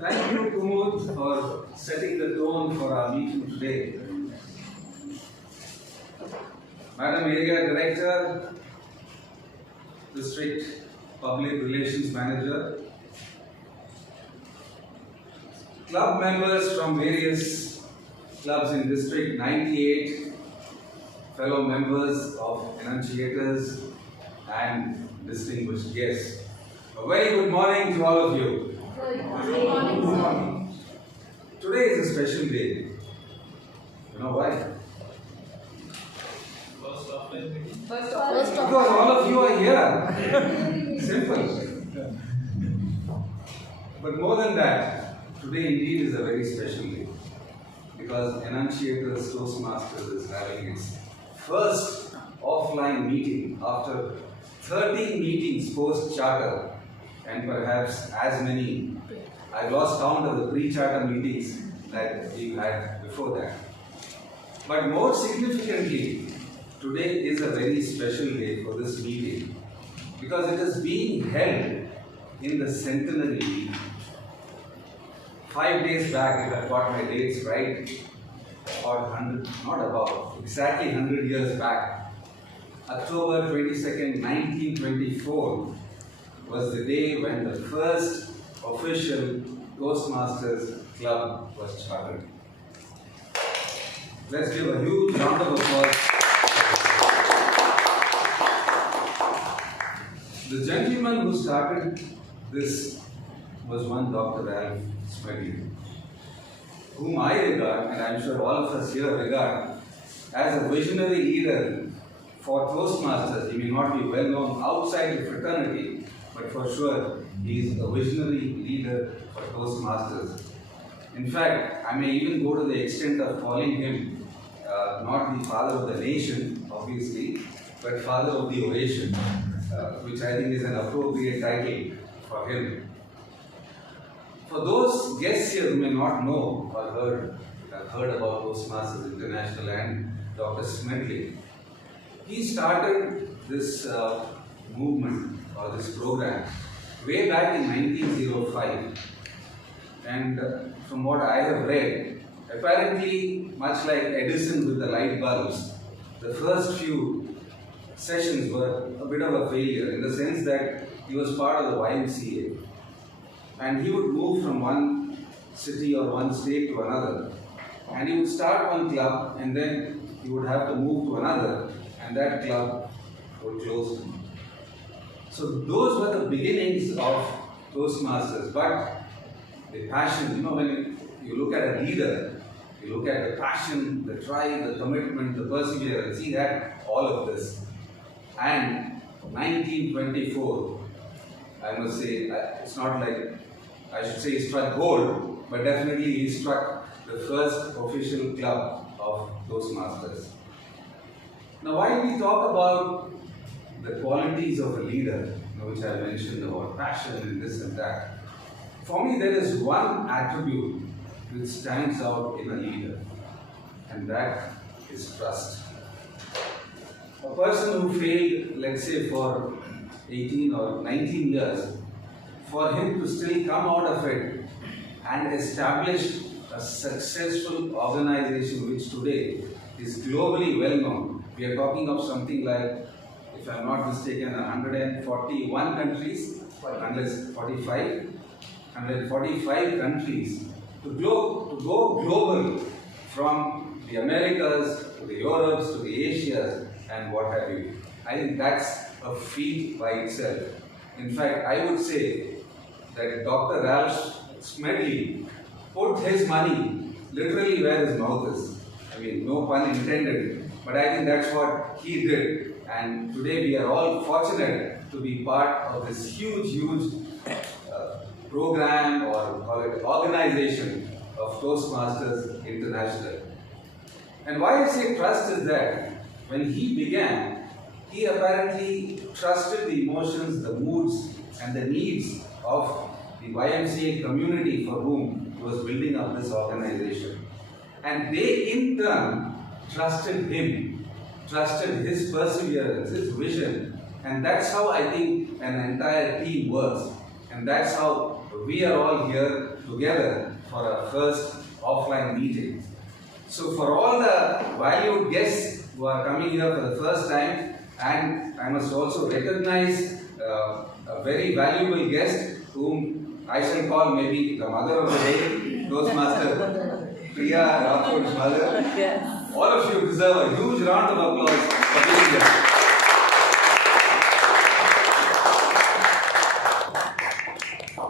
Thank you, Kumud, for setting the tone for our meeting today. Madam Area Director, District Public Relations Manager, club members from various clubs in District 98, fellow members of Enunciators, and distinguished guests. A very good morning to all of you. Good morning. Today is a special day. You know why? First Because all of you are here. Simple. But more than that, today indeed is a very special day. Because Enunciators Toastmasters is having its first offline meeting after 13 meetings post-charter and perhaps as many. I've lost count of the pre-charter meetings that we had before that. But more significantly, today is a very special day for this meeting because it is being held in the centenary week. 5 days back, if I got my dates right, about 100, not about, exactly 100 years back, October 22nd, 1924 was the day when the first official Toastmasters Club was chartered. Let's give a huge round of applause. The gentleman who started this was one Dr. Ralph Smedley, whom I regard, and I'm sure all of us here regard, as a visionary leader for Toastmasters. He may not be well known outside the fraternity, but for sure he is a visionary leader for Toastmasters. In fact, I may even go to the extent of calling him not the father of the nation, obviously, but father of the oration, which I think is an appropriate title for him. For those guests here who may not know or have heard about Toastmasters International and Dr. Smedley, he started this movement or this program way back in 1905. And from what I have read, apparently much like Edison with the light bulbs, the first few sessions were a bit of a failure in the sense that he was part of the YMCA. And he would move from one city or one state to another. And he would start one club and then he would have to move to another, and that club would close down. So those were the beginnings of Toastmasters. But the passion, when you look at a leader, you look at the passion, the drive, the commitment, the perseverance, see that, all of this. And 1924, I must say, it's not like, I should say he struck gold, but definitely he struck the first official club of Toastmasters. Now, while we talk about the qualities of a leader, which I mentioned about passion and this and that, for me there is one attribute which stands out in a leader, and that is trust. A person who failed, let's say, for 18 or 19 years, for him to still come out of it and establish a successful organization which today is globally well known. We are talking of something like, if I'm not mistaken, 141 countries, unless 45, 145 countries, to go global from the Americas to the Europes to the Asias and what have you. I think that's a feat by itself. In fact, I would say that Dr. Ralph Smedley put his money literally where his mouth is. I mean, no pun intended, but I think that's what he did. And today we are all fortunate to be part of this huge program, or call it organization, of Toastmasters International. And why I say trust is that when he began, he apparently trusted the emotions, the moods, and the needs of the YMCA community for whom he was building up this organization. And they in turn trusted him, trusted his perseverance, his vision. And that's how I think an entire team works. And that's how we are all here together for our first offline meeting. So for all the valued guests who are coming here for the first time, and I must also recognize a very valuable guest whom I shall call maybe the mother of the day, Toastmaster Priya Rathod's mother. Yes. All of you deserve a huge round of applause for being here.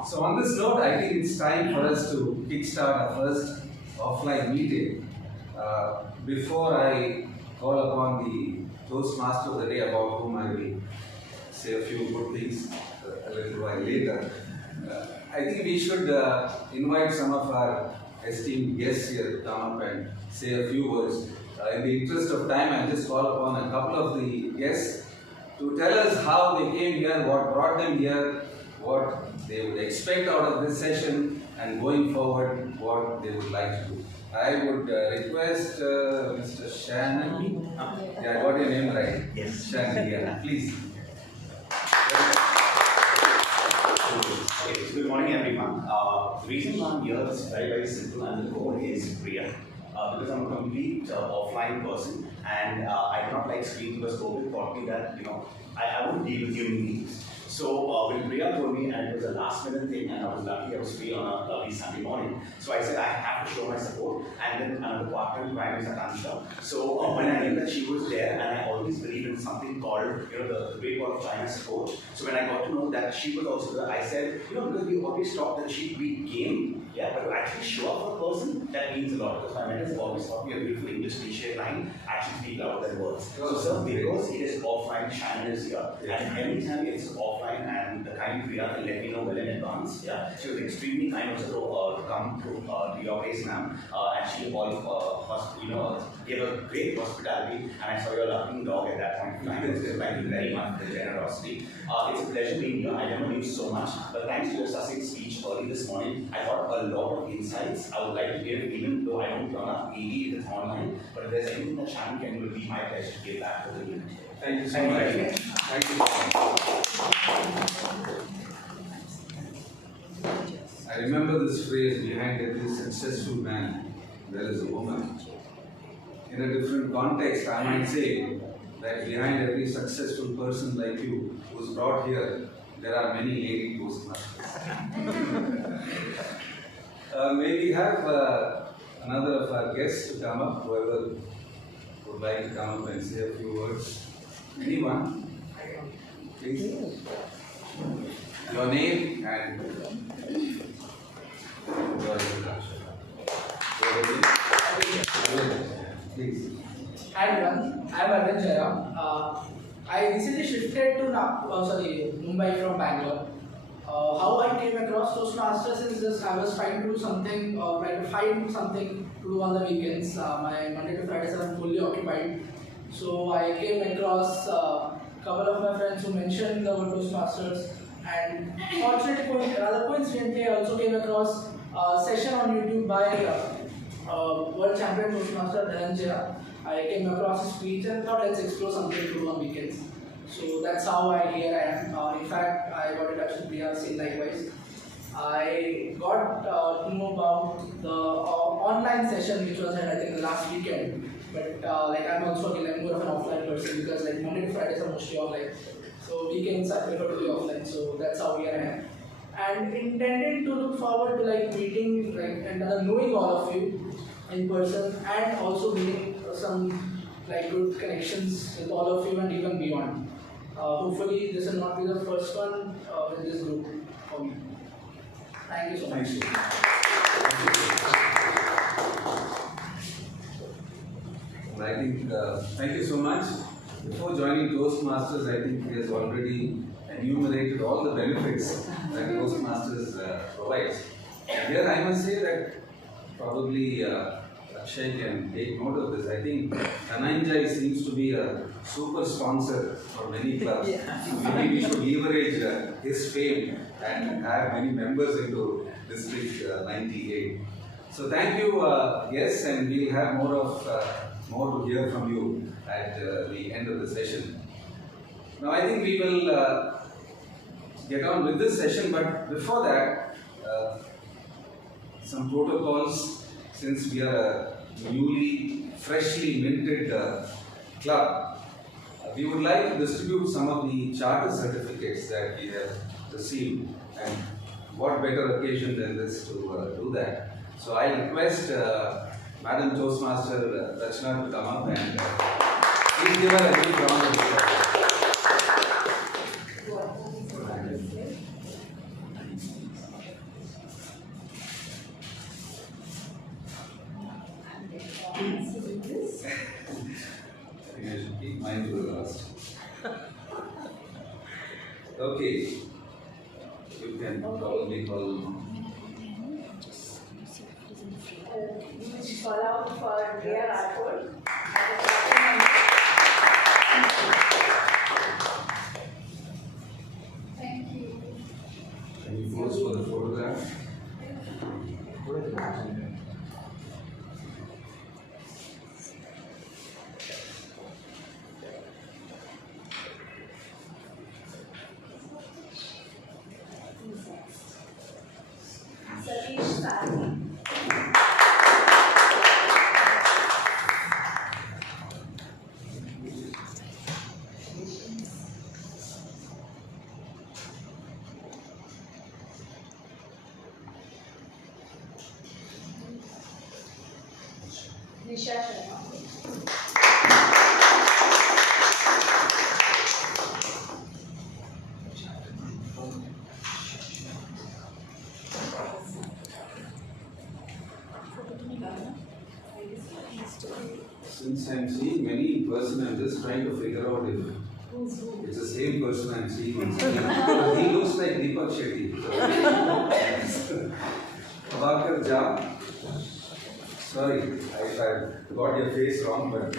So on this note, I think it's time for us to kickstart our first offline meeting. Before I call upon the Toastmaster of the day, about whom I will say a few good things a little while later, I think we should invite some of our esteemed guests here to come up and say a few words. In the interest of time, I'll just call upon a couple of the guests to tell us how they came here, what brought them here, what they would expect out of this session, and going forward, what they would like to do. I would request Mr. Shannon. Yeah, I got your name right. Yes. Shannon, yeah, please. Okay, good morning, everyone. The reason I'm here is very, very simple, and the goal is Priya. Because I'm a complete offline person, and I do not like screen because COVID taught me that I won't deal with human beings. So when Priya told me, and it was a last minute thing, and I was lucky I was free on a lovely Sunday morning. So I said I have to show my support, and then another partner, prime is Akansha. So when I knew that she was there, and I always believe in something called the Great Wall of China support. So when I got to know that she was also there, I said, because we always talk that she'd be game, yeah, but to actually show up for a person, that means a lot. Because my mentors have always taught me a beautiful English cliche line, actions speak louder than words. So sir, because it is offline, China is here, and anytime it's offline, and the kind Priya can let me know well in advance. Yeah, she was extremely kind also to come to your place, ma'am, and she gave a great hospitality. And I saw your laughing dog at that point in time. Thank you very much for the generosity. It's a pleasure being here. I never knew so much, but thanks to your succinct speech early this morning, I got a lot of insights I would like to give, even though I don't turn up daily if it's online. But if there's anything that Shannon can do, it would be my pleasure to give back to the unit. Thank you so much. Thank you. I remember this phrase, behind every successful man, there is a woman. In a different context, I might say that behind every successful person like you who's brought here, there are many lady Toastmasters. May we have another of our guests to come up, whoever would like to come up and say a few words. Anyone? Please. Your name and your introduction. Please. Hi everyone, I am Enunciators. I recently shifted to Mumbai from Bangalore. How I came across Toastmasters is just I was trying to do something, trying to find something to do on the weekends. My Monday to Fridays are fully occupied. So I came across a couple of my friends who mentioned the word Toastmasters, and fortunately, rather coincidentally, I also came across a session on YouTube by World Champion Toastmaster Enunciators. I came across his speech and thought let's explore something to do on weekends. So that's how here I am. In fact, I got in touch with Priya, same likewise. I got to know about the online session which was held I think the last weekend. But I'm also I'm more of an offline person because Monday to Fridays are mostly online. So weekends I prefer to be offline. So that's how here I am. And intending to look forward to meeting and knowing all of you in person, and also meeting some good connections with all of you and even beyond. Hopefully this will not be the first one with this group for me. Thank you so much. I think, thank you so much. Before joining Toastmasters, I think he has already enumerated all the benefits that Toastmasters provides. And here I must say that probably Akshay can take note of this. I think Dhananjay seems to be a super sponsor for many clubs. Maybe we should leverage his fame and have many members into District 98. So thank you, yes, and we'll have more to hear from you at the end of the session. Now I think we will get on with this session, but before that, some protocols, since we are a newly, freshly minted club. We would like to distribute some of the charter certificates that we have received, and what better occasion than this to do that. So I request Madam Toastmaster Rachna to come up and please give her a big round of applause. I should keep mine to the last. Okay, you can probably call. Huge call out for Priya Rathod. Thank you. Can you pose for the photograph? Satish Sani. Nisha Sharma. Since I'm seeing many in person, I'm just trying to figure out if it's the same person I'm seeing on screen. He looks like Deepak Shetty. So, Abakar Jha. Sorry, I got your face wrong, but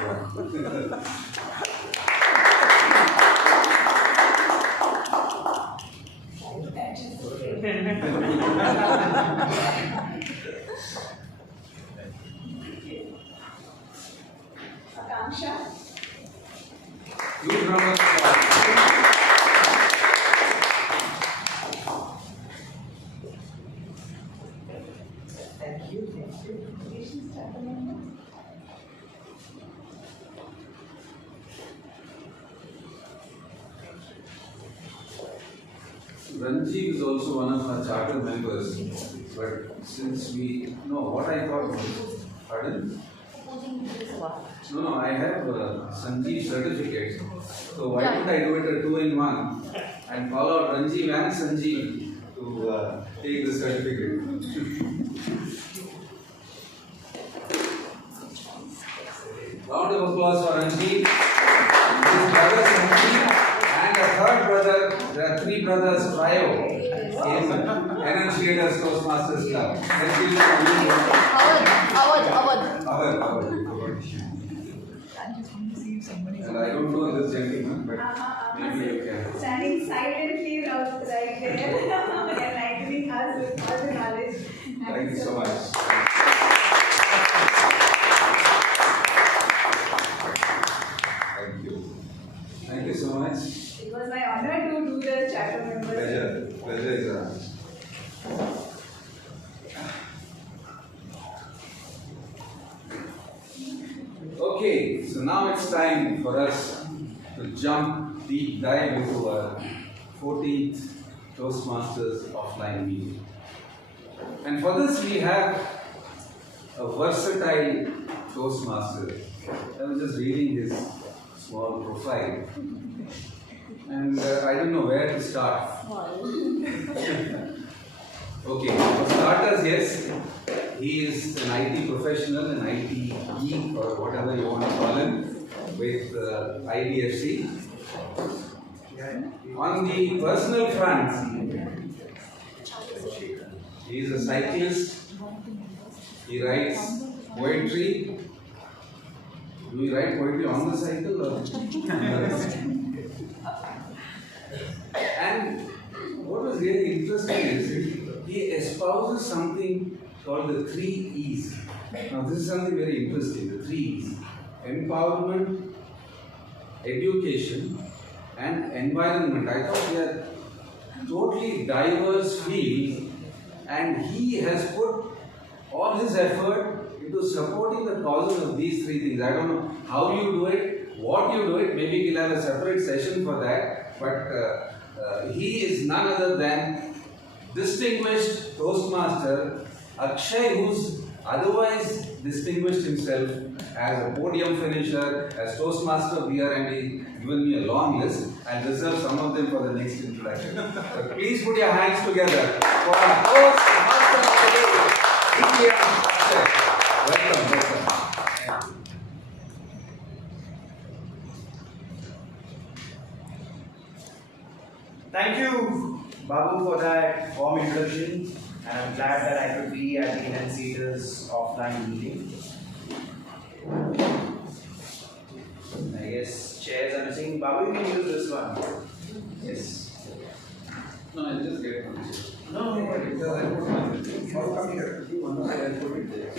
Akanksha. huge round of applause. Thank you. Congratulations, chapter member. Ranji is also one of our charter members, but since we know what I thought was, pardon? No, I have Sanjeev certificate. So why don't I do it a 2-in-1 and call out Ranji and Sanjeev to take the certificate. Round of applause for Ranji, his brother Sanjeev, and a third brother. There are 3 brothers trio in Enunciators Toastmasters Club. Our. And I don't know this gentleman, but maybe you can. Standing silently right there, enlightening us with all the knowledge. Thank you so much. Thank you. Thank you so much. It was my honor to do the chapter member. Pleasure. Pleasure is ours. Okay, so now it's time for us to jump deep dive into our 14th Toastmasters offline meeting. And for this we have a versatile Toastmaster. I was just reading his small profile and I don't know where to start. Okay, for starters, yes, he is an IT professional, an IT geek or whatever you want to call him with IDFC. On the personal front, he is a cyclist, he writes poetry. Do you write poetry on the cycle or? And what was really interesting is he espouses something called the 3 E's. Now this is something very interesting, the 3 E's. Empowerment, education and environment. I thought we had totally diverse field, and he has put all his effort into supporting the causes of these three things. I don't know how you do it, what you do it, maybe we'll have a separate session for that, but he is none other than distinguished Toastmaster Akshay, who's otherwise distinguished himself as a podium finisher, as Toastmaster of the Year, and he given me a long list. I'll reserve some of them for the next introduction. So please put your hands together for our Toastmaster of the Day, India Akshay. Welcome, welcome. Thank you, Babu, for that warm introduction, and I'm glad that I could be at the Enunciators offline meeting. I guess chairs are missing. Babu, you can use this one. Yes. No, I'll just get it from you. No, no worries. Or come here. If you want to, I'll put it there.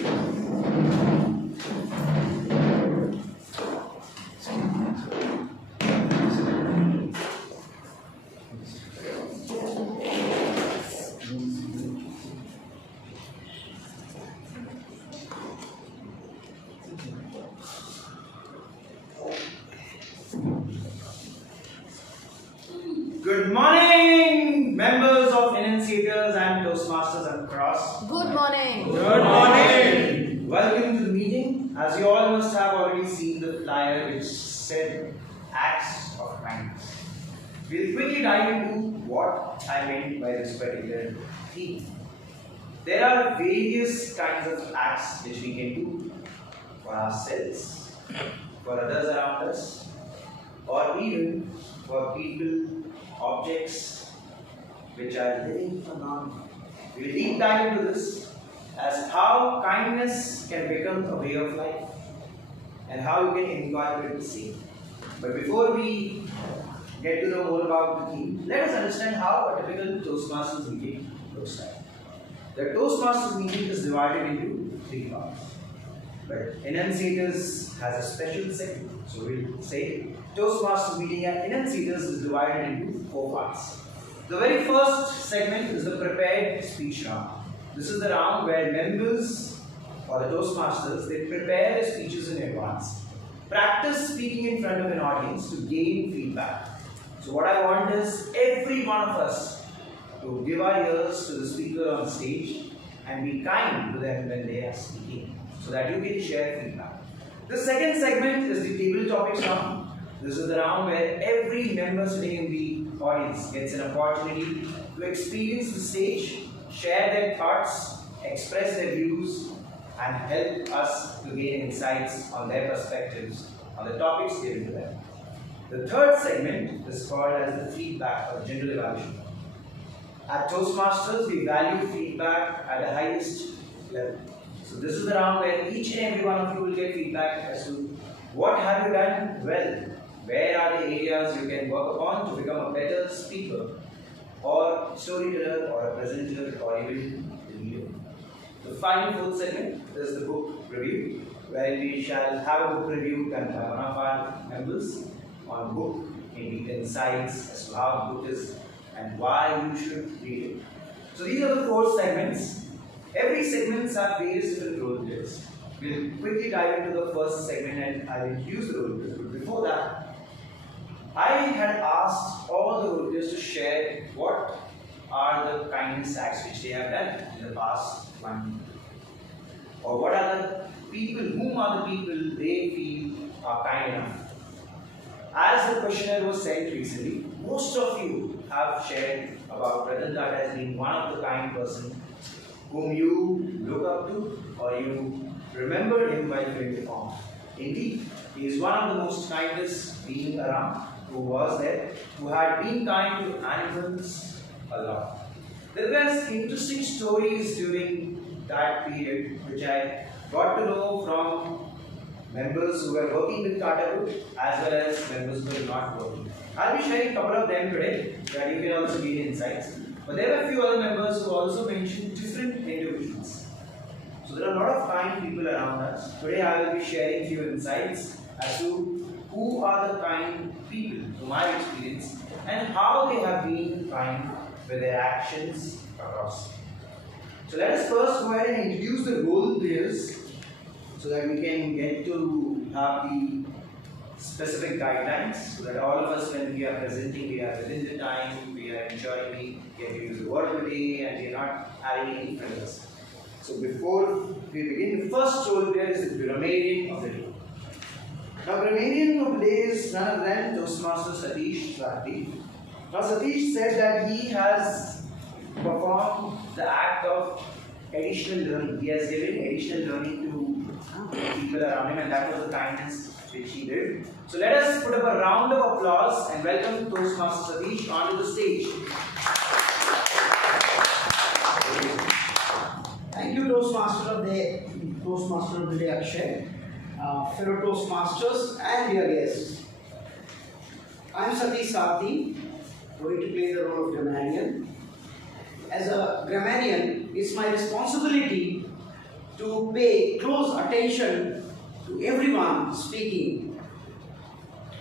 Good morning, members of Enunciators and Toastmasters across. Good morning. Good morning. Welcome to the meeting. As you all must have already seen the flyer which said acts of kindness. We'll quickly dive into what I meant by this particular theme. There are various kinds of acts which we can do for ourselves, for others around us, or even for people, objects which are living phenomenon. We'll deep dive into this as how kindness can become a way of life and how you can incorporate the same. But before we get to know more about the theme, let us understand how a typical Toastmasters meeting looks like. The Toastmasters meeting is divided into three parts. But Enunciators has a special segment. So we'll say Toastmasters meeting at Enunciators is divided into four parts. The very first segment is the prepared speech round. This is the round where members or the Toastmasters, they prepare their speeches in advance. Practice speaking in front of an audience to gain feedback. So what I want is every one of us to give our ears to the speaker on stage and be kind to them when they are speaking, so that you can share feedback. The second segment is the table topics round. This is the round where every member sitting in the audience gets an opportunity to experience the stage, share their thoughts, express their views, and help us to gain insights on their perspectives on the topics given to them. The third segment is called as the feedback or general evaluation. At Toastmasters, we value feedback at the highest level. So this is the round where each and every one of you will get feedback as to what have you done well, where are the areas you can work upon to become a better speaker or storyteller or a presenter or even a leader. The final fourth segment is the book review, where we shall have a book review done by one of our members on book, maybe insights as to how the book is and why you should read it. So these are the four segments. Every segment have various different role players. We'll quickly dive into the first segment and I will use the role players. But before that, I had asked all the role players to share what are the kindness acts which they have done in the past 1 week. Or what are the people, whom are the people they feel are kind enough. As the questionnaire was sent recently, most of you have shared about Ratan Tata as being one of the kind person whom you look up to or you remember him while filling the form. Indeed, he is one of the most kindest being around who was there, who had been kind to animals a lot. There were interesting stories during that period which I got to know from members who were working with Tata Group as well as members who were not working. I'll be sharing a couple of them today that you can also gain insights. But there were a few other members who also mentioned different individuals. So there are a lot of kind people around us. Today I will be sharing few insights as to who are the kind people from my experience and how they have been kind with their actions across. So let us first go ahead and introduce the role players so that we can get to have the specific guidelines so that all of us, when we are presenting, we are within the time, we are ensuring we get to use the word of the day and we are not having any fillers. So before we begin, the first role player is the grammarian of the day. Now, grammarian of the day is none other than Toastmaster Satish Rati. Now, Satish said that he has performed the act of additional learning. He has given additional learning to people around him, and that was the kindness which he did. So let us put up a round of applause and welcome Toastmaster Satish onto the stage. Thank you, Toastmaster of the Day, Akshay, fellow Toastmasters and dear guests. I am Satish Sarthi, going to play the role of grammarian. As a grammarian, it's my responsibility to pay close attention to everyone speaking.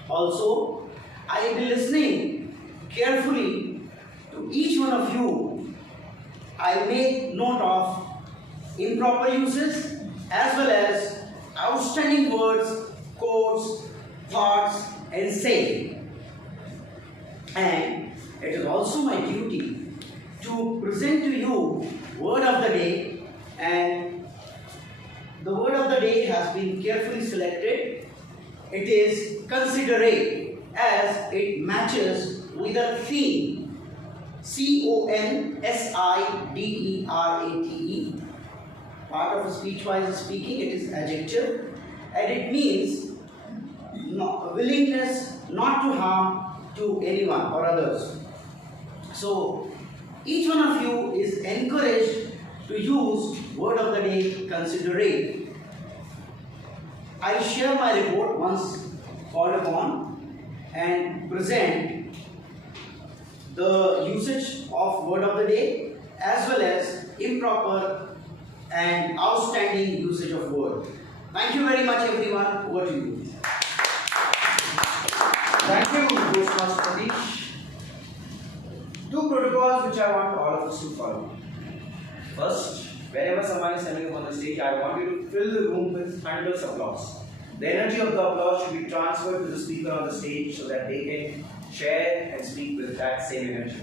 Also, I will be listening carefully to each one of you. I make note of improper uses as well as outstanding words, quotes, thoughts, and saying. And it is also my duty to present to you word of the day, and the word of the day has been carefully selected. It is considerate as it matches with a theme. Considerate. Part of a speech-wise speaking, it is adjective, and it means willingness not to harm to anyone or others. So each one of you is encouraged to use word of the day considerate. I share my report once called upon and present the usage of word of the day as well as improper and outstanding usage of word. Thank you very much, everyone. Over to you. Thank you, Toastmaster Satish. Two protocols which I want all of us to follow. First, whenever someone is coming up on the stage, I want you to fill the room with thunderous applause. The energy of the applause should be transferred to the speaker on the stage so that they can share and speak with that same energy.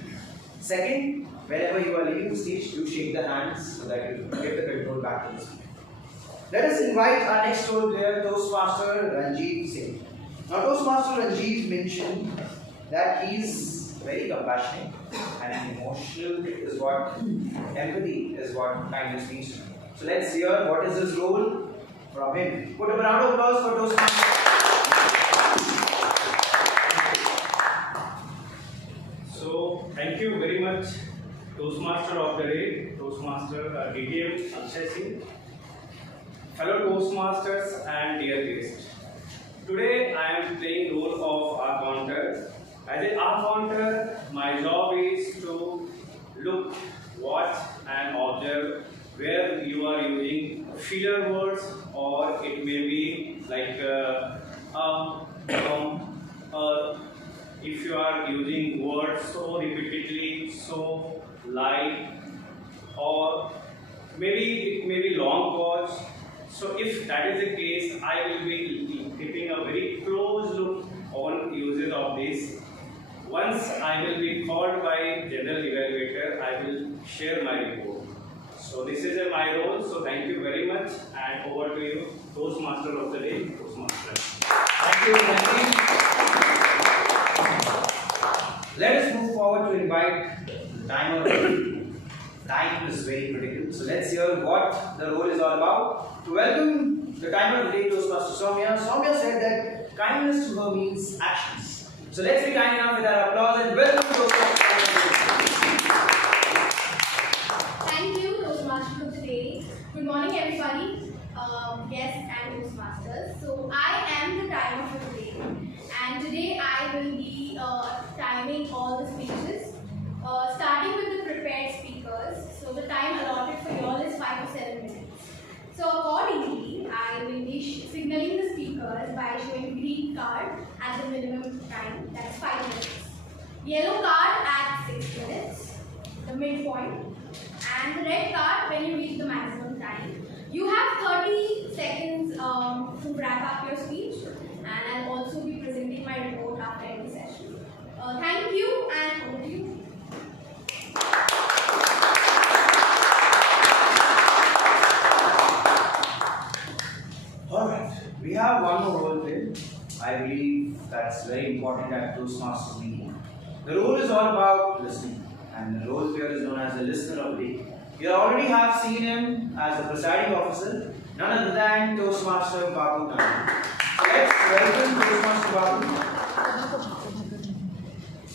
Second, whenever you are leaving the stage, do shake the hands so that you give the control back to the speaker. Let us invite our next role player, Toastmaster Ranjit Singh. Now, Toastmaster Ranjit mentioned that he is very compassionate and emotional is what empathy is what kindness means to him. So let's hear what is his role from him. Put a round of applause for Toastmaster. So thank you very much, Toastmaster of the Day, Toastmaster DTM Akshay Singh, fellow Toastmasters and dear guests. Today I am playing role of archonter. As an archonter, my job is to look, watch and observe where you are using filler words, or it may be like if you are using words so repeatedly, so like, or maybe it may be long pause. So if that is the case, I will be keeping a very close look on usage of this. Once I will be called by general evaluator, I will share my report. So this is my role. So thank you very much, and over to you, Toastmaster of the Day, Toastmaster. Thank you, Ranjit. Let us move forward to invite the timer. Time is very critical. So let's hear what the role is all about. To welcome the timer of the day, Toastmaster Soumya. Soumya said that kindness to her means actions. So let's be kind enough with our applause and welcome Toastmaster. Thank you, Toastmaster of the Day. Good morning, everybody, guests and Toastmasters. So I am the timer for today, and today I will be timing all the speeches, starting with the prepared speakers. So the time allotted for you all is 5 to 7 minutes. So accordingly, I will be signaling the speakers by showing green card at the minimum time, that's 5 minutes. Yellow card at 6 minutes. the midpoint, and the red card when you reach the maximum time. You have 30 seconds to wrap up your speech, and I'll also be presenting my report after every session. Thank you, and over to you. Alright, we have one more role play. I believe that's very important at Toastmasters meeting. The role is all about listening, and the role player is known as the listener of the day. You already have seen him as the presiding officer, none other than Toastmaster Babu Khan. So let's welcome Toastmaster Babu.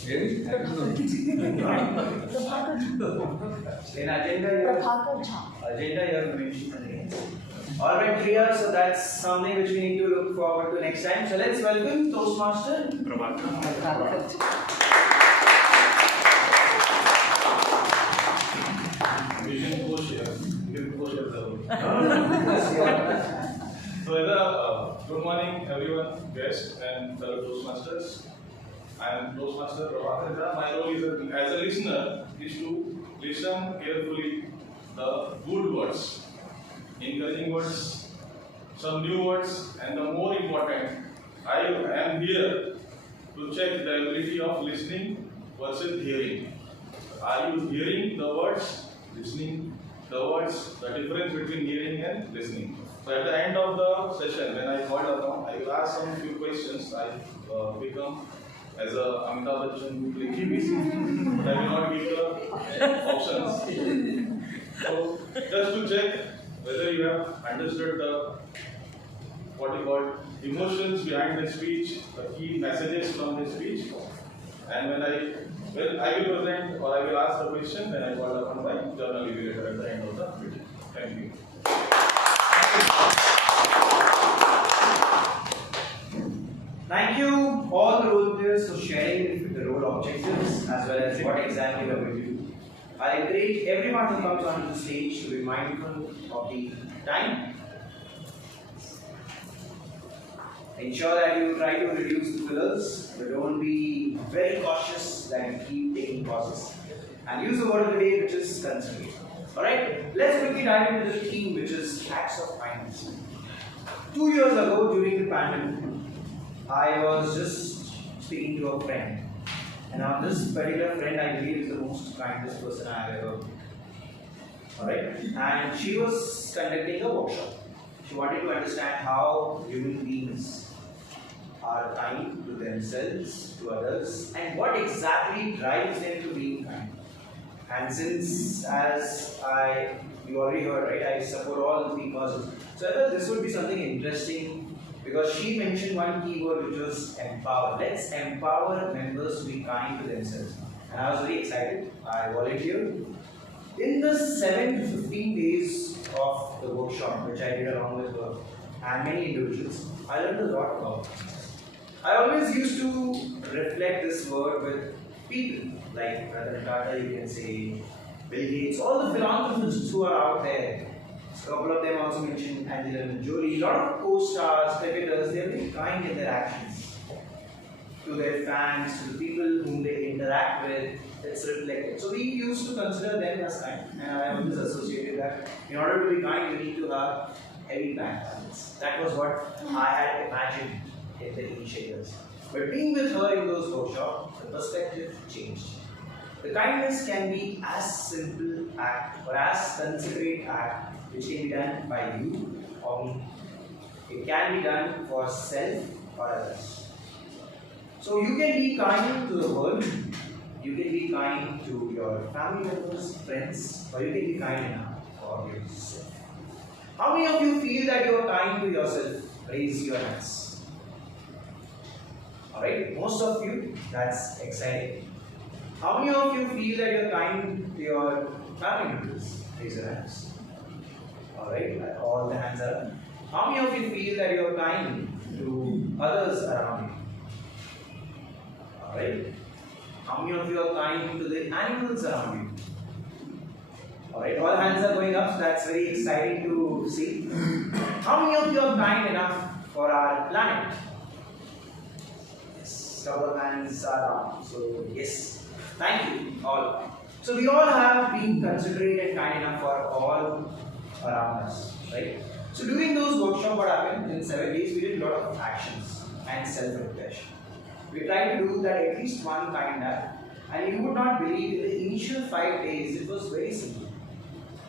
Really? I don't know. In agenda you have mentioned the names. Alright, Priya, so that's something which we need to look forward to next time. So let's welcome Toastmaster Vision co-share. You can co-share the role. So, good morning, everyone, guests and fellow Toastmasters. I am Toastmaster Prabhakar. My role is as a listener is to listen carefully the good words, encouraging words, some new words, and the more important, I am here to check the ability of listening versus hearing. Are you hearing the words, listening the words, the difference between hearing and listening? So at the end of the session, when I called upon, I will ask some few questions. I become as a Amitabh Bachchan who play KBC, but I will not give the options. So just to check whether you have understood the what you call emotions behind the speech, the key messages from the speech, and when I will present or I will ask the question, then I call upon my journal evaluator at the end of the meeting. Thank you. Thank you all the role players for sharing the role objectives as well as what exactly we are going to do. I encourage everyone who comes onto the stage to be mindful of the time. Ensure that you try to reduce the fillers, but don't be very cautious that you keep taking pauses. And use the word of the day, which is considerate. Alright, let's quickly dive into the theme, which is acts of kindness. 2 years ago, during the pandemic, I was just speaking to a friend. And now this particular friend, I believe, is the most kindest person I have ever met. Alright, and she was conducting a workshop. She wanted to understand how human beings are kind to themselves, to others, and what exactly drives them to be kind. And since, you already heard, right, I support all the 3 causes. So I thought this would be something interesting because she mentioned one keyword which was empower. Let's empower members to be kind to themselves. And I was very excited. I volunteered. In the 7 to 15 days of the workshop, which I did along with her and many individuals, I learned a lot about kindness. I always used to reflect this word with people like Ratan Tata, you can say, Bill Gates, all the philanthropists who are out there. A couple of them also mentioned Angelina Jolie. A lot of co-stars, cricketers, they are very kind in their actions to their fans, to the people whom they interact with. It's reflected. So we used to consider them as kind, and I always associated that in order to be kind, you need to have heavy bank balance. That was what I had imagined in the initiators. But being with her in those workshops, the perspective changed. The kindness can be as simple act or as considerate act which can be done by you or me. It can be done for self or others. So you can be kind to the world, you can be kind to your family members, friends, or you can be kind enough for yourself. How many of you feel that you are kind to yourself? Raise your hands. Alright, most of you, that's exciting. How many of you feel that you are kind to your family members? Raise your hands. Alright, all the hands are up. How many of you feel that you are kind to others around you? Alright. How many of you are kind to the animals around you? Alright, all hands are going up, so that's very exciting to see. How many of you are kind enough for our planet? Yes, couple of hands are up, so yes. Thank you all. So we all have been considerate and kind enough for all around us, right? So during those workshops, what happened in 7 days, we did a lot of actions and self-reflection. We tried to do that at least one kind act, and you would not believe in the initial 5 days, it was very simple.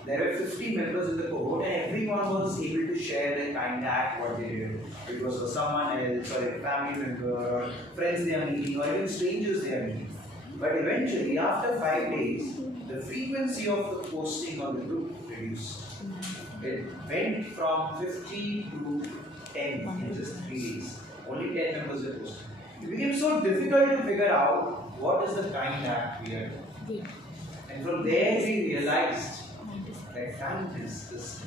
There were 50 members in the cohort, and everyone was able to share their kind act, what they did. It was for someone else, or a family member, or friends they are meeting, or even strangers they are meeting. But eventually, after 5 days, the frequency of the posting on the group reduced. It went from 50 to 10 in just 3 days. Only 10 members were posted. It became so difficult to figure out what is the kind act we are doing. And from there we realized that kindness is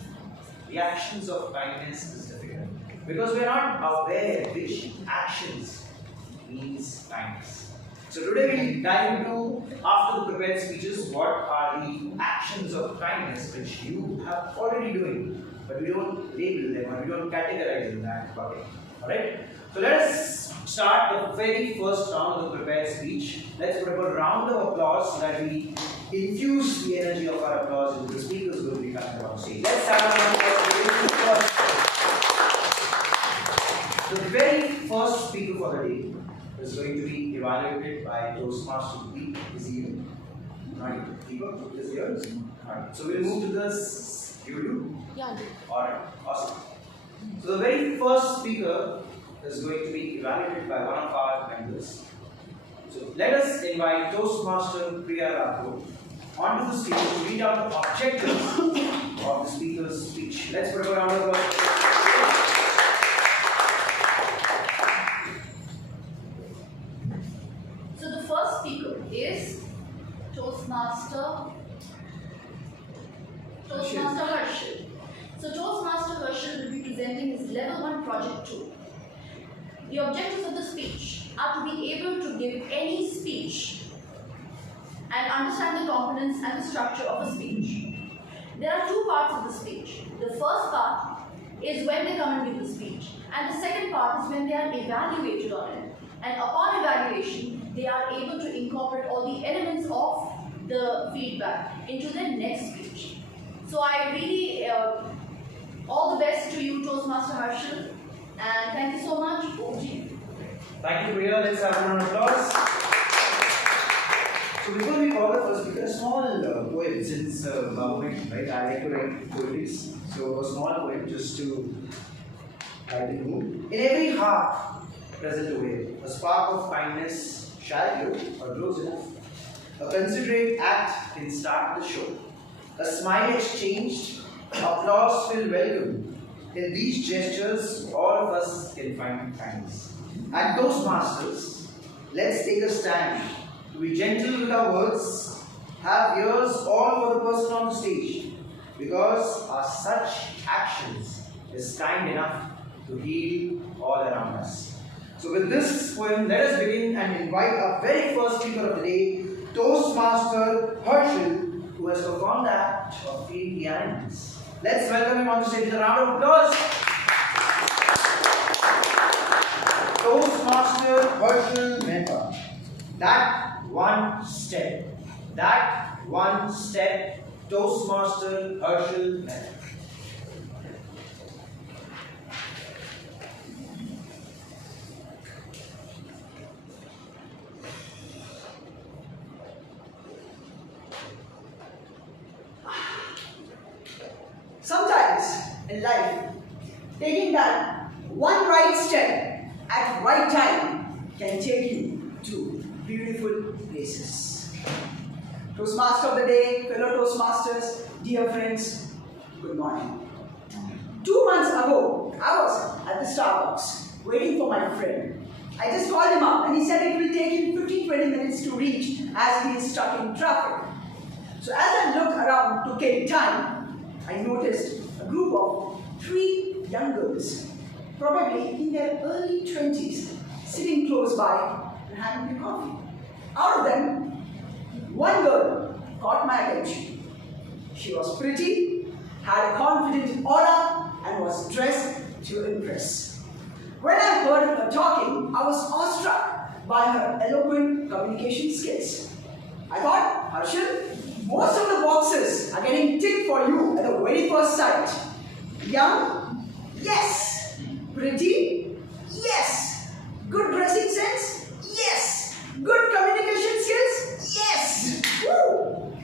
the actions of kindness is difficult. Because we are not aware which actions means kindness. So today we dive into, after the prepared speeches, what are the actions of kindness which you have already doing, but we don't label them or we don't categorize in that bucket. Alright? So let us start the very first round of the prepared speech. Let's put up a round of applause so that we infuse the energy of our applause into the speakers who will be coming on stage. Let's start a round of applause. The very first speaker for the day is going to be evaluated by Toastmaster Deep this evening. Right, Deepak is here. Right. So we'll move to this. You do? Yeah, I do. Alright, awesome. So the very first speaker is going to be evaluated by one of our members. So let us invite Toastmaster Priya Rathod onto the stage to read out the objectives of the speaker's speech. Let's put a round of applause. Is Toastmaster Harshal. So Toastmaster Harshal will be presenting his Level 1 Project 2. The objectives of the speech are to be able to give any speech and understand the components and the structure of a speech. There are two parts of the speech. The first part is when they come and give the speech, and the second part is when they are evaluated on it. And upon evaluation, they are able to incorporate all the elements of the feedback into their next speech. So I really, all the best to you, Toastmaster Harshal, and thank you so much. Over to you. Thank you, Priya. Let's have a round of applause. So before we call the first speaker, a small poem, since right? I like to write poetry. So a small poem just to light the mood. In every heart present away, a spark of kindness shall glow or glows enough. A considerate act can start the show. A smile exchanged, applause will welcome. In these gestures, all of us can find kindness. At Toastmasters, let's take a stand. To be gentle with our words, have ears all for the person on the stage. Because our such actions is kind enough to heal all around us. So with this poem, let us begin and invite our very first speaker of the day, Toastmaster Harshal, who has performed the act of feeding the animals. Let's welcome him on the stage with a round of applause. Toastmaster Harshal Mehta. That one step, Toastmaster Harshal Mehta. Sometimes in life, taking that one right step at right time can take you to beautiful places. Toastmaster of the day, fellow Toastmasters, dear friends, good morning. 2 months ago, I was at the Starbucks waiting for my friend. I just called him up and he said it will take him 15-20 minutes to reach as he is stuck in traffic. So as I looked around to kill time, I noticed a group of 3 young girls, probably in their early 20s, sitting close by and having a coffee. Out of them, one girl caught my attention. She was pretty, had a confident aura, and was dressed to impress. When I heard her talking, I was awestruck by her eloquent communication skills. I thought, Harshal, Most of the boxes are getting ticked for you at the very first sight. Young? Yes. Pretty? Yes. Good dressing sense? Yes. Good communication skills? Yes. Woo!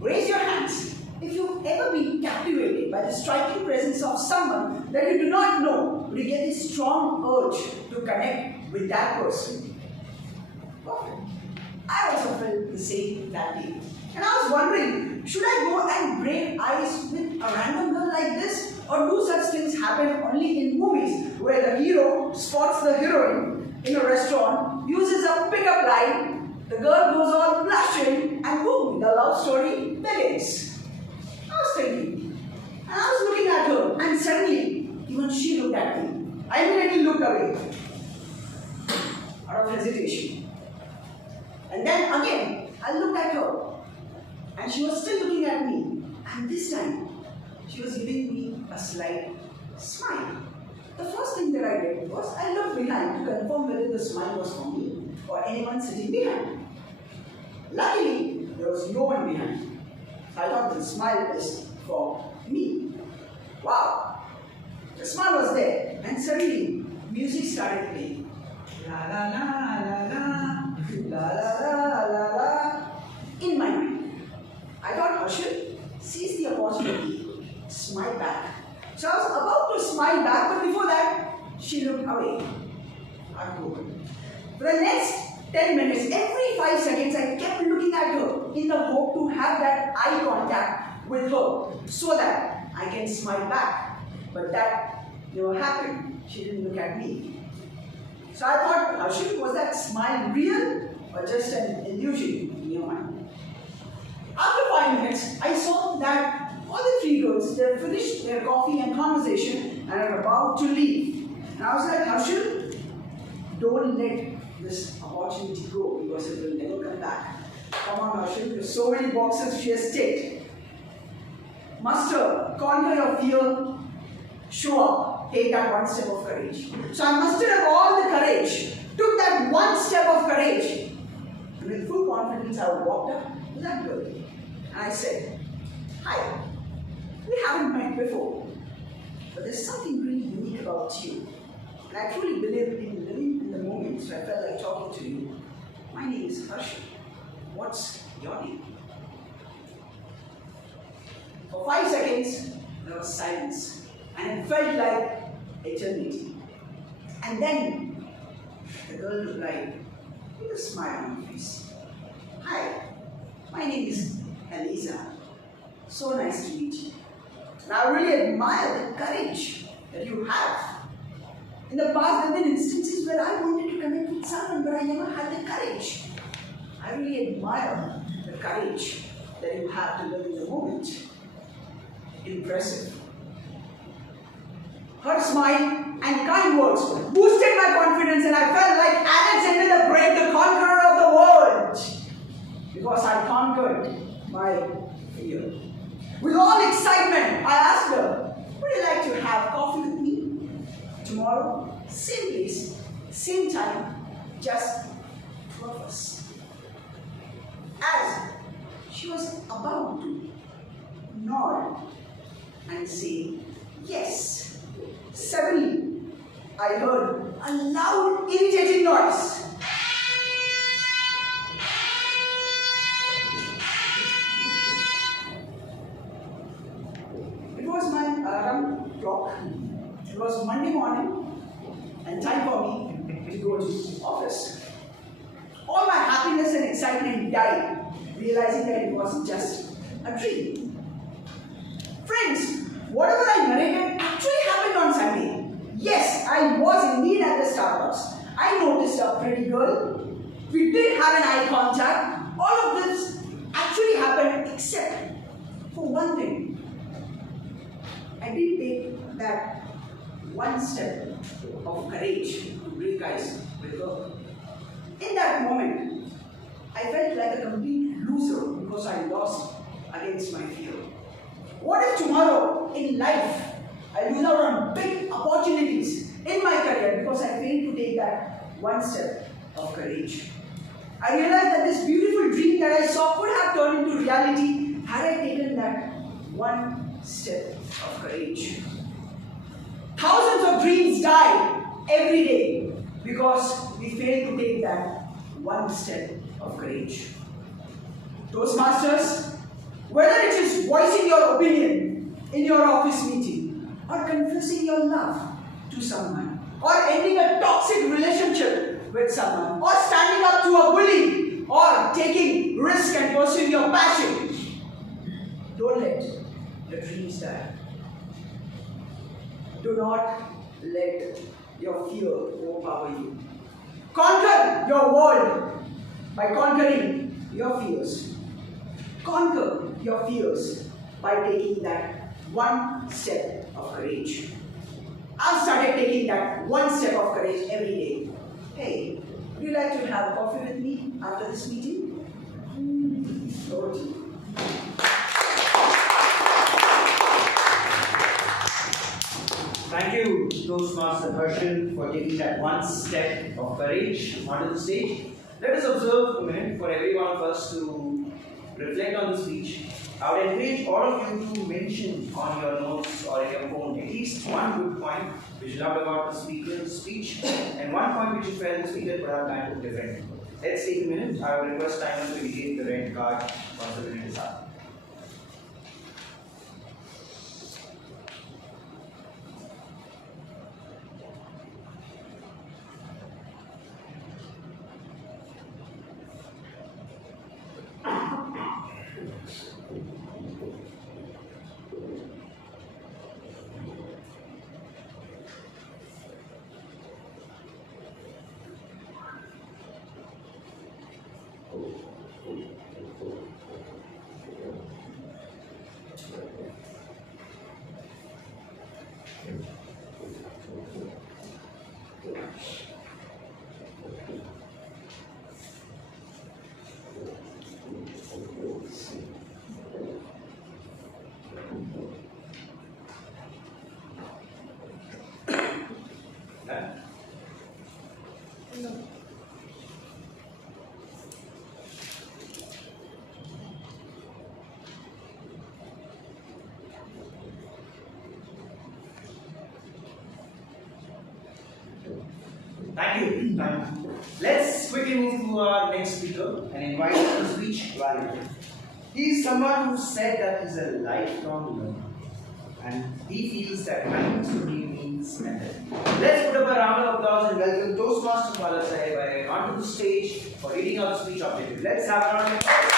Raise your hands if you've ever been captivated by the striking presence of someone that you do not know, but you get this strong urge to connect with that person. Perfect. I also felt the same that day. And I was wondering, should I go and break ice with a random girl like this? Or do such things happen only in movies where the hero spots the heroine in a restaurant, uses a pickup line, the girl goes all blushing, and boom, the love story begins. I was thinking, and I was looking at her, and suddenly, even she looked at me. I immediately looked away, out of hesitation. And then again, I looked at her, and she was still looking at me. And this time, she was giving me a slight smile. The first thing that I did was I looked behind to confirm whether the smile was for me or anyone sitting behind. Luckily, there was no one behind. I thought the smile was for me. Wow! The smile was there, and suddenly, music started playing. La la la la la, la la la la la. In my mind, I thought Harshit seized the opportunity, smile back. So I was about to smile back, but before that, she looked away. Heartbroken. For the next 10 minutes, every 5 seconds, I kept looking at her in the hope to have that eye contact with her so that I can smile back. But that never happened. She didn't look at me. So I thought, Harshit, was that smile real or just an illusion in your mind? After 5 minutes, I saw that all the 3 girls, they had finished their coffee and conversation and are about to leave. And I was like, Harshit, don't let this opportunity go because it will never come back. Come on, Harshit, there's so many boxes she has ticked. Muster, conquer your fear, show up, take that one step of courage. So I mustered up all the courage, took that one step of courage, and with full confidence I walked up to that girl. And I said, hi, we haven't met before, but there's something really unique about you. And I truly believe in living in the moment, so I felt like talking to you. My name is Harshit. What's your name? For 5 seconds, there was silence, and it felt like eternity. And then, the girl replied, with a smile on her face. Hi, my name is Eliza. So nice to meet you. And I really admire the courage that you have. In the past, there have been instances where I wanted to connect with someone, but I never had the courage. I really admire the courage that you have to live in the moment. Impressive. Her smile and kind words boosted my confidence, and I felt like Alexander the Great, the conqueror of the world, because I conquered my fear. With all excitement, I asked her, would you like to have coffee with me? Tomorrow, same place, same time, just 2 of us. As she was about to nod and say yes, suddenly I heard a loud, irritating noise. It was my alarm clock. It was Monday morning and time for me to go to office. All my happiness and excitement died, realizing that it was just a dream. Friends, whatever I narrated actually happened on Sunday. Yes, I was indeed at the Starbucks. I noticed a pretty girl. We did have an eye contact. All of this actually happened except for one thing. I did take that one step of courage to break ice with her. In that moment, I felt like a complete loser because I lost against my fear. What if tomorrow in life I lose out on big opportunities in my career because I failed to take that one step of courage? I realized that this beautiful dream that I saw could have turned into reality had I taken that one step of courage. Thousands of dreams die every day because we fail to take that one step of courage. Toastmasters, whether it is voicing your opinion in your office meeting, or confessing your love to someone, or ending a toxic relationship with someone, or standing up to a bully, or taking risk and pursuing your passion, don't let your dreams die. Do not let your fear overpower you. Conquer your world by conquering your fears. Conquer your fears by taking that one step of courage. I've started taking that one step of courage every day. Hey, would you like to have coffee with me after this meeting? Over to you. Thank you, Toastmaster Herschel, for taking that one step of courage onto the stage. Let us observe a minute for every one of us to reflect on the speech. I would encourage all of you to mention on your notes or in your phone at least one good point which you loved about the speaker's speech and one point which you felt the speaker could have done differently. Let's take a minute. I will request time to indicate the red card once the minute is up. Thank you. Let's quickly move to our next speaker and invite him to speech value. He is someone who said that he's a lifelong learner and he feels that kindness to him means method. Let's put up a round of applause and welcome Toastmaster Bala Sahib onto the stage for reading out the speech objective. Let's have a round of applause.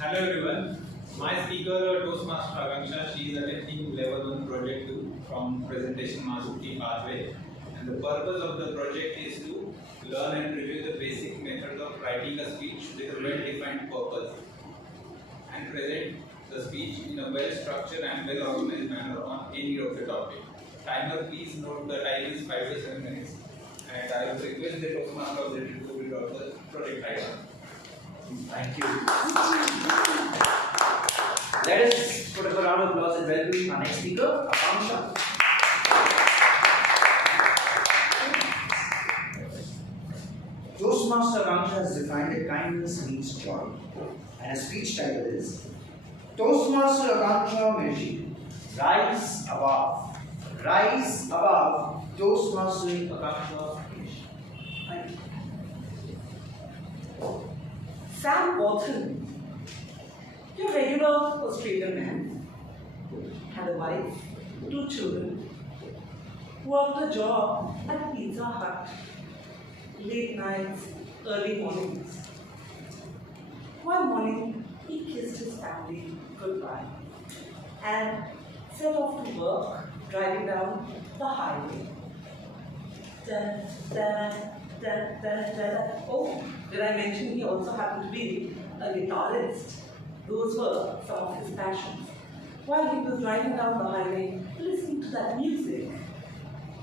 Hello everyone. My speaker Toastmaster Akanksha, she is attending level 1 project 2 from presentation mastery pathway, and the purpose of the project is to learn and review the basic method of writing a speech with a well-defined purpose and present the speech in a well-structured and well-organized manner on any of the topic. Timer, please note the time is 5 to 7 minutes, and I will request the Toastmaster of the to read out the project title. Thank you. Let us put up a round of applause and welcome our next speaker, Akanksha. Toastmaster Akanksha has defined that kindness means joy, and his speech title is Toastmaster Akanksha Meshi, Rise Above. Rise Above, Toastmaster Akanksha Meshi. Thank you. Sam Watson, your regular Australian man, had a wife, 2 children, worked a job at Pizza Hut, late nights, early mornings. One morning, he kissed his family goodbye and set off to work, driving down the highway. Da, da, da, da, da. Oh, did I mention he also happened to be a guitarist? Those were some of his passions. While he was driving down the highway, listening to that music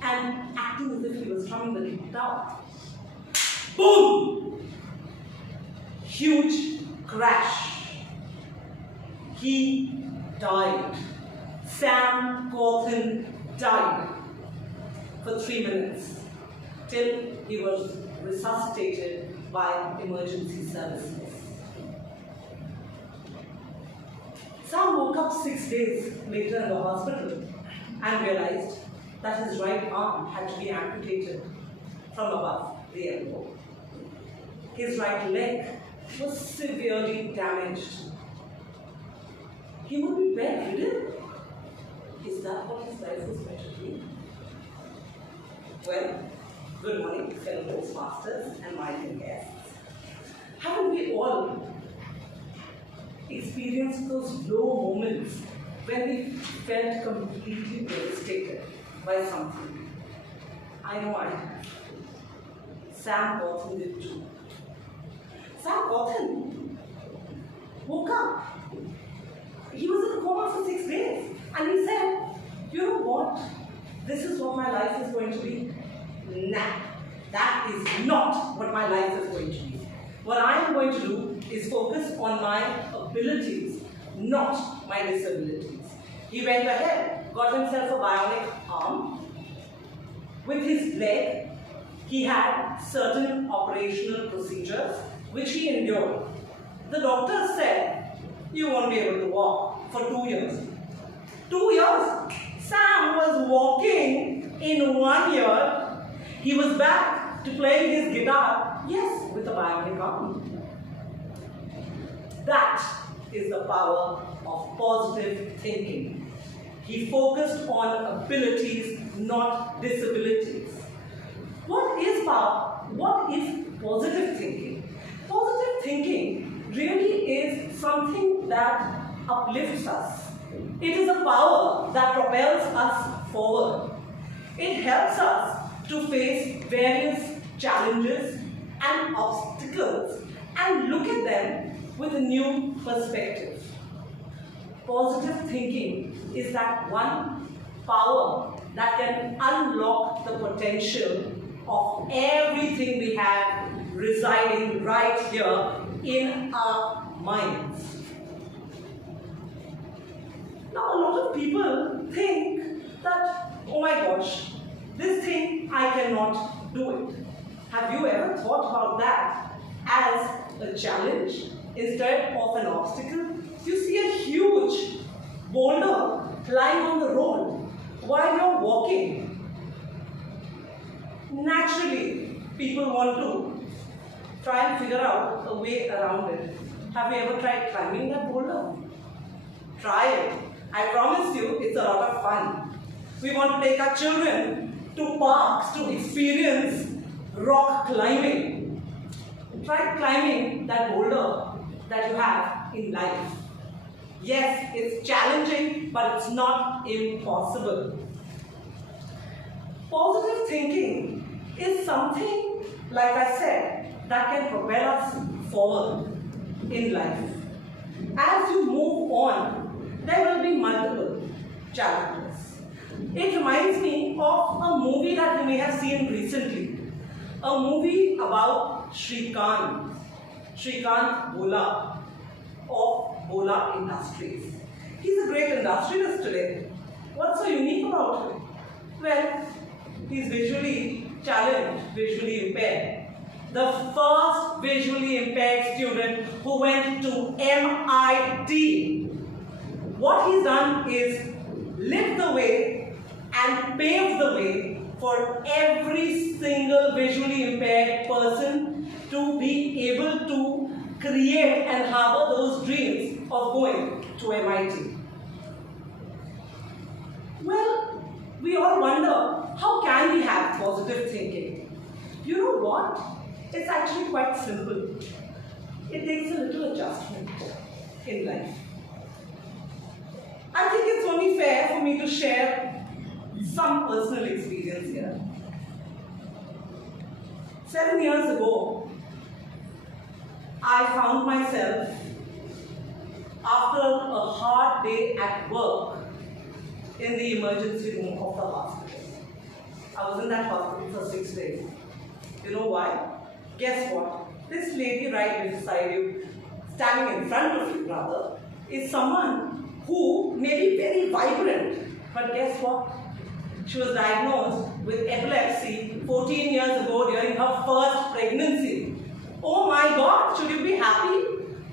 and acting as if he was strumming the guitar. Boom! Huge crash. He died. Sam Cawthon died for 3 minutes. till he was resuscitated by emergency services. Sam woke up 6 days later in the hospital and realized that his right arm had to be amputated from above the elbow. His right leg was severely damaged. He would be bedridden. Is that what his life was going to be? Well, good morning, fellow Toastmasters and my dear guests. Haven't we all experienced those low moments when we felt completely devastated by something? I know I have. Sam Gautam did too. Sam Gautam woke up. He was in a coma for 6 days. And he said, you know what? This is what my life is going to be. Nah, that is not what my life is going to be. What I am going to do is focus on my abilities, not my disabilities. He went ahead, got himself a bionic arm. With his leg, he had certain operational procedures which he endured. The doctor said, you won't be able to walk for 2 years. 2 years? Sam was walking in 1 year. He was back to playing his guitar, yes, with a bionic arm. That is the power of positive thinking. He focused on abilities, not disabilities. What is power? What is positive thinking? Positive thinking really is something that uplifts us. It is a power that propels us forward. It helps us to face various challenges and obstacles and look at them with a new perspective. Positive thinking is that one power that can unlock the potential of everything we have residing right here in our minds. Now, a lot of people think that, oh my gosh, this thing I cannot do it. Have you ever thought about that as a challenge instead of an obstacle? You see a huge boulder lying on the road while you're walking. Naturally, people want to try and figure out a way around it. Have you ever tried climbing that boulder? Try it. I promise you, it's a lot of fun. We want to take our children to parks to experience rock climbing. Try climbing that boulder that you have in life. Yes, it's challenging, but it's not impossible. Positive thinking is something, like I said, that can propel us forward in life. As you move on, there will be multiple challenges. It reminds me of a movie that you may have seen recently. A movie about Shrikant Bola of Bola Industries. He's a great industrialist today. What's so unique about him? Well, he's visually challenged, visually impaired. The first visually impaired student who went to MIT. What he's done is lit the way and paved the way for every single visually impaired person to be able to create and harbor those dreams of going to MIT. Well, we all wonder, how can we have positive thinking? You know what? It's actually quite simple. It takes a little adjustment in life. I think it's only fair for me to share some personal experience here. 7 years ago, I found myself, after a hard day at work, in the emergency room of the hospital. I was in that hospital for 6 days. You know why? Guess what? This lady right beside you, standing in front of you rather, is someone who may be very vibrant, but guess what? She was diagnosed with epilepsy 14 years ago during her first pregnancy. Oh my God, should you be happy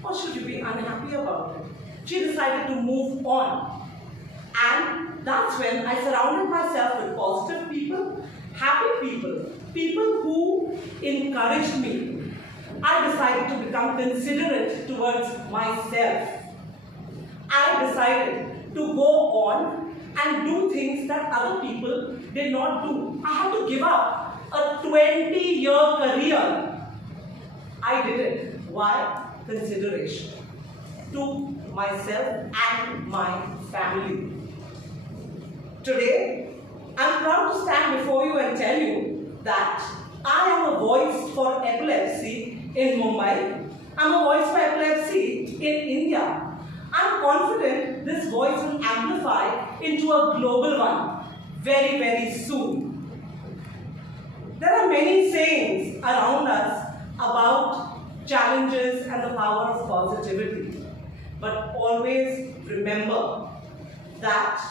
or should you be unhappy about it? She decided to move on. And that's when I surrounded myself with positive people, happy people, people who encouraged me. I decided to become considerate towards myself. I decided to go on and do things that other people did not do. I had to give up a 20-year career. I did it. Why? Consideration to myself and my family. Today, I'm proud to stand before you and tell you that I am a voice for epilepsy in Mumbai. I'm a voice for epilepsy in India. I'm confident this voice will amplify into a global one very, very soon. There are many sayings around us about challenges and the power of positivity. But always remember that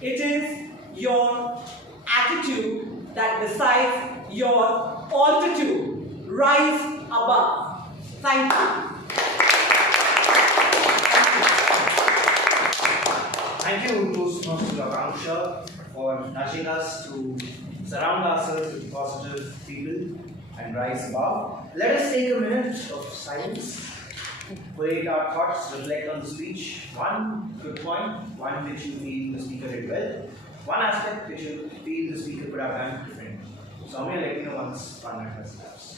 it is your attitude that decides your altitude. Rise above. Thank you. Thank you, Toastmasters Akanksha, for nudging us to surround ourselves with positive people and rise above. Let us take a minute of silence, collate our thoughts, reflect on the speech. One good point, one which you feel the speaker did well, one aspect which you feel the speaker could have done differently. So I'm going to let you know once 1 minute has elapsed.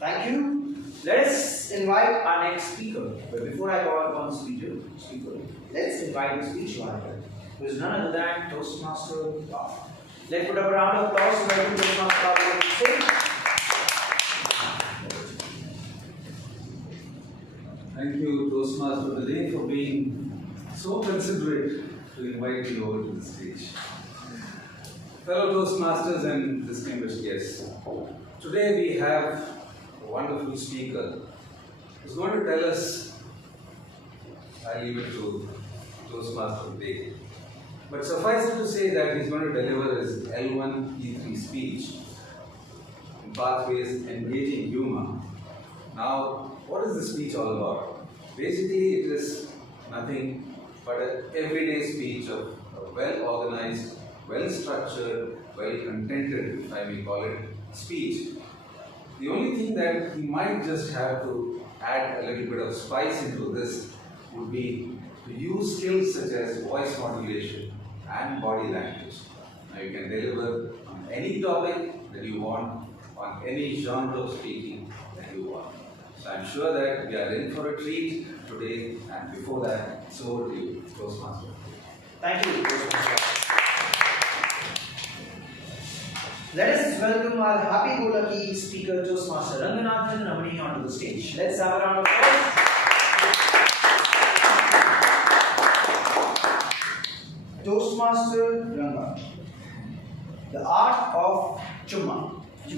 Thank you. Let us invite our next speaker. But before I call upon the speaker, let's invite the speech writer, who is none other than Toastmaster Bob. Let's put up a round of applause to welcome Toastmaster Bob on the stage. Thank you, Toastmaster today, for being so considerate to invite me over to the stage. Fellow Toastmasters and distinguished guests, today we have a wonderful speaker who's going to tell us, I'll leave it to Toastmaster today, but suffice it to say that he's going to deliver his L1 E3 speech in Pathways Engaging Humor. Now, what is the speech all about? Basically, it is nothing but an everyday speech of a well-organized, well-structured, well-contented, if I may call it, speech. The only thing that he might just have to add a little bit of spice into this would be to use skills such as voice modulation and body language. Now you can deliver on any topic that you want, on any genre of speaking that you want. So I'm sure that we are in for a treat today, and before that, it's over to you, Toastmaster. Thank you, Toastmaster. Let us welcome our happy-go-lucky speaker, Toastmaster Ranganathan Ramani, onto the stage. Let's have a round of applause. Toastmaster Ranga. The art of Chumma. The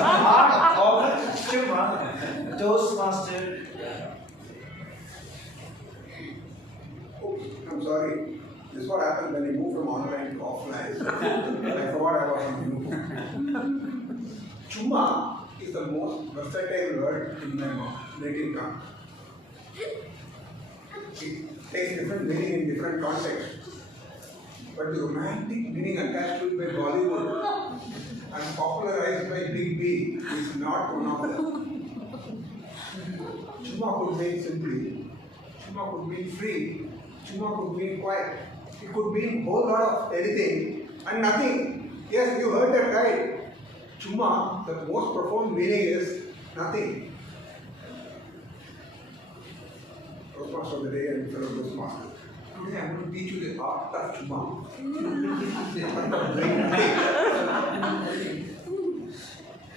art of Chumma. Toastmaster Ranga. Oh, I'm sorry. This is what happened when you move from online to offline. I forgot I was on you. Chumma is the most versatile word in my native tongue. It takes different meaning in different contexts. but the romantic meaning attached to it by Bollywood and popularized by Big B is not one of them. Chuma could mean simply, Chuma could mean free, Chuma could mean quiet. It could mean a whole lot of anything and nothing. Yes, you heard that right. Chuma, the most profound meaning is nothing. Toastmaster of the day and fellow Toastmaster. Today I am going to teach you the art of Chuma. The art of doing nothing.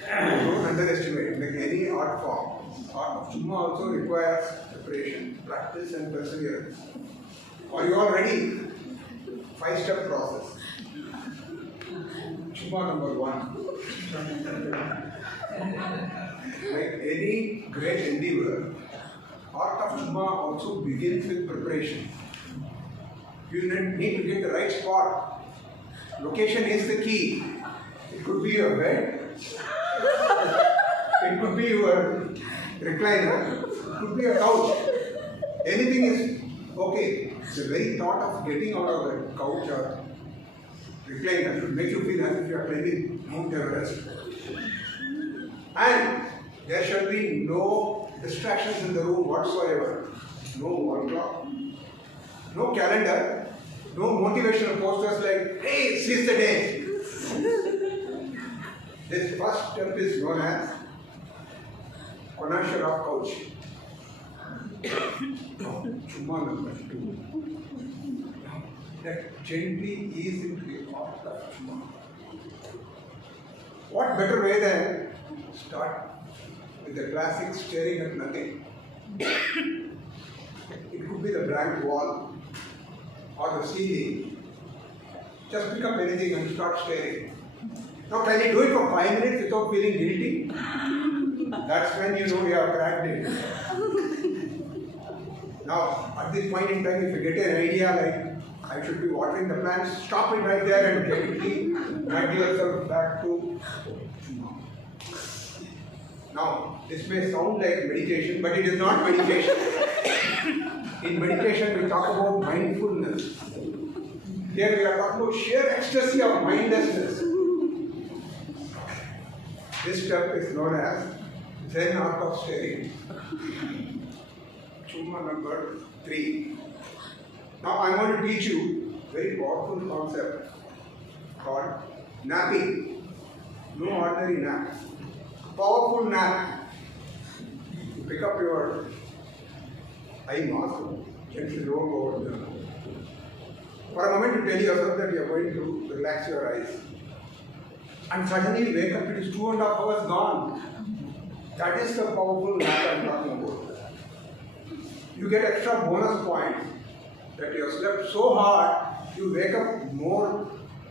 Don't underestimate, like any art form. Art of Chuma also requires preparation, practice and perseverance. Are you all ready? 5-step process. Chuma number 1. Like any great endeavor, art of Chuma also begins with preparation. You need to get the right spot. Location is the key. It could be your bed, it could be your recliner, it could be a couch. Anything is okay. The very thought of getting out of the couch or recliner should make you feel as if you are climbing Mount Everest. And there shall be no distractions in the room whatsoever. No wall clock, no calendar, no motivational posters like, hey, seize the day. This first step is known as connoisseur of couch. Chuma number 2. That gently ease into the art of Chuma. What better way than start with the classic staring at nothing? It could be the blank wall or the ceiling. Just pick up anything and start staring. Now can you do it for 5 minutes without feeling guilty? That's when you know you have cracked it. Now at this point in time, if you get an idea like I should be watering the plants, stop it right there and gently drag yourself back to Chuma. Now this may sound like meditation, but it is not meditation. In meditation we talk about mindfulness. Here we are talking about sheer ecstasy of mindlessness. This step is known as Zen art of staring. Chuma number 3. Now I am going to teach you a very powerful concept called napping. No ordinary nap. Powerful nap. You pick up your eye mask, gently roll over them. For a moment you tell yourself that you are going to relax your eyes. And suddenly you wake up, it is 2.5 hours gone. That is the powerful nap I am talking about. You get extra bonus points that you have slept so hard, you wake up more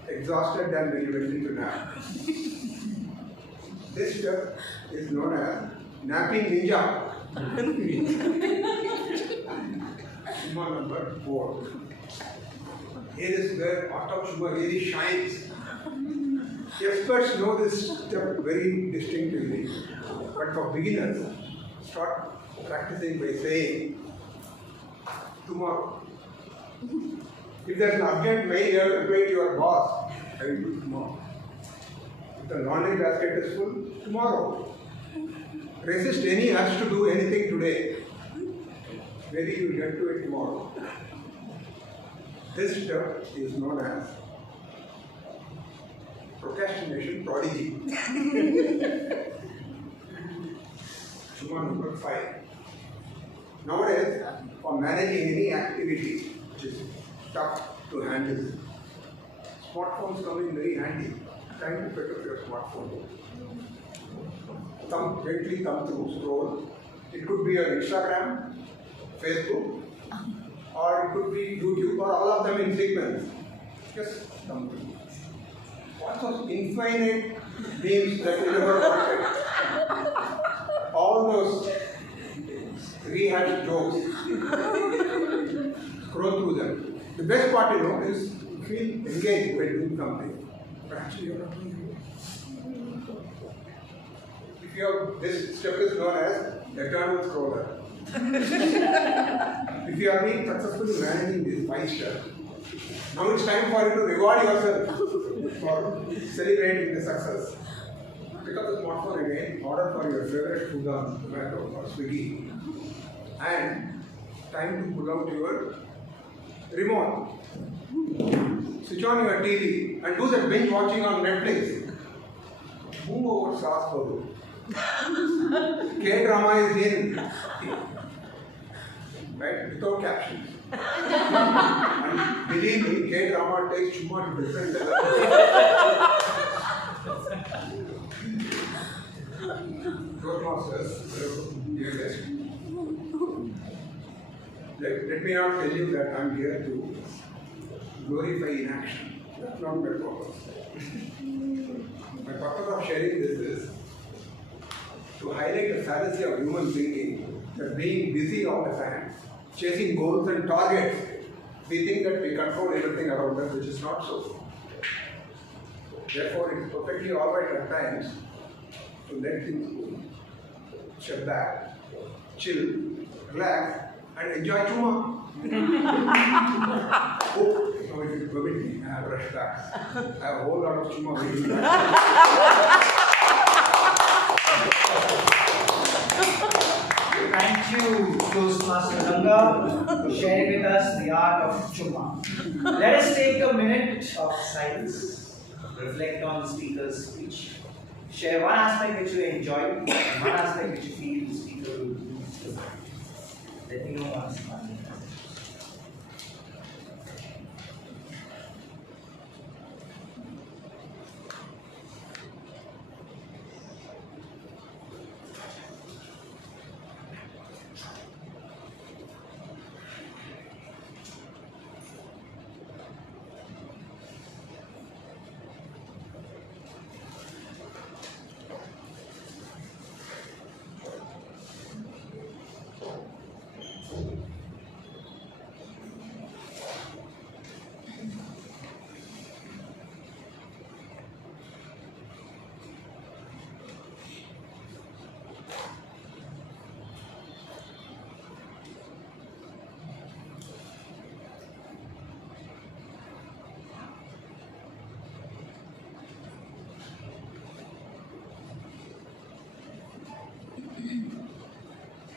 exhausted than when you went into nap. This step is known as napping ninja. Chuma number 4. Here is where art of Chuma really shines. Experts know this step very distinctively, but for beginners, start practicing by saying, tomorrow. If there is an urgent mail you have to pay to your boss, I will do tomorrow. If the laundry basket is full, tomorrow. Resist any urge to do anything today. Maybe you will get to it tomorrow. This step is known as procrastination prodigy. Chuma number 5. Nowadays, for managing any activity which is tough to handle, smartphones come in very handy. Time to pick up your smartphone. Gently thumb through, scroll. It could be your Instagram, Facebook, or it could be YouTube, or all of them in sequence. Just thumb through. What those infinite memes that you never wanted? All those rehashed jokes. Scroll through them. The best part is you feel engaged by doing something. But actually you are not doing it. If you have, this step is known as eternal scroller. If you are being successful in managing these 5 steps, Now it's time for you to reward yourself for celebrating the success. Pick up the smartphone again, order for your favorite food on Zomato or Swiggy, and time to pull out your remote. Switch on your TV and do the binge watching on Netflix. Move over sauce for K-drama is in, right, without captions. And believe me, K-drama takes Chuma to different levels. Toastmasters, dear guest, let me not tell you that I'm here to glorify inaction. That's not my purpose. My purpose of sharing this is to highlight the fallacy of human thinking, that being busy all the time, chasing goals and targets, we think that we control everything around us, which is not so. Therefore, it is perfectly alright at times to let things go, step back, chill, relax, and enjoy Chuma. Oh, now if you permit me, I have rushed back. I have a whole lot of Chuma waiting back. Thank you, Toastmaster Ranga, for sharing with us the art of Chuma. Let us take a minute of silence, reflect on the speaker's speech, share one aspect which you enjoyed, and one aspect which you feel the speaker will do. Let me know once.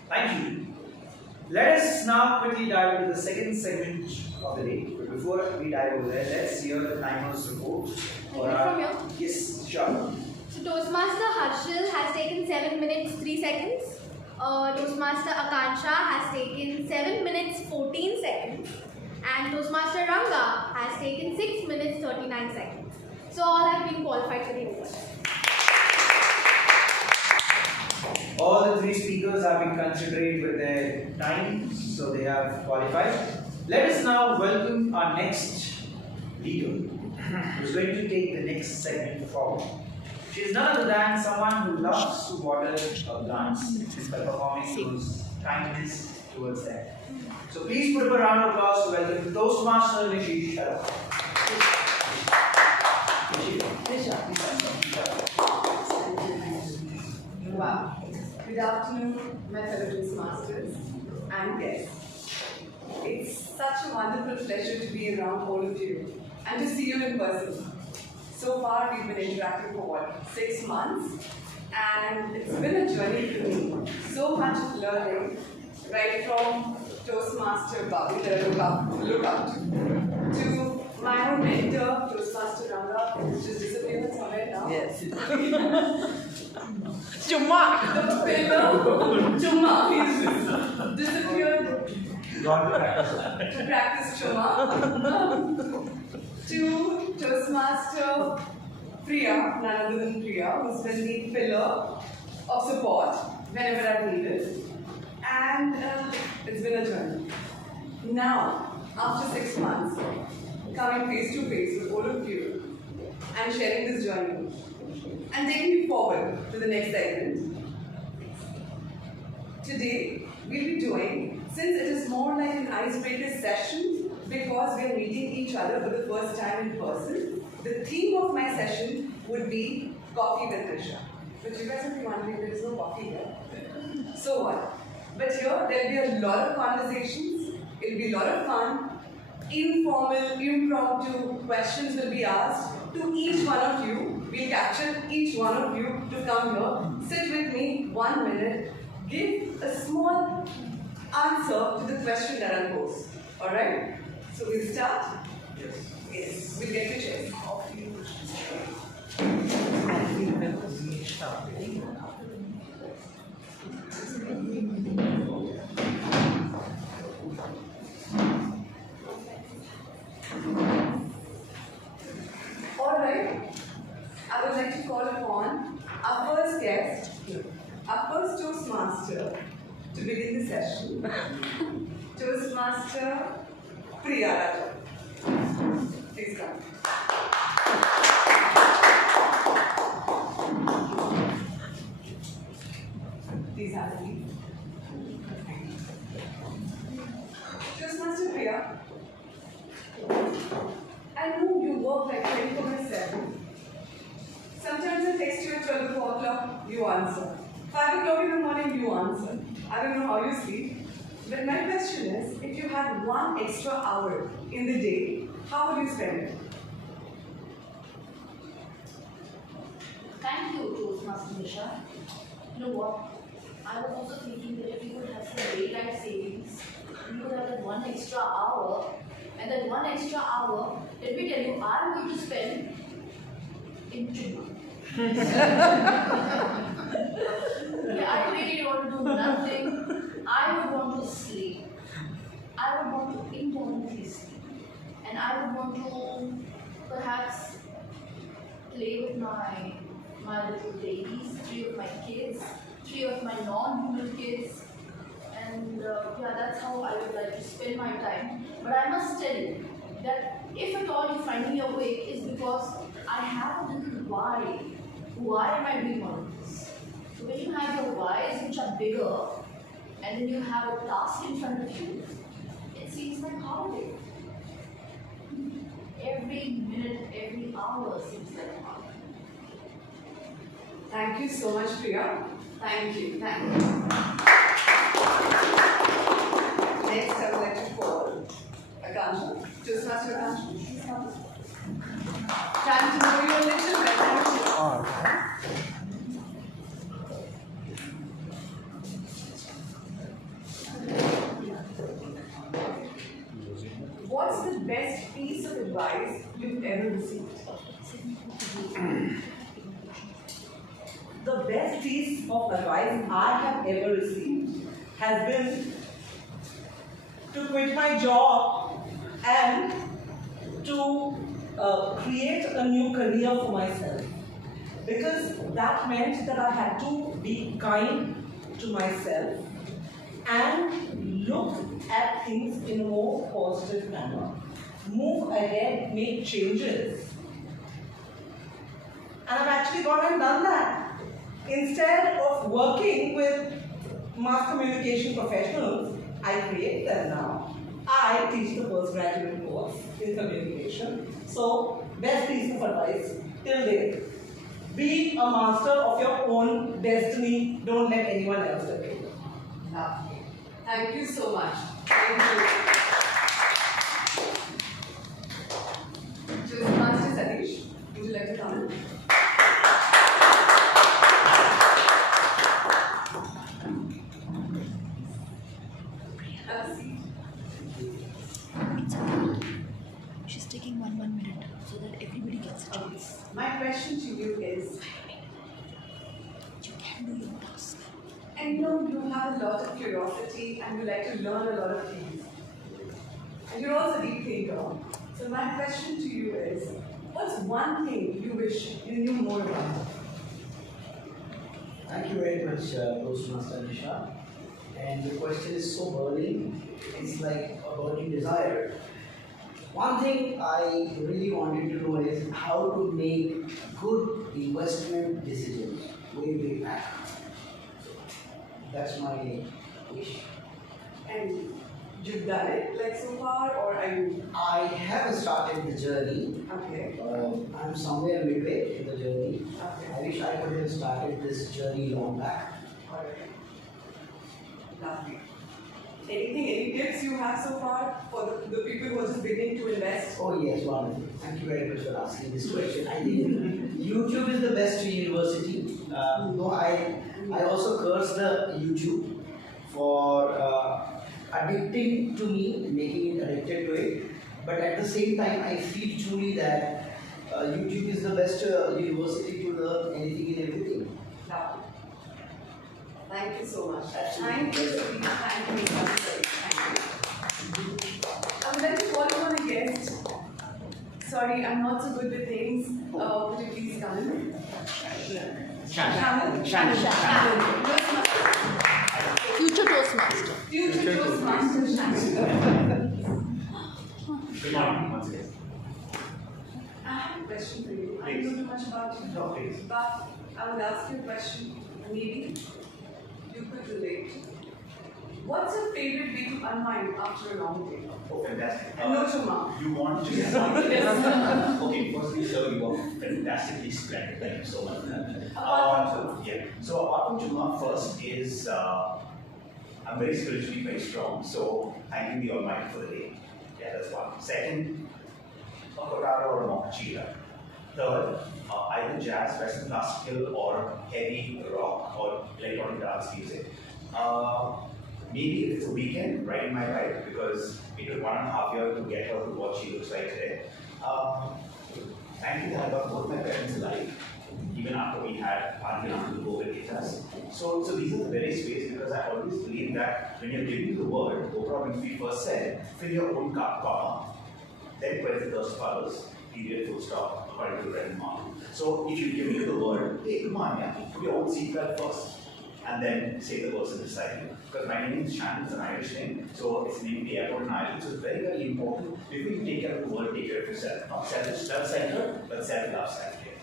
Thank you. Let us now quickly dive into the second segment of the day. But before we dive over there, let's hear the timer's report. From here? Yes, sure. So Toastmaster Harshil has taken 7 minutes 3 seconds. Toastmaster Akansha has taken 7 minutes 14 seconds. And Toastmaster Ranga has taken 6 minutes 39 seconds. So all have been qualified for the award. All the three speakers have been considerate with their time, so they have qualified. Let us now welcome our next leader, who is going to take the next segment forward. She is none other than someone who loves to water her plants by performing those kindness towards them. So please put up a round of applause to welcome Toastmaster Nishi Sharma. Wow. Good afternoon, my fellow Toastmasters and guests. It's such a wonderful pleasure to be around all of you and to see you in person. So far, we've been interacting for what, 6 months? And it's been a journey for me. So much of learning, right from Toastmaster Babu that I look up to my own mentor, Toastmaster Ranga, who's just disappeared somewhere now. Yes. Chuma! The pillar, Chuma, he's disappeared to practice Chuma. To Toastmaster Priya, none other than Priya, who's been the pillar of support whenever I've needed. And it's been a journey. Now, after 6 months, coming face to face with all of you and sharing this journey and taking you forward to the next segment. Today, we'll be doing, since it is more like an icebreaker session because we're meeting each other for the first time in person, the theme of my session would be coffee with Risha. But you guys will be wondering, there is no coffee here. So what? But here, there'll be a lot of conversations, it'll be a lot of fun, informal, impromptu questions will be asked to each one of you. We'll capture each one of you to come here, sit with me 1 minute, give a small answer to the question that I'll pose. Alright? So we'll start? Yes. Yes. We'll get your chairs. Alright, I would like to call upon our first guest, our first Toastmaster, to begin the session. Toastmaster Priya. Please come. Please have a seat. Toastmaster Priya, I know you work like 24/7. Sometimes I text you at 12 o'clock, you answer. 5 o'clock in the morning, you answer. I don't know how you sleep. But my question is, if you had 1 extra hour in the day, how would you spend it? Thank you, Toastmaster Nisha. You know what? I was also thinking that if you could have some daylight savings, you could have that 1 extra hour, and that 1 extra hour, let me tell you, I'm going to spend in Chuma. Yeah, I really want to do nothing. I would want to sleep. I would want to indolently sleep. And I would want to perhaps play with my little babies, 3 of my kids, 3 of my non-human kids. And yeah, that's how I would like to spend my time. But I must tell you that if at all you find me awake, is because I have a little why. Why am I doing all of this? So when you have your whys which are bigger, and then you have a task in front of you, it seems like holiday. Every minute, every hour seems like a holiday. Thank you so much, Priya. Thank you. Thank you. Next, I would like to call Akansha. Toastmaster Akansha. Time to know you a little better. What's the best piece of advice you've ever received? The best piece of advice I have ever received has been to quit my job and to create a new career for myself. Because that meant that I had to be kind to myself and look at things in a more positive manner. Move ahead, make changes. And I've actually gone and done that. Instead of working with mass communication professionals, I create them now. I teach the postgraduate course in communication. So, best piece of advice till date. Be a master of your own destiny. Don't let anyone else do it. Thank you so much. Thank you. Toastmaster Satish, would you like to come in? Have a seat. She's taking one minute so that everybody gets a chance. My question to you is, You can do your task. I know you have a lot of curiosity and you like to learn a lot of things. And you're also a deep thinker. So my question to you is, what's one thing you wish you knew more about? Thank you very much, Toastmaster Nisha. And the question is so burning, it's like a burning desire. One thing I really wanted to know is how to make good investment decisions way back. That's my wish. And you've done it like so far, or are you? I haven't started the journey. Okay. I'm somewhere midway in the journey. Okay. I wish I could have started this journey long back. Alright. Lovely. Anything, any tips you have so far for the people who are just beginning to invest? Oh yes, wonderful. Thank you very much for asking this question. I think YouTube is the best university. No, I also curse the YouTube for addicting to me, making it addicted to it. But at the same time, I feel truly that YouTube is the best university to learn anything and everything. Lovely. Thank you so much. Absolutely. Thank you, Sri. Thank you. Thank you. I would like to call upon a guest. Sorry, I'm not so good with names. Could you please come in? Shannon. Future Toastmaster. Future Toastmaster Shannon. Good morning, once again. I have a question for you. I don't know too much about you. No, please. But I would ask you a question. Maybe you could relate. What's your favorite way to unwind after a long day? Oh, fantastic. No, Chuma. You want to Yes. Okay, firstly, sir, you are fantastically splendid. Thank you so much. Apart from Chuma. Yeah. So apart from Chuma, first is I'm very spiritually very strong, so thanking the Almighty for the day. Yeah, that's one. Second, a Kotara or a mockachila. Third, either jazz, western classical, or heavy rock or electronic dance music. Maybe if it's a weekend, riding my bike, because it took 1.5 years to get her to what she looks like today. Thankfully, I got both my parents alive, even after we had auntie and uncle go with us. So these are the various ways, because I always believe that when you're giving the word, Oprah Winfrey first said, fill your own cup, comma, then quench the thirst of others, period, full stop, according to Red Mark. So if you give me the word, hey, come on, yeah, put your own seatbelt first, and then say the person beside you. Because my name is Shannon, it's an Irish name, so it's named the airport in Ireland. So it's very, very important. Before you take care of the world, take care of yourself. Not self-centered, but self-love, self-care.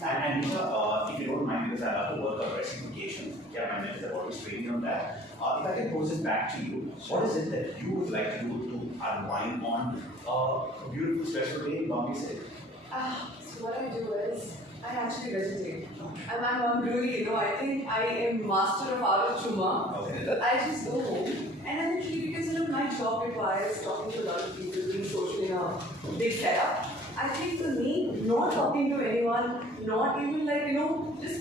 And if you don't mind, because I love the work of reciprocation, yeah, my mentors have always trained me on that. If I can pose it back to you, what is it that you would like to do to unwind on a beautiful, special day in Bombay City? So what I do is, I actually vegetate. And I'm really, I think I am master of art of Chuma. Okay. I just go home. And I'm actually, because my job requires talking to a lot of people, being social in a big setup. I think for me, not talking to anyone, not even just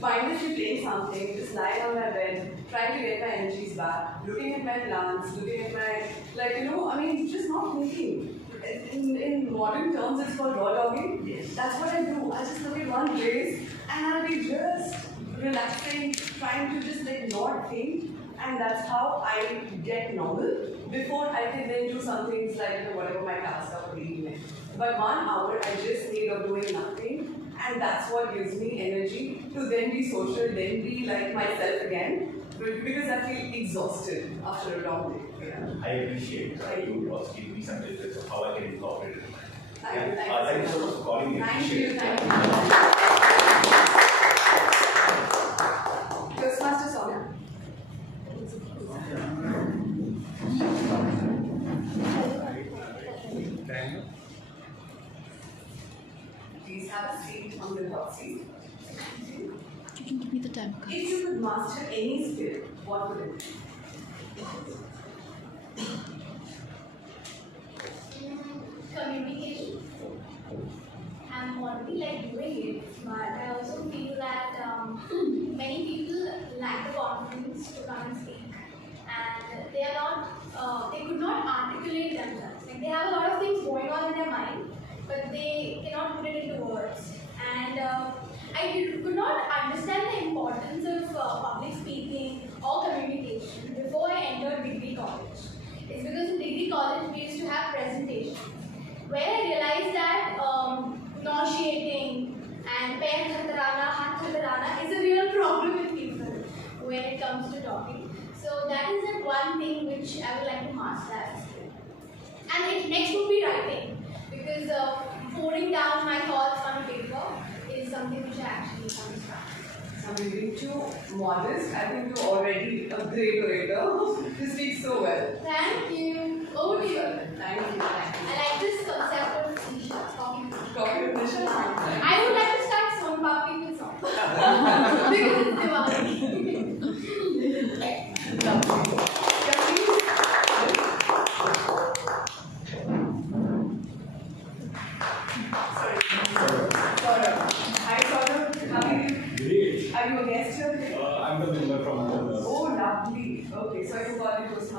mindlessly playing something, just lying on my bed, trying to get my energies back, looking at my plants, looking at my, just not thinking. In modern terms, it's called raw dogging. Yes. That's what I do. I just look at one place and I'll be just relaxing, trying to just not think. And that's how I get normal before I can then do some things like whatever my tasks are for the evening. But 1 hour I just need of doing nothing, and that's what gives me energy to then be social, then be like myself again, because I feel exhausted after a long day. Yeah. I appreciate it. You also give me some tips of how I can incorporate it. Thank Thank you so much for calling me. Thank you. Toastmaster Sonia. Please have a seat on the hot seat. You can give me the time. If you could master any skill, what would it be? Communication. I'm already doing it, but I also feel that many people lack the confidence to come and speak, and they are not, they could not articulate themselves. Like they have a lot of things going on in their mind, but they cannot put it into words. And I could not understand the importance of public speaking or communication before I entered degree college. It's because in degree college we used to have presentations, where I realized that nauseating and pair khatarana, hath khatarana is a real problem with people when it comes to talking. So that is that one thing which I would like to master as a skill. And next would be writing, because pouring down my thoughts on paper is something which I actually can't start. I'm being too modest. I think you're already a great orator. You speak so well. Thank you. Oh dear. Thank you. I like this concept of Nisha talking. Talking with Nisha. I would like to start song popping with song. Because it's Diwali. Lovely. Yeah, please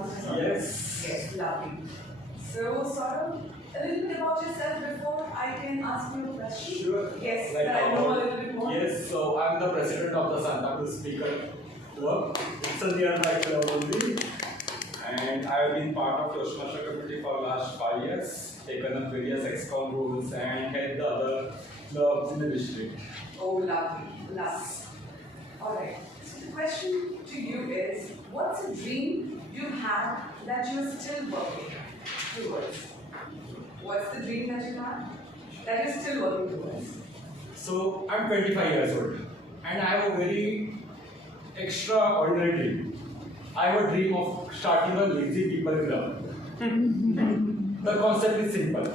Toastmasters? Yes. Yes, lovely. So, Saurabh, a little bit about yourself before I can ask you a question. Sure. Yes, Like that I know a little bit more. Yes, so I'm the president of the Santa Cruz Speaker Club. It's a nearby club only. And I've been part of Toastmaster committee for the last 5 years, taken up various ExCom roles and head the other clubs in the district. Oh, lovely, lovely. Alright, so the question to you is, what's a dream you had that you're still working towards? What's the dream that you had that you're still working towards? So I'm 25 years old and I have a very extraordinary dream. I have a dream of starting a lazy people club. The concept is simple.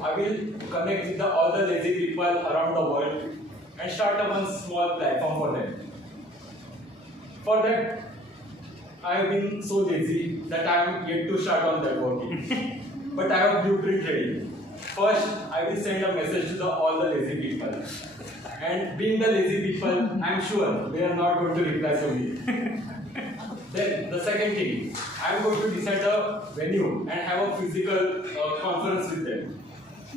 I will connect with all the lazy people around the world and start a one small platform for them. For that, I have been so lazy that I am yet to start on that working. But I have blueprint ready. First, I will send a message to all the lazy people. And being the lazy people, I am sure they are not going to reply to me. Then the second thing, I am going to decide a venue and have a physical conference with them,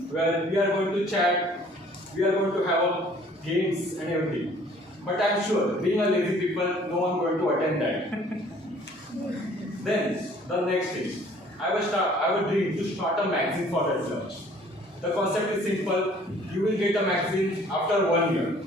where we are going to chat, we are going to have games and everything. But I am sure, being a lazy people, no one going to attend that. Then the next thing, I have a dream to start a magazine for that club. The concept is simple. You will get a magazine after 1 year.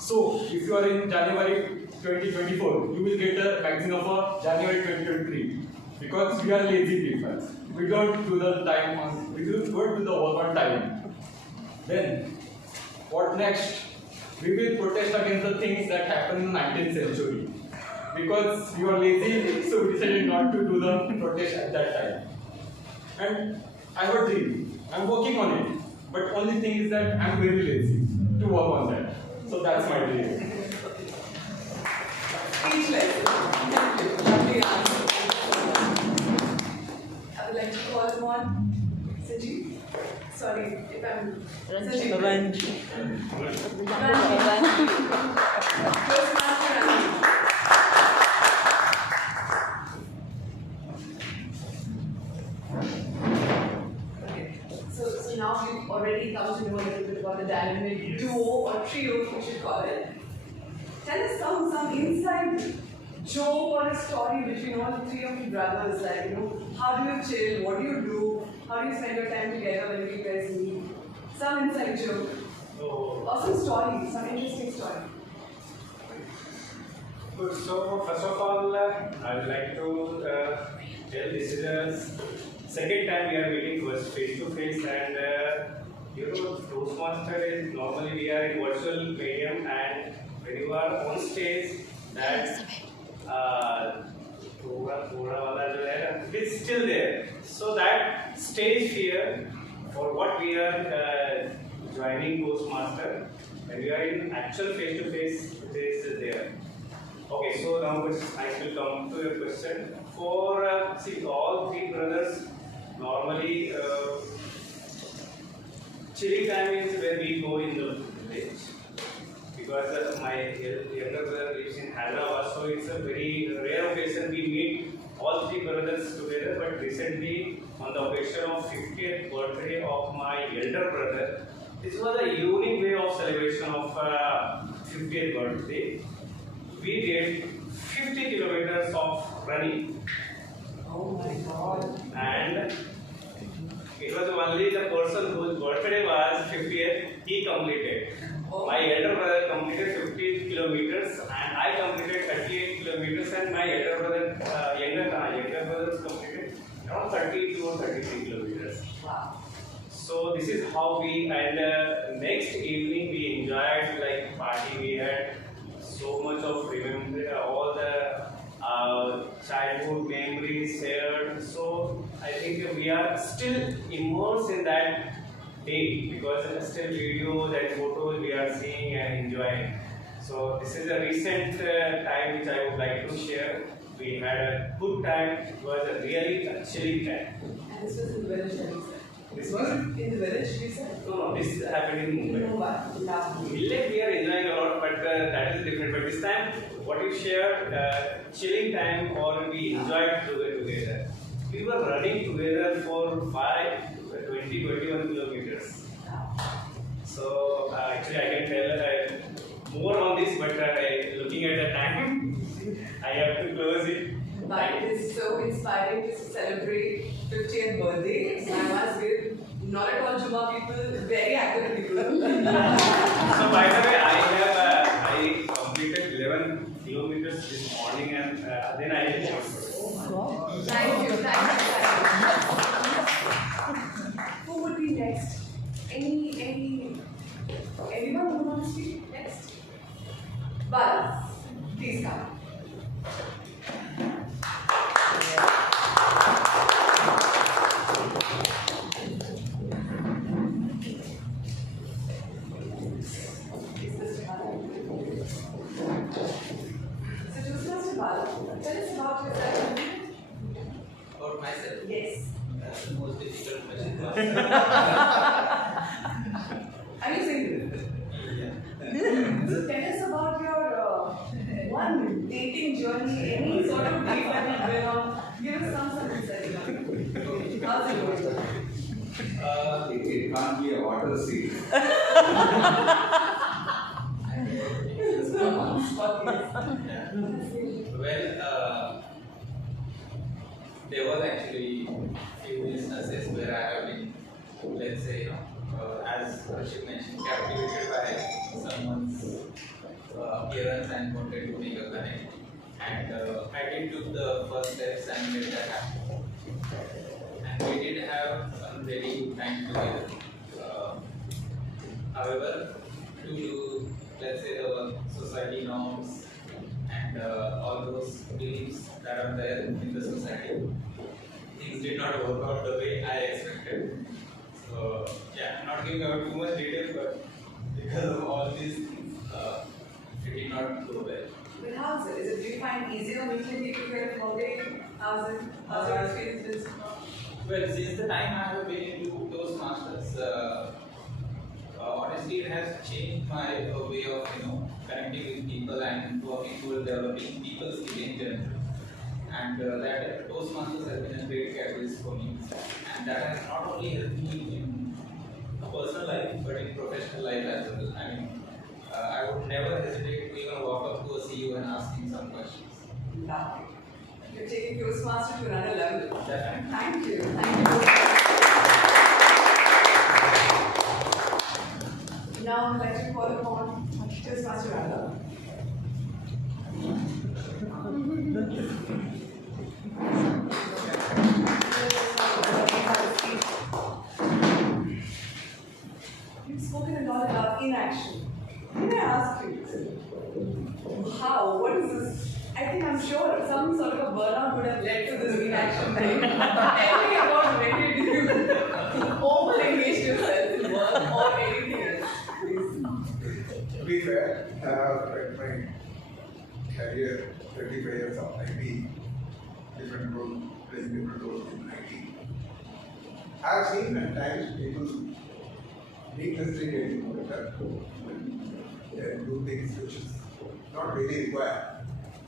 So if you are in January 2024, you will get a magazine of January 2023 because we are lazy people. We don't do the time on. We don't do the work on time. Then what next? We will protest against the things that happened in the 19th century because we are lazy, so we decided not to do the protest at that time. And I have a dream. I'm working on it, but only thing is that I'm very lazy to work on that. So that's my dream. Speechless. Lovely answer. I would like to call upon Saji. Sorry if I'm Saji. Ranji. Toastmaster Ranji. Okay. So now we've already come to know a little bit about the dynamic duo or trio, we should call it. Tell us some inside joke or a story between all the three of you brothers. Like, how do you chill? What do you do? How do you spend your time together when you guys meet? Some inside joke. Or some story, some interesting story. Good. So first of all, I would like to tell this is the second time we are meeting face to face, and Toastmaster is normally we are in virtual medium, and when you are on stage, that it's still there. So that stage fear for what we are joining Toastmaster, when we are in actual face to face, it is there. Okay, so now I will come to your question. For see, all three brothers normally chilling time is where we go in the village. Because my younger brother lives in Hyderabad, so it's a very rare occasion we meet all three brothers together. But recently, on the occasion of 50th birthday of my elder brother, this was a unique way of celebration of 50th birthday. We did 50 kilometers of running. Oh my God! And it was only the person whose birthday was 50th, he completed. My elder brother completed 50 kilometers and I completed 38 kilometers, and my elder brother, younger brother completed around 32 or 33 kilometers. Wow. So this is how we, and next evening we enjoyed like party. We had so much of remember all the childhood memories shared. So I think we are still immersed in that day because still videos and photos we are seeing and enjoying. So this is a recent time which I would like to share. We had a good time. It was a really chilling time. And this was in the village, you said? This was in the village, you said? No, this happened in Mumbai. Lovely. Village we are enjoying a lot, but that is different. But this time what we shared chilling time or we enjoyed together. We were running together for 21 kilometers. So actually I can tell more on this, but looking at the time, I have to close it. But it is so inspiring to celebrate 50th birthday. I must give not at all Juma people, very active people. So by the way, I completed 11 kilometers this morning and then I did Thank you. Who would be next? Anyone who wants to speak next? Bal, please come. So Toastmaster Bal, tell us about yourself. About myself? Yes. That's the most difficult question to Are you single? Yeah. So tell us about your one dating journey, any sort of date that you've been on. Give us some insight. How's it going? It can't be a water sea. Well, there was actually few instances where I have been, let's say, as Rashid mentioned, captivated by someone's appearance and wanted to make a connect. And I did took the first steps and made that happen. And we did have some very good time together. However, due to, let's say, the society norms and all those beliefs that are there in the society, things did not work out the way I expected. So, yeah, I'm not giving out too much detail, but because of all these things, it did not go well. But how's it? Do you find easier meeting people here in Bombay? How's your experience been? Well, since the time I have been into Toastmasters, honestly, it has changed my way of connecting with people and working towards developing people skills in general. And that Toastmasters has been a great catalyst for me. And that has not only helped me in personal life, but in professional life as well. I mean, I would never hesitate to even walk up to a CEO and ask him some questions. Lovely. You're taking Toastmaster to another level. Definitely. Thank you. Thank you. Now I'd like to call upon Toastmaster Radha. You've spoken a lot about inaction. Can I ask you, how? What is this? I think I'm sure some sort of a burnout would have led to this inaction thing. Tell me about when did you over-engage yourself in work or anything else, please. To be fair, I have spent my career 35 years of IT, different roles, playing different roles in IT. I have seen at times people needlessly getting better and do things which is not really required.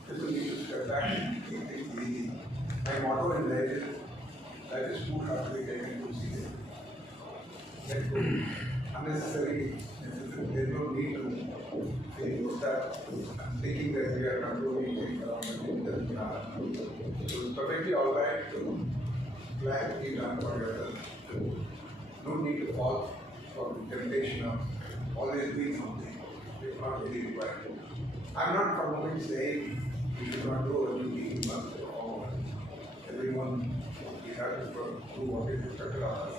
People need to step back and take things easy. My motto in life is too hard to be taken too seriously. Let go. Unnecessary, there's no need to say that I'm thinking that we are controlling things around the So it's perfectly alright to plan to be done for yourself. No need to fall for the temptation of always doing something. It's not really required. I'm not promoting saying you should not do everything you must or everyone we have to do what is expected of us.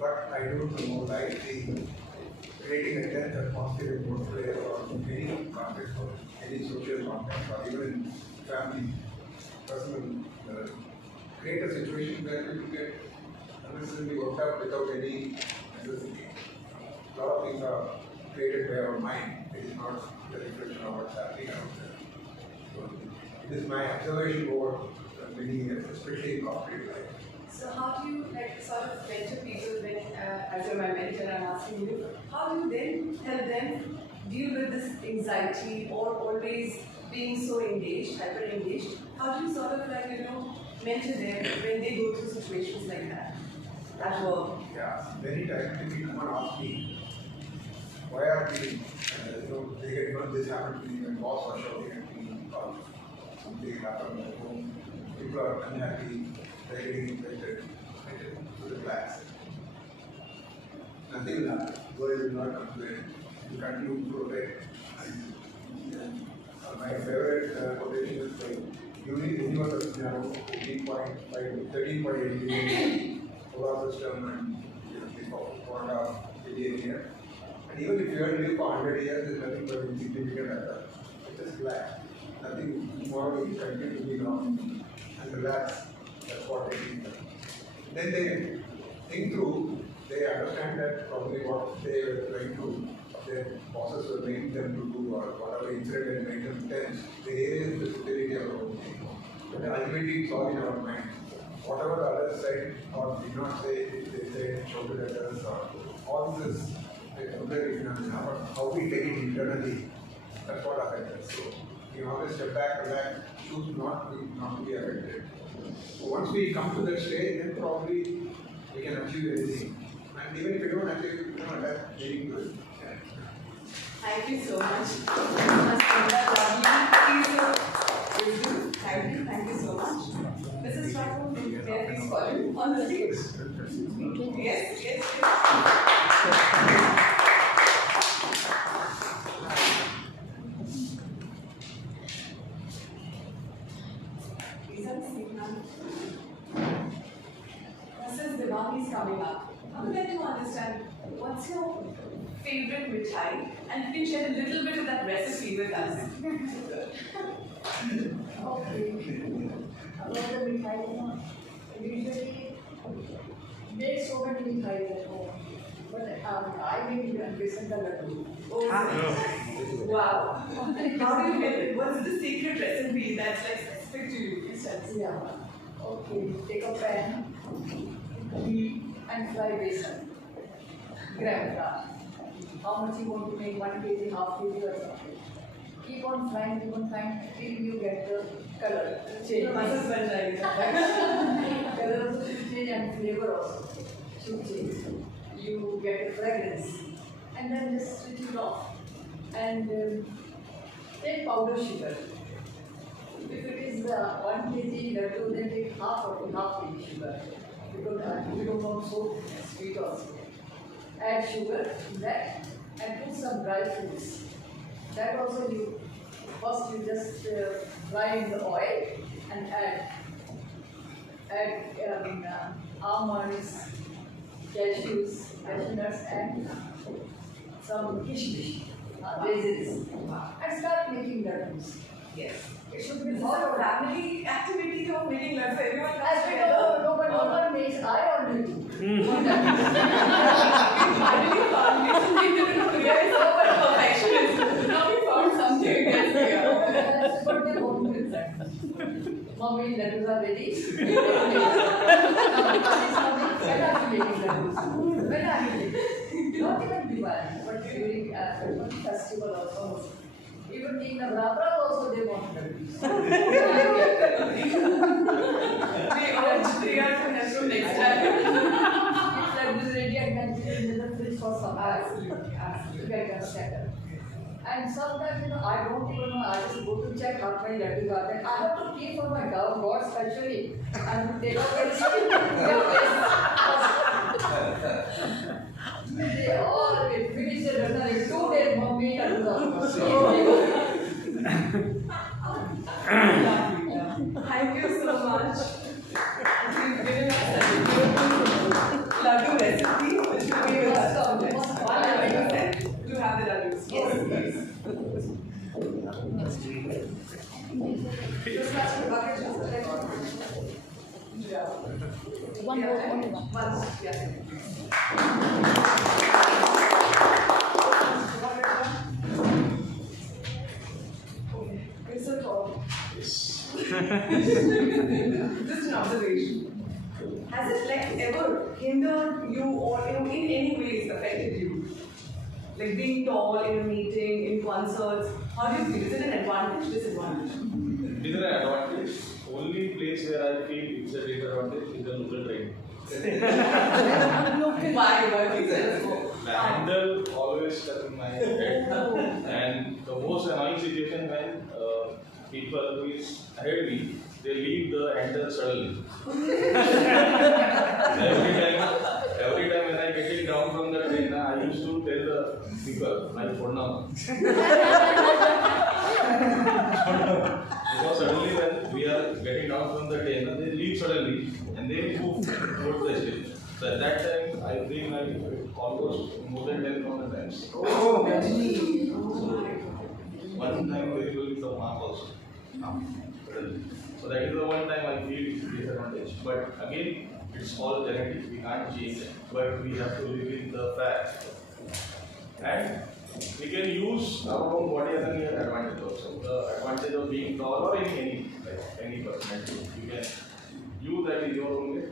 But I don't promote lightly creating a tense atmosphere in workplace or any context or any social context or even in family, personal, create a situation where people get unnecessarily worked up without any necessity. A lot of things are created by our mind. It is not the reflection of what's happening out there. So it is my observation over many years, especially in corporate life. So how do you sort of mentor people when, as you're my mentor, I'm asking you, how do you then help them deal with this anxiety or always being so engaged, hyper engaged, how do you sort of mentor them when they go through situations like that at work? Yeah, many times people come and ask me, why are we, they get this happened to me, when boss was shouting at me, or something happened at home, people are unhappy, they're getting infected to the class. Nothing will happen. World will not complain. You continue to protect. My favorite quotation is like, universe has 13.8 billion solar system and 4.5 billion years. And even if you are to live for 100 years, there's nothing but insignificant at that. It's just black. Nothing more will continue to be long and relax. That's what they need. Then they think through, they understand that probably what they were trying to, their bosses were making them to do or whatever incident had made them tense, they realize the stability of our own thing. But ultimately it's all in our mind. Whatever the other side or did not say, they said, shouted at us or all this, how we take it internally, that's what affects us. So you always step back, relax, choose not to be affected. So once we come to that stage, then probably we can achieve anything. And even if we don't achieve, that's very good. Thank you so much. Thank you so much. Mrs. Thakur, may I please call you on the stage? Yes. Since Diwali is coming up, I would like to understand what's your favorite mithai, and you can share a little bit of that recipe with us. Okay. About the mithai, usually make so many mithai at home, but I make besan ka laddu. Wow. How do you get it? What's the secret recipe that's specific to you? Yeah. Okay, take a pan, heat and fry besan. Gram flour. How much you want to make, 1 kg, half kg or something. Keep on frying till you get the color. Change. Color also should change and flavor also should change. You get a fragrance and then just switch it off and take powder sugar. If it is 1 kg laddu, then take half kg sugar because we don't want so sweet also. Add sugar in that and put some dry fruits. That also you just fry in the oil and add almonds, cashew nuts and some kishmish, raisins and start making laddus. Yes. It should be This is hot. a family activity of making laddu. Everyone comes As we together. know, no one makes, I only do. Mommy, laddus are ready. When are you making laddus? When are you making? Not even Diwali, but during festival also. Even in Navratri also they want laddus. They are to have from next time. If laddus ready, I can put it in the fridge for some hours. To get them settled. And sometimes, I don't even know, I just go to check how many laddus are there. I have to keep for my God especially. And they don't get they all will finish the laddu like 2 days, mommy, laddus Thank you so much. You've given us a beautiful laddu recipe, which will be with us to have the laddus. Yes. One more, only one. One, yeah. You're so tall. Just an observation. Has it ever hindered you or in any ways affected you? Like being tall in a meeting, in concerts, How do you feel? Is it an advantage, disadvantage? It is an advantage. Only place where I feel it's a disadvantage is the local train. Why is it? The handle always stuck in my head. And the most annoying situation when people who is ahead of me, they leave the handle suddenly. every time when I get it down from the train, I used to tell the people, my phone now. Because suddenly when we are getting down from the train, they leave suddenly and they move towards the station. So at that time, I think I almost more than 10,000 times. Oh, One time very well with the mark also. So that is the one time I feel it's a disadvantage. But again, it's all genetic, we can't change it. But we have to live with the fact. And we can use our own body as an advantage also. The advantage of being tall or any personality. You can use that in your own way.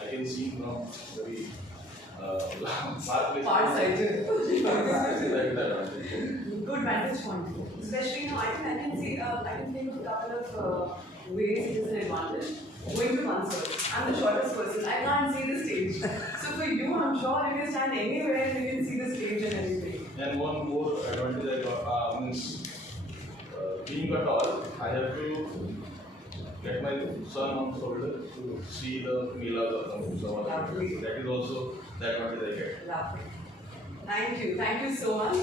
I can see from very far-sighted. Good vantage point. Especially now, I can see, I can think of a couple of ways it is an advantage. Going to concerts. I'm the shortest person. I can't see the stage. So for you, I'm sure you can stand anywhere and you can see the stage and everything. And one more advantage I got means being a tall, I have to get my son on shoulder to see the Milas or something. So that is also the advantage I get. Lovely. Thank you. Thank you so much.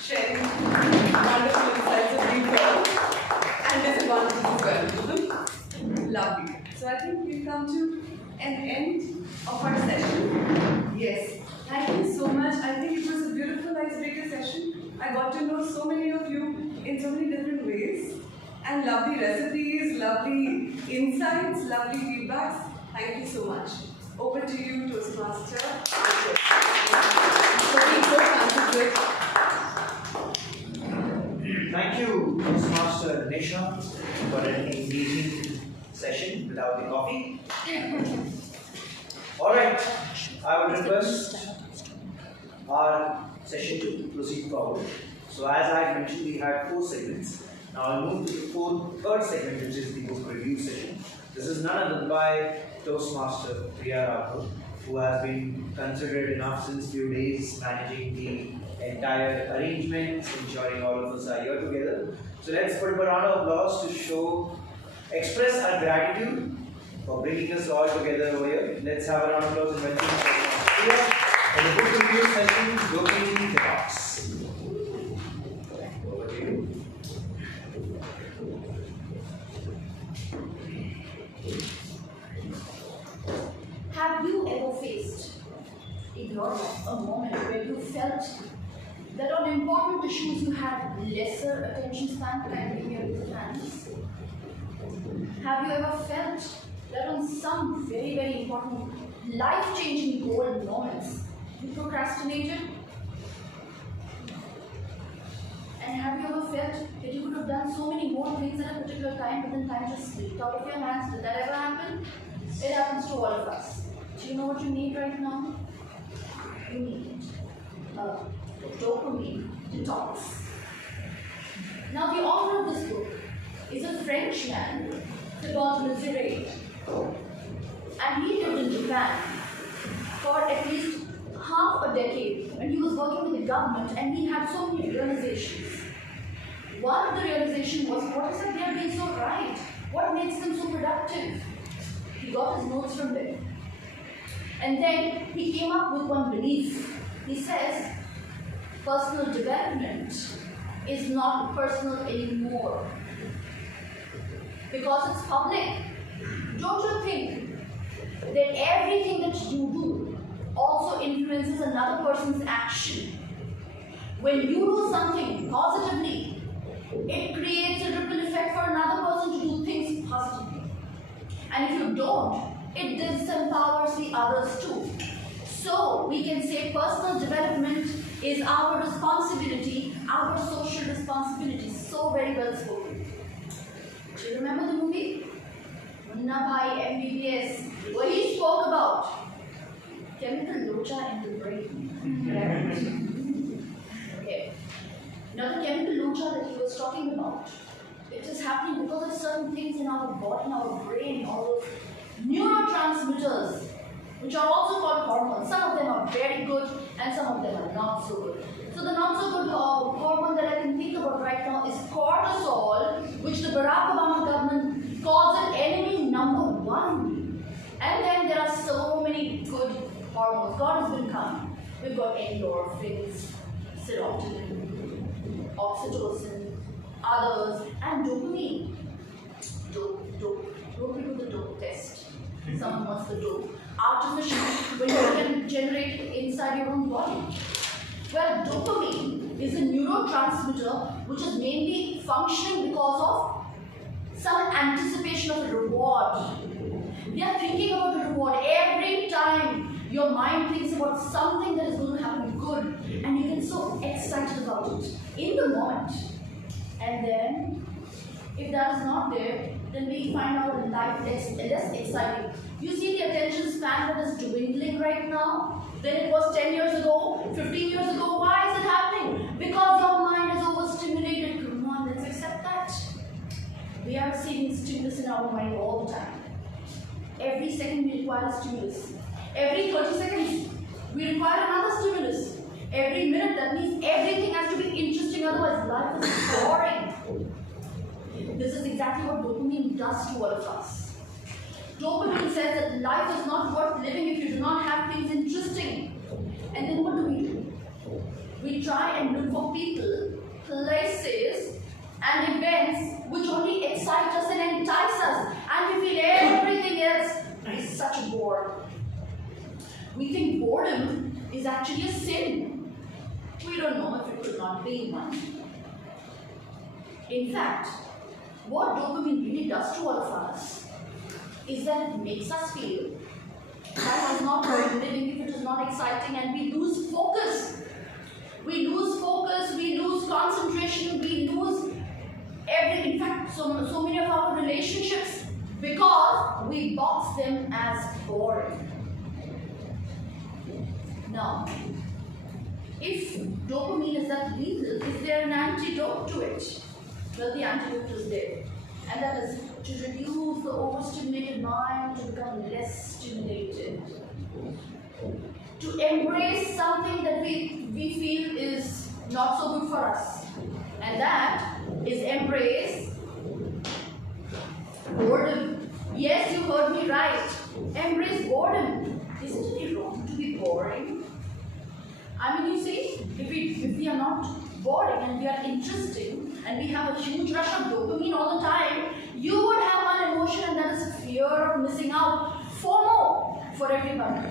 Sharing wonderful insights of being tall and disadvantages as well. Lovely. So I think we've come to an end of our session. Yes. Thank you so much. I think it was a beautiful icebreaker session. I got to know so many of you in so many different ways. And lovely recipes, lovely insights, lovely feedbacks. Thank you so much. Over to you, Toastmaster. Thank you, Toastmaster Nisha, for an engaging session without the coffee. Alright, I would request our session to proceed forward. So as I mentioned, we had 4 segments. Now I'll move to the third segment, which is the book review session. This is none other than by Toastmaster Priya Rathod, who has been considered enough since few days, managing the entire arrangements, ensuring all of us are here together. So let's put a round of applause to express our gratitude for bringing us all together over here. Let's have a round of applause and welcome Toastmaster Priya for the book review session, Opening the Box. Over to you. Have you ever faced in your life a moment where you felt that on important issues you had lesser attention span than in your plans? Have you ever felt that on some very, very important, life-changing goal moments you procrastinated? And have you ever felt that you could have done so many more things at a particular time, but then time just slipped out of your hands? Did that ever happen? It happens to all of us. Do you know what you need right now? You need a dopamine detox. Now, the author of this book is a French man, Thibaut Mezières, and he lived in Japan for at least half a decade when he was working with the government, and he had so many realizations. One of the realizations was, what is it they are being so right? What makes them so productive? He got his notes from there. And then he came up with one belief. He says, personal development is not personal anymore because it's public. Don't you think that everything that you do also influences another person's action? When you do something positively, it creates a ripple effect for another person to do things positively. And if you don't, it disempowers the others too. So we can say personal development is our responsibility, our social responsibility. So very well spoken. Do you remember the movie? Munna Bhai MBBS, where he spoke about chemical locha in the brain. Okay. Now the chemical lucha that he was talking about, it is happening because of certain things in our body, in our brain, all those neurotransmitters, which are also called hormones. Some of them are very good and some of them are not so good. So the not so good hormone that I can think about right now is cortisol, which the Barack Obama government calls it enemy number one. And then there are so many good hormones. God has been kind. We've got endorphins, serotonin, oxytocin, others, and dopamine. Don't do the dope test. Someone wants the dope. Artificial, when you can generate it inside your own body. Well, dopamine is a neurotransmitter which is mainly functioning because of some anticipation of a reward. We are thinking about a reward every time your mind thinks about something that is going to happen good, and you get so excited about it in the moment. And then, if that is not there, then we find our life less exciting. You see the attention span that is dwindling right now than it was 10 years ago, 15 years ago. Why is it happening? Because your mind is overstimulated. Come on, let's accept that. We are receiving stimulus in our mind all the time. Every second we require a stimulus. Every 30 seconds we require another stimulus. Every minute, that means everything has to be interesting, otherwise life is boring. This is exactly what dopamine does to all of us. Dopamine says that life is not worth living if you do not have things interesting. And then what do? We try and look for people, places, and events which only excite us and entice us, and we feel everything else is such a bore. We think boredom is actually a sin. We don't know if it could not be one. In fact, what dopamine really does to all of us is that it makes us feel life is not worth living if it is not exciting, and we lose focus. We lose focus, we lose concentration, we lose everything. In fact, so many of our relationships, because we box them as boring. Now, if dopamine is that lethal, is there an antidote to it? Well, the antidote is there, and that is to reduce the overstimulated mind to become less stimulated. To embrace something that we feel is not so good for us, and that is embrace boredom. Yes, you heard me right. Embrace boredom. Isn't it wrong to be boring? I mean, you see, if we are not boring and we are interesting and we have a huge rush of dopamine all the time, you would have one emotion, and that is fear of missing out. FOMO for everybody.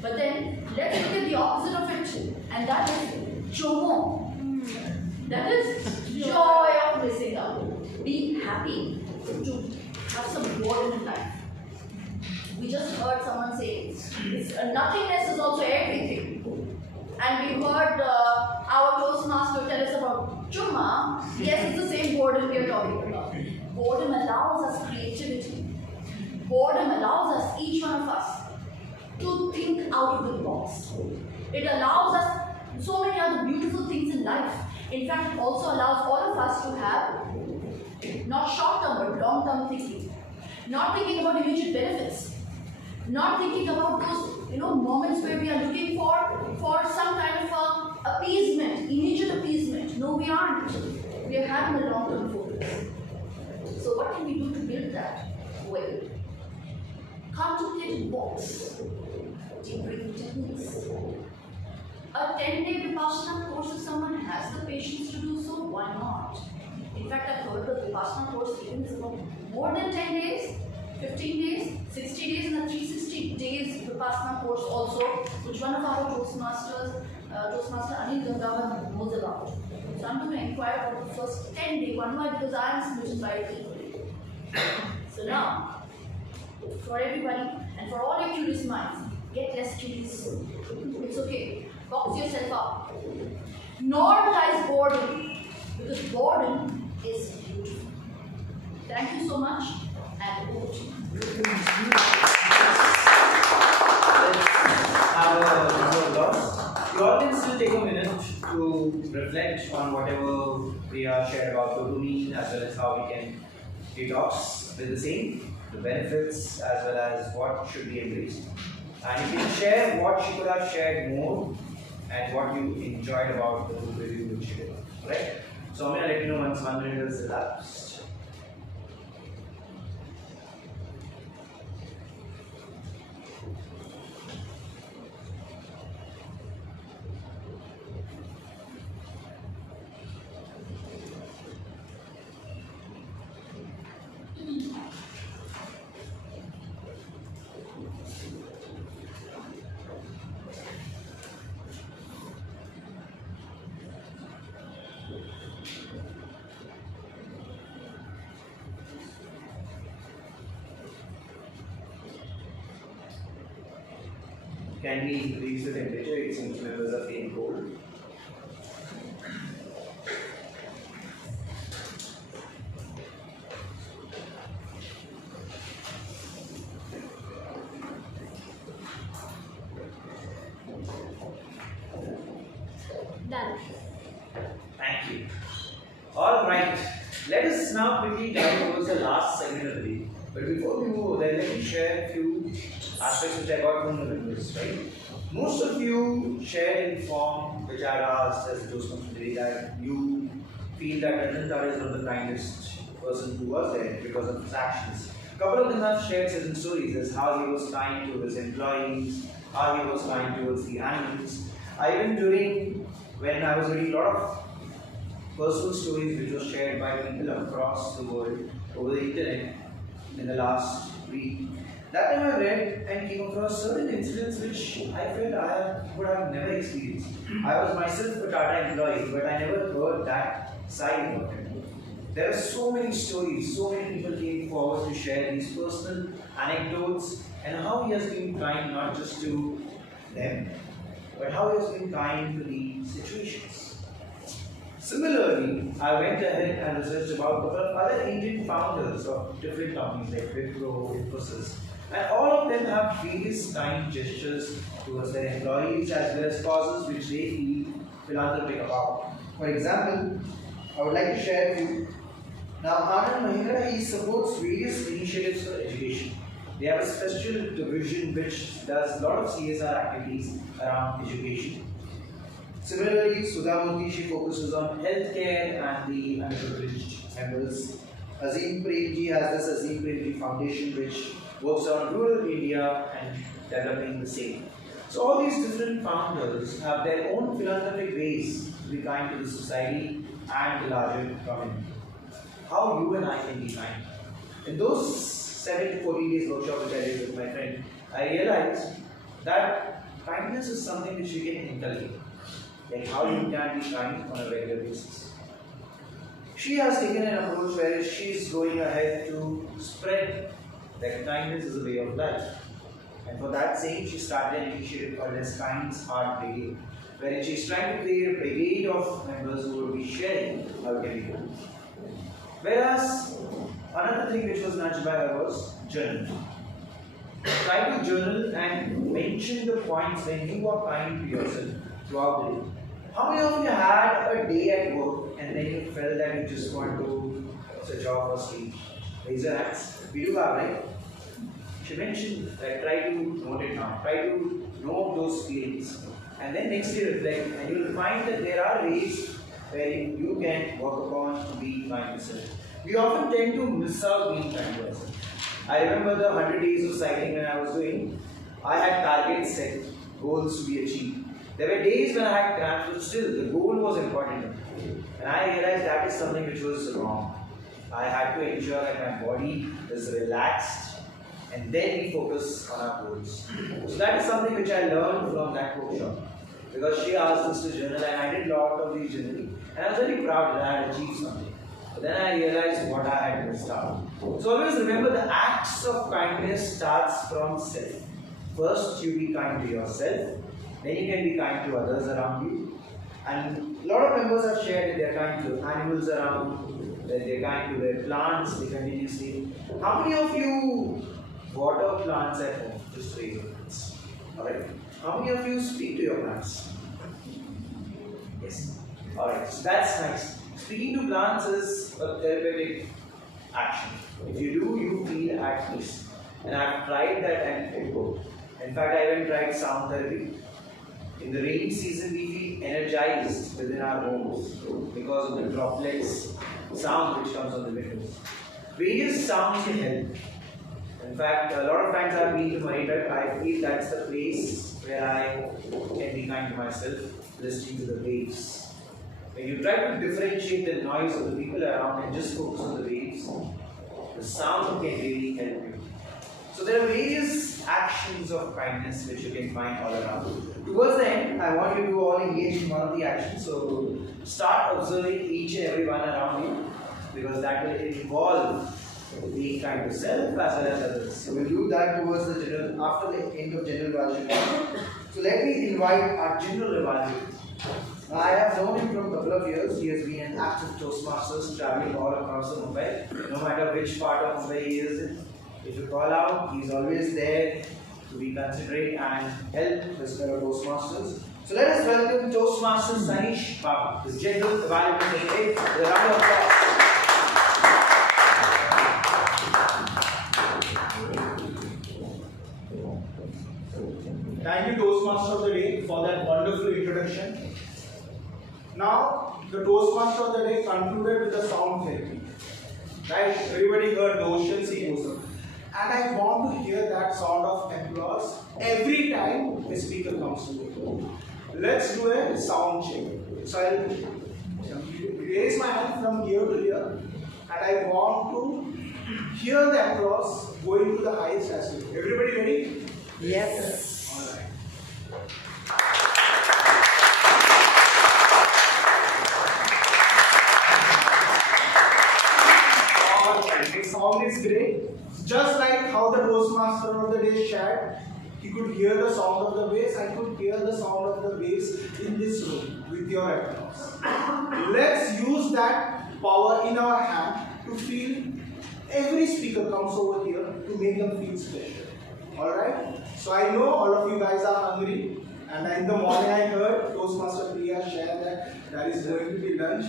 But then let's look at the opposite of it, and that is JOMO. That is joy of missing out. Be happy to have some boredom in life. We just heard someone say nothingness is also everything. And we heard our Toastmaster tell us about Chumma. Yes, it's the same boredom we are talking about. Boredom allows us creativity. Boredom allows us, each one of us, to think out of the box. It allows us so many other beautiful things in life. In fact, it also allows all of us to have not short-term but long-term thinking. Not thinking about immediate benefits. Not thinking about those moments where we are looking for some kind of appeasement, immediate appeasement. No, we aren't. We are having a long-term focus. So what can we do to build that? Well, contemplative walks, deep breathing techniques. A 10-day Vipassana course, if someone has the patience to do so, why not? In fact, I've heard the Vipassana course even is about more than 10 days, 15 days, 60 days, and a 360 days Vipassana course also, which one of our Toastmasters, Toastmaster Anil Gangavan, knows about. So I'm going to inquire about the first 10 day one. Why? Because I am smitten by it equally. So now, for everybody and for all your curious minds, get less curious. It's okay. Box yourself up. Normalize boredom, because boredom is beautiful. Thank you so much, and over to you. Have a applause. You all can still take a minute to reflect on whatever Priya shared about dopamine as well as how we can detox with the same, the benefits as well as what should be embraced. And you can share what she could have shared more and what you enjoyed about the book review which she did. Right? So I'm going to let you know once 1 minute is elapsed. Can we increase the temperature? It seems members are feeling cold. Done. Thank you. Alright, let us now quickly dive towards the last segment of the day. But before we move there, let me share a few aspects which I got from the members, right? Most of you shared in form which I had asked as a Toastmaster today that you feel that Ratan Tata is one of the kindest person who was there because of his actions. A couple of them have shared certain stories as how he was kind to his employees, how he was kind towards the animals. Even during when I was reading a lot of personal stories which were shared by people across the world over the internet in the last week. That time I read and came across certain incidents which I felt would have never experienced. I was myself a Tata employee, but I never heard that side of it. There are so many stories, so many people came forward to share these personal anecdotes and how he has been kind not just to them, but how he has been kind to the situations. Similarly, I went ahead and researched about a couple of other Indian founders of different companies like Wipro, Infosys, and all of them have various kind gestures towards their employees as well as causes which they feel philanthropic about. For example, I would like to share a few. Now, Anand Mahindra, he supports various initiatives for education. They have a special division which does a lot of CSR activities around education. Similarly, Sudhamurthy, she focuses on healthcare and the underprivileged members. Azim Premji has this Azim Premji Foundation which works on rural India and developing the same. So all these different founders have their own philanthropic ways to be kind to the society and the larger community. How you and I can be kind. In those 7 to 14 days workshop which I did with my friend, I realized that kindness is something which you can inculcate. Like how you can be kind on a regular basis. She has taken an approach where she is going ahead to spread that kindness is a way of life. And for that sake, she started an initiative called as Kind's Heart Brigade, wherein she is trying to create a brigade of members who will be sharing how can we do. Whereas another thing which was nudged by her was journal. Try to journal and mention the points when you are kind to yourself throughout the day. How many of you had a day at work and then you felt that you just want to switch off or sleep? Raise your hands. We do have, right? She mentioned that try to note it down. Try to know those feelings. And then next day reflect and you will find that there are ways where you can work upon being kind to yourself. We often tend to miss out being kind to ourselves. I remember the 100 days of cycling when I was doing, I had targets set, goals to be achieved. There were days when I had cramps, but still the goal was important. And I realized that is something which was wrong. I had to ensure that my body is relaxed and then we focus on our goals. So that is something which I learned from that workshop. Because she asked us to journal and I did a lot of these journaling. And I was very proud that I had achieved something. But then I realized what I had missed out. So always remember the acts of kindness starts from self. First you be kind to yourself. Then you can be kind to others around you. And a lot of members have shared that they are kind to animals around, that they are kind to their plants, they continuously. How many of you water plants at home? Just raise your hands. Alright. How many of you speak to your plants? Yes. Alright, so that's nice. Speaking to plants is a therapeutic action. If you do, you feel at peace. And I've tried that and it worked. In fact, I even tried sound therapy. In the rainy season, we feel energized within our homes because of the droplets sound which comes on the windows. Various sounds can help. In fact, a lot of times I've been to Marita, I feel that's the place where I can be kind to myself, listening to the waves. When you try to differentiate the noise of the people around and just focus on the waves, the sound can really help you. So there are various actions of kindness which you can find all around. Towards the end, I want you to all engage in one of the actions. So start observing each and every one around you, because that will involve being kind to self as well as others. So we'll do that towards the general, after the end of general evaluation. So let me invite our general evaluator. I have known him from a couple of years. He has been an active Toastmasters traveling all across the Mumbai. No matter which part of Mumbai he is in, if you call out, he is always there to be considerate and help his fellow Toastmasters. So let us welcome Toastmaster Sanish Babu, his general evaluator today, with a round of applause. Thank you, Toastmaster of the Day, for that wonderful introduction. Now, the Toastmaster of the Day concluded with the sound therapy. Right? Everybody heard the ocean sea goes up. And I want to hear that sound of applause every time a speaker comes to me. Let's do a sound check. So I'll raise my hand from here to here, and I want to hear the applause going to the highest as well. Everybody ready? Yes. Alright. Alright, the sound is great. Just like how the Toastmaster of the Day shared, he could hear the sound of the waves, I could hear the sound of the waves in this room with your applause. Let's use that power in our hand to feel every speaker comes over here to make them feel special. Alright? So I know all of you guys are hungry, and in the morning I heard Toastmaster Priya share that there is going to be lunch.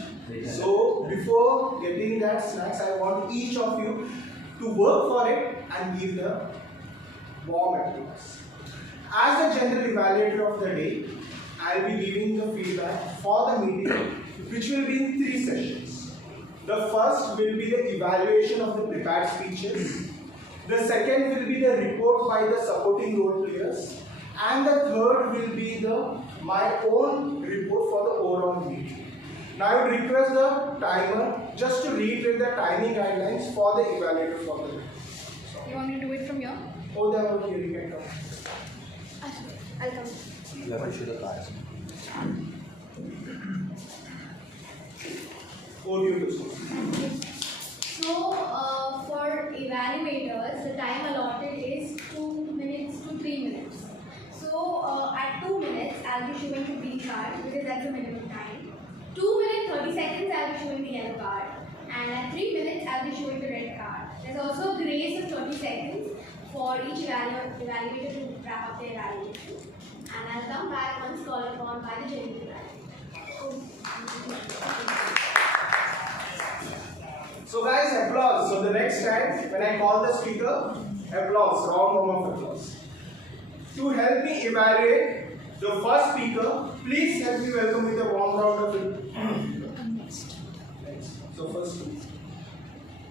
So before getting that snacks, I want each of you to work for it and give the warm applause. As the general evaluator of the day, I will be giving the feedback for the meeting, which will be in 3 sessions. The first will be the evaluation of the prepared speeches. The second will be the report by the supporting role players. And the third will be my own report for the overall meeting. Now I would request the timer just to reiterate the timing guidelines for the evaluator for the day. You want me to do it from here? Oh, they are here, you can come. I'll come. You have to show the cards. Over to you. So, for evaluators, the time allotted is 2 minutes to 3 minutes. So, at 2 minutes, I'll be showing the green card because that's the minimum time. 2 minutes, 30 seconds, I'll be showing the yellow card. And at 3 minutes, I'll be showing the red card. There's also a grace of 30 seconds for each evaluator to wrap up their evaluation. And I'll come back once called upon by the general evaluator. So guys, applause. So the next time when I call the speaker, applause, round of applause. To help me evaluate the first speaker, please help me welcome with a warm round of applause. Next. So first speaker.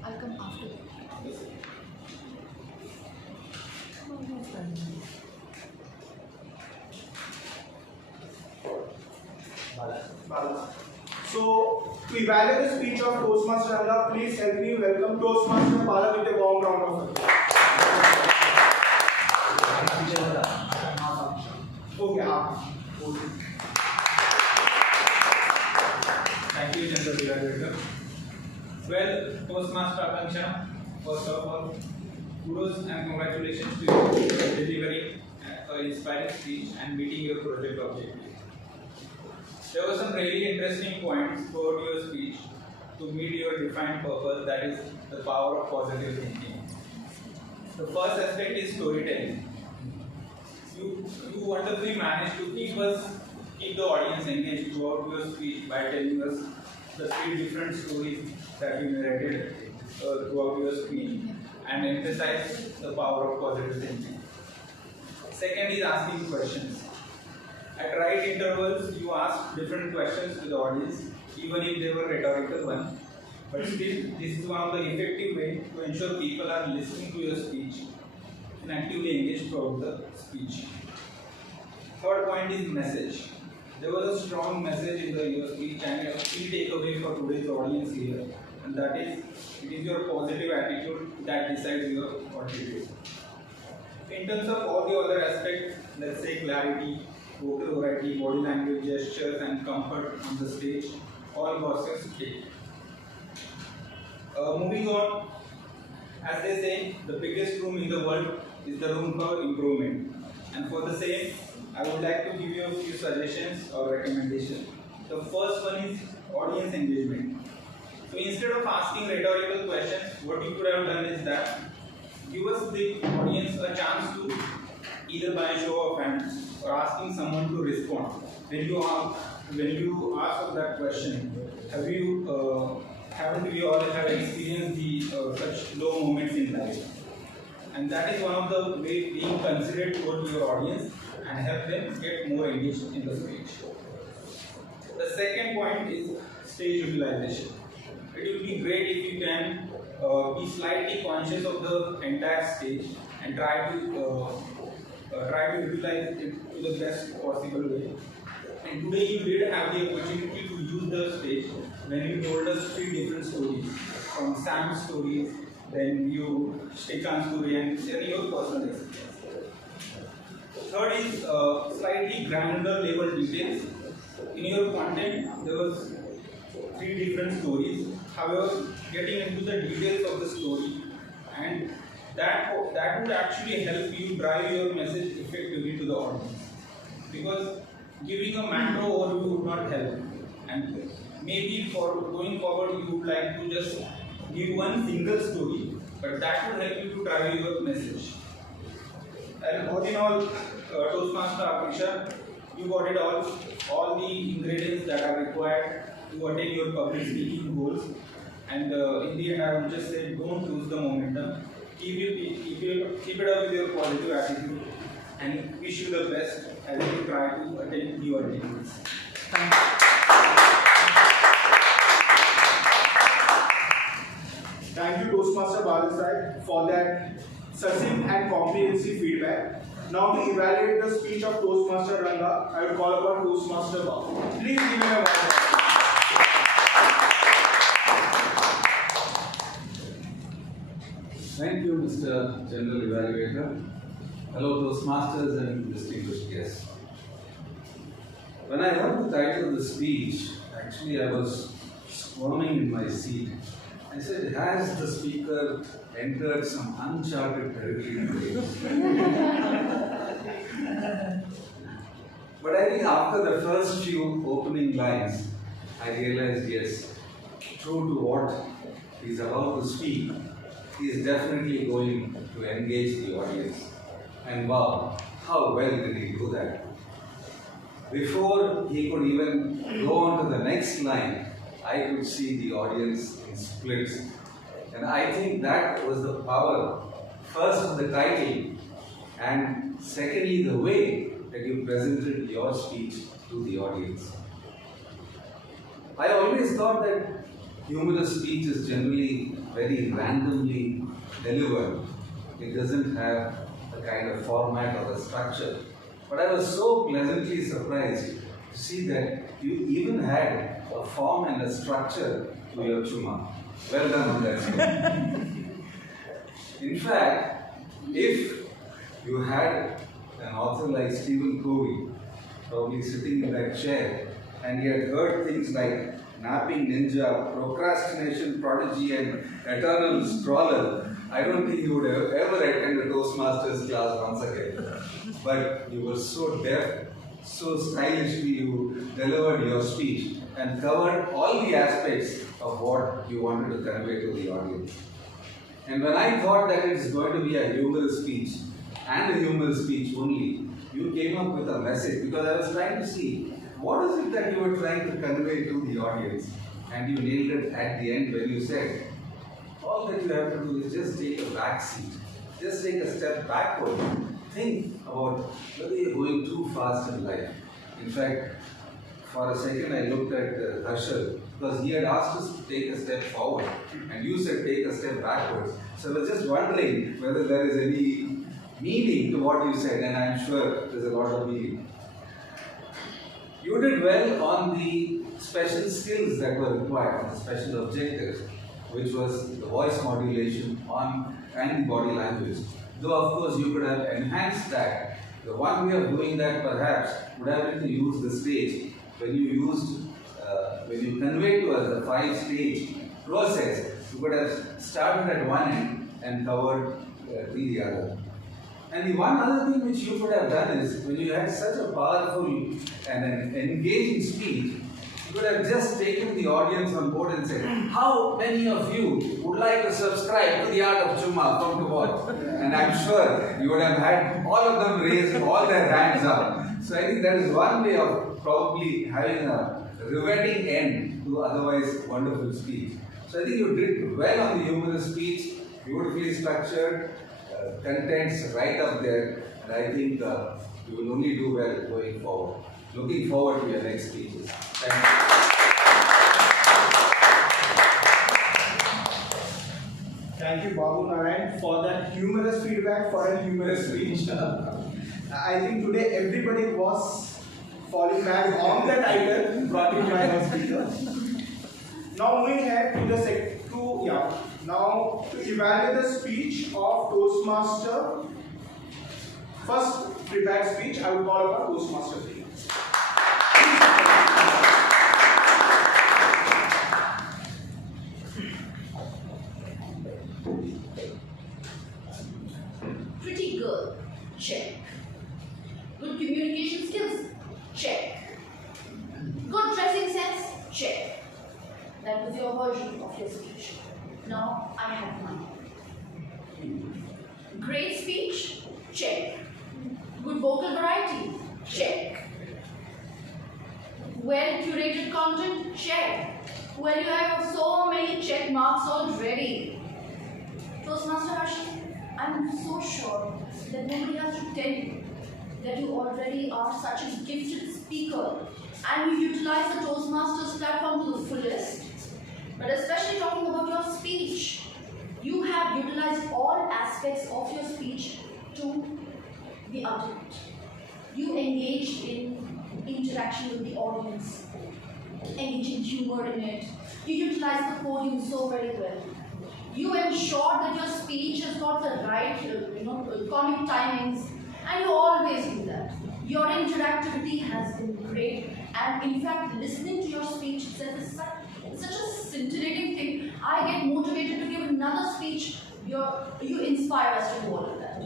I'll come after. Bala. So, to evaluate the speech of Toastmaster Anna, please help me welcome Toastmaster Bala with a warm round of applause. Okay. Thank you, General Evaluator. Well, Toastmaster Akanksha, first of all, kudos and congratulations to you for delivering an inspiring speech and meeting your project objective. There were some really interesting points throughout your speech to meet your defined purpose, that is the power of positive thinking. The first aspect is storytelling. You wonderfully managed to keep us keep the audience engaged throughout your speech by telling us the 3 different stories that you narrated throughout your speech and emphasize the power of positive thinking. Second is asking questions. At right intervals, you ask different questions to the audience, even if they were rhetorical ones. But still, this is one of the effective ways to ensure people are listening to your speech and actively engaged throughout the speech. Third point is message. There was a strong message in your speech and a key takeaway for today's audience here, and that is, it is your positive attitude that decides your attitude. In terms of all the other aspects, let's say clarity, vocal variety, body language, gestures, and comfort on the stage, all boxes tick. Moving on, as they say, the biggest room in the world is the room for improvement. And for the same, I would like to give you a few suggestions or recommendations. The first one is audience engagement. So instead of asking rhetorical questions, what you could have done is that give us the audience a chance to either by a show of hands or asking someone to respond. When you ask of that question, haven't we all have experienced the such low moments in life? And that is one of the ways being considerate towards your audience and help them get more engaged in the speech. The second point is stage utilization. It will be great if you can be slightly conscious of the entire stage and try to utilize it to the best possible way. And today you did have the opportunity to use the stage when you told us 3 different stories, from Sam's stories, then you Srikanth's story, and your personal experience. Third is slightly granular level details. In your content, there was 3 different stories. However, getting into the details of the story, and that would actually help you drive your message effectively to the audience. Because giving a macro overview would not help. And maybe for going forward, you would like to just give one single story, but that would help you to drive your message. And all in all, Toastmaster Apisha, you got it all the ingredients that are required to attain your public speaking goals. And in the end, I would just say, don't lose the momentum. Keep it up with your positive attitude, and wish you the best as you try to attain your goals. Thank you. Thank you, Toastmaster Balasai, for that succinct and comprehensive feedback. Now, to evaluate the speech of Toastmaster Ranga, I will call upon Toastmaster Babu. Please give him a round of applause. Thank you, Mr. General Evaluator. Hello, Toastmasters and distinguished guests. When I heard the title of the speech, actually I was squirming in my seat. I said, has the speaker entered some uncharted territory today? But I think after the first few opening lines, I realized, yes, true to what he's about to speak, he is definitely going to engage the audience. And wow, how well did he do that? Before he could even go on to the next line, I could see the audience in splits. And I think that was the power, first of the title, and secondly the way that you presented your speech to the audience. I always thought that humorous speech is generally very randomly delivered. It doesn't have a kind of format or a structure. But I was so pleasantly surprised to see that you even had a form and a structure to your chuma. Well done on that. In fact, if you had an author like Stephen Covey probably sitting in that chair and he had heard things like napping ninja, procrastination prodigy, and eternal scroller, I don't think you would have ever attend a Toastmasters class once again. But you were so deft, so stylishly you delivered your speech and covered all the aspects of what you wanted to convey to the audience. And when I thought that it's going to be a humorous speech and a humorous speech only, you came up with a message, because I was trying to see what is it that you were trying to convey to the audience? And you nailed it at the end when you said, all that you have to do is just take a back seat. Just take a step backward. Think about whether you're going too fast in life. In fact, for a second I looked at Harshal because he had asked us to take a step forward and you said take a step backwards. So I was just wondering whether there is any meaning to what you said, and I'm sure there's a lot of meaning. You did well on the special skills that were required, the special objectives, which was the voice modulation and the body language. Though of course you could have enhanced that. The one way of doing that perhaps would have been to use the stage. When you conveyed to us the 5-stage process, you could have started at one end and covered the other. And the one other thing which you could have done is, when you had such a powerful and an engaging speech, you could have just taken the audience on board and said, how many of you would like to subscribe to the Art of Chumma, come to watch? And I'm sure you would have had all of them raise all their hands up. So I think that is one way of probably having a riveting end to otherwise wonderful speech. So I think you did well on the humorous speech, beautifully structured, contents right up there, and I think you will only do well going forward. Looking forward to your next speeches. Thank you. Thank you, Babu Narayan, for that humorous feedback for a humorous speech. I think today everybody was falling back on the title brought in by our speaker. Now moving ahead to the now to evaluate the speech of Toastmaster. First prepared speech, I will call upon Toastmaster please. Pretty girl, check. Good communication skills, check. Good dressing sense, check. That was your version of your speech. Now I have mine. Great speech, check. Good vocal variety, check. Well curated content, check. Well, you have so many check marks already. Toastmaster Harshal, I'm so sure that nobody has to tell you that you already are such a gifted speaker and you utilize the Toastmasters platform to the fullest. But especially talking about your speech, you have utilized all aspects of your speech to the ultimate. You engaged in interaction with the audience, engaging humor in it. You utilized the podium so very well. You ensured that your speech has got the right, comic timings, and you always do that. Your interactivity has been great, and in fact, listening to your speech itself is such a scintillating thing. I get motivated to give another speech. You inspire us to do all of that.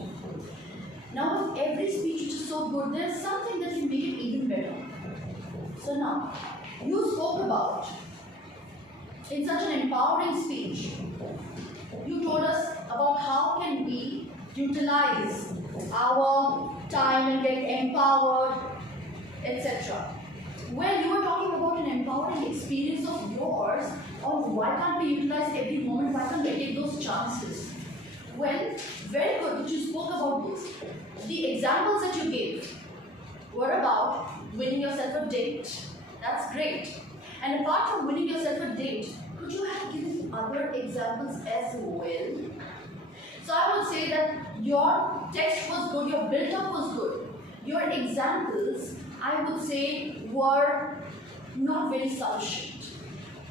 Now, with every speech which is so good, there's something that can make it even better. So now, you spoke about, in such an empowering speech, you told us about how can we utilize our time and get empowered, etc. Well, you were talking about an empowering experience of yours on why can't we utilize every moment, why can't we take those chances? Well, very good that you spoke about this. The examples that you gave were about winning yourself a date. That's great. And apart from winning yourself a date, could you have given other examples as well? So I would say that your text was good, your build-up was good. Your examples, I would say, were not very sufficient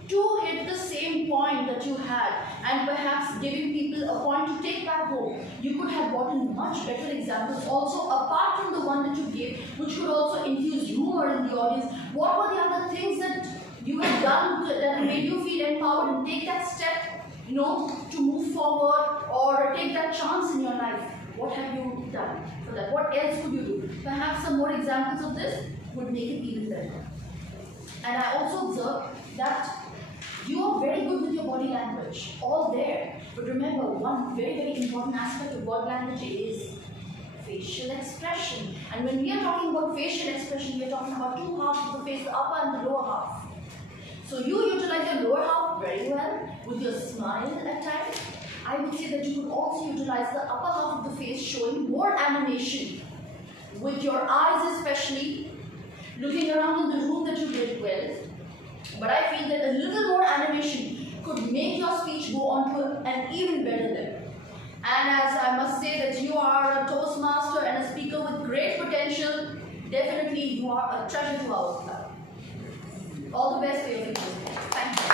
to hit the same point that you had and perhaps giving people a point to take back home. You could have gotten much better examples also apart from the one that you gave, which could also infuse humor in the audience. What were the other things that you had done that made you feel empowered and take that step, to move forward or take that chance in your life? What have you done for that? What else could you do? Perhaps some more examples of this would make it even better. And I also observed that you are very good with your body language, all there. But remember, one very, very important aspect of body language is face facial expression. And when we are talking about facial expression, we are talking about two halves of the face, the upper and the lower half. So you utilize your lower half very well with your smile at times. I would say that you could also utilize the upper half of the face, showing more animation with your eyes, especially looking around in the room that you did well. But I feel that a little more animation could make your speech go on to an even better level. And as I must say that you are a Toastmaster and a speaker with great potential, definitely you are a treasure to our club. All the best for your future. Thank you.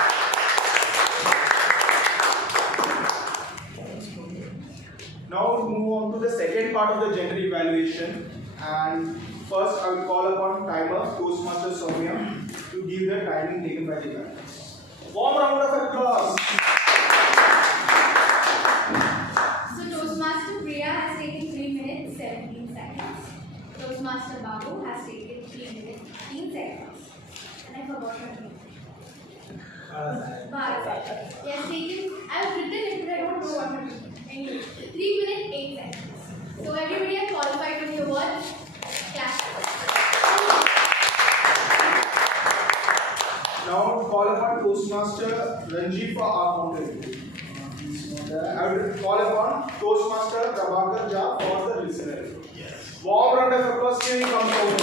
Now we'll move on to the second part of the gender evaluation. And first I will call upon timer Toastmaster Soumya to give the timing taken by the candidates. Warm round of applause. So Toastmaster Priya has taken 3 minutes 17 seconds. Toastmaster Babu has taken 3 minutes 15 seconds. And I forgot her name. Bharat. Yes, taken. I've written it, but I don't know what her name. Anyway, 3 minutes 8 seconds. So everybody has qualified for the award. Clap. Now call upon Toastmaster Ranjit for our founder. I will call upon Toastmaster Prabhakar Jha for the listener. Yes. Warm round of applause. Here he comes over.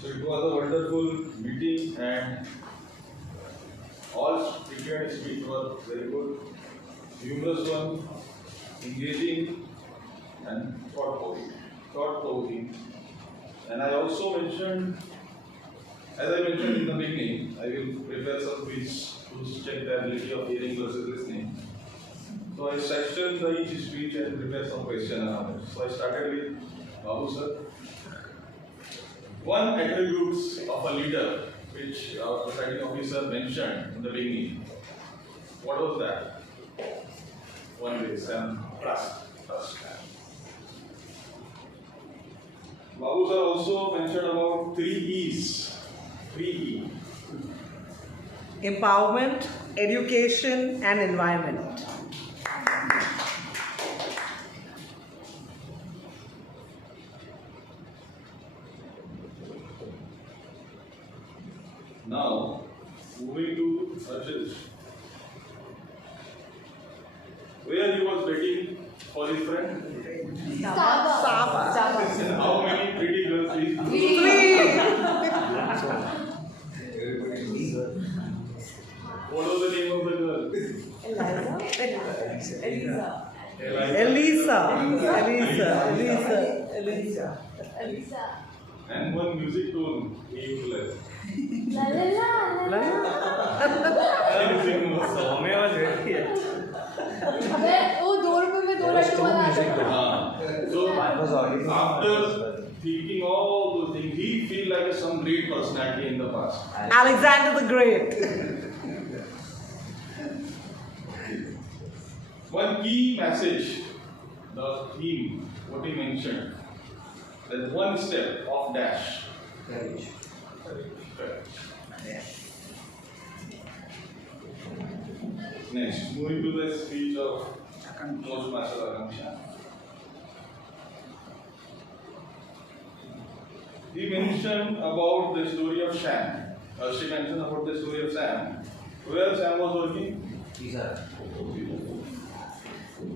So it was a wonderful meeting and all prepared speech were very good, humorous one, engaging and thought-provoking. And I also mentioned, as I mentioned in the beginning, I will prepare some speech to check the ability of hearing versus listening. So I sectioned each speech and prepared some questions around it. So I started with Babu sir. One attributes of a leader which our presiding officer mentioned in the beginning. What was that? One is trust. Babu sir also mentioned about 3 E's. 3 E. Empowerment, education, and environment. Now, moving to Arjun, where he was waiting for his friend. Starbucks. How many pretty girls is? 3. What was the name of the girl? Elisa. And one music tone he utilized. La la la So after thinking all those things, he feel like some great personality in the past. Alexander the Great. One key message, the theme, what he mentioned, that one step of dash. Courage. Next, moving to the speech of Toastmaster Akanksha. He mentioned about the story of Sam. She mentioned about the story of Sam. Where Sam was working?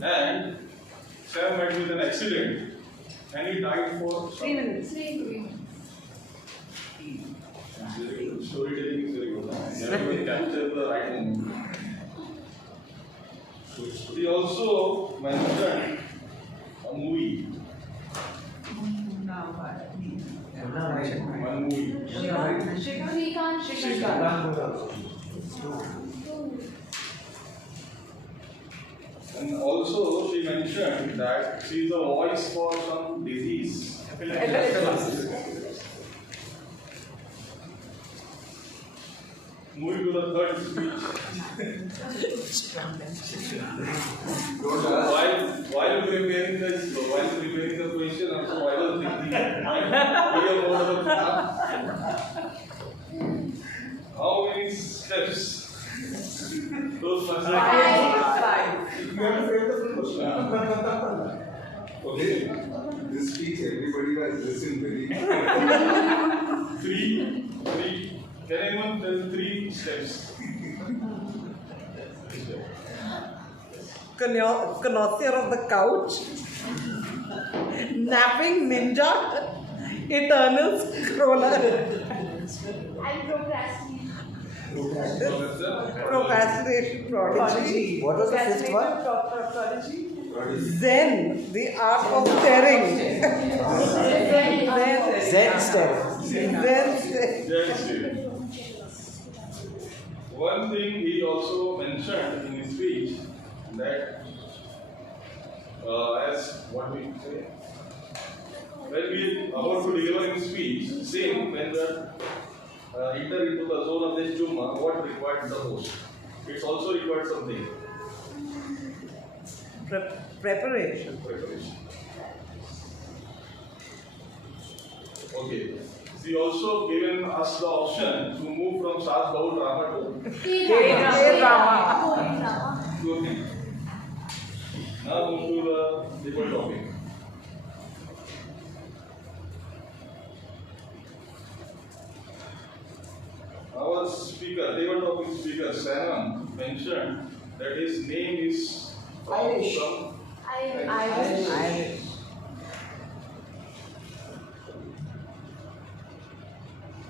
And Sam met with an accident and he died for 3 minutes. Storytelling is very good. You have to capture the right moment. He also mentioned a movie. One movie. And also she mentioned that she is the voice for some disease. Moving to the third speech. While preparing the question, also I was thinking, how many steps Toastmasters. You have to frame the full question. Okay. This speech, everybody was listening very. Three. Can anyone tell 3 steps? Connoisseur of the couch, napping ninja, eternal scroller, And procrastination prodigy. What was the fifth one? Zen, the art of staring. Zen stare. Zen stare. One thing he also mentioned in his speech that as what we say, when we about to deliver in speech, same when the enter into the zone of this Jumma, what required the host? It's also required something. Preparation. Okay. He also given us the option to move from Sas Bahu drama to K-drama. Okay. Now move to the deeper topic. Our speaker, table topic speaker, Sanan, mentioned that his name is Irish. Irish.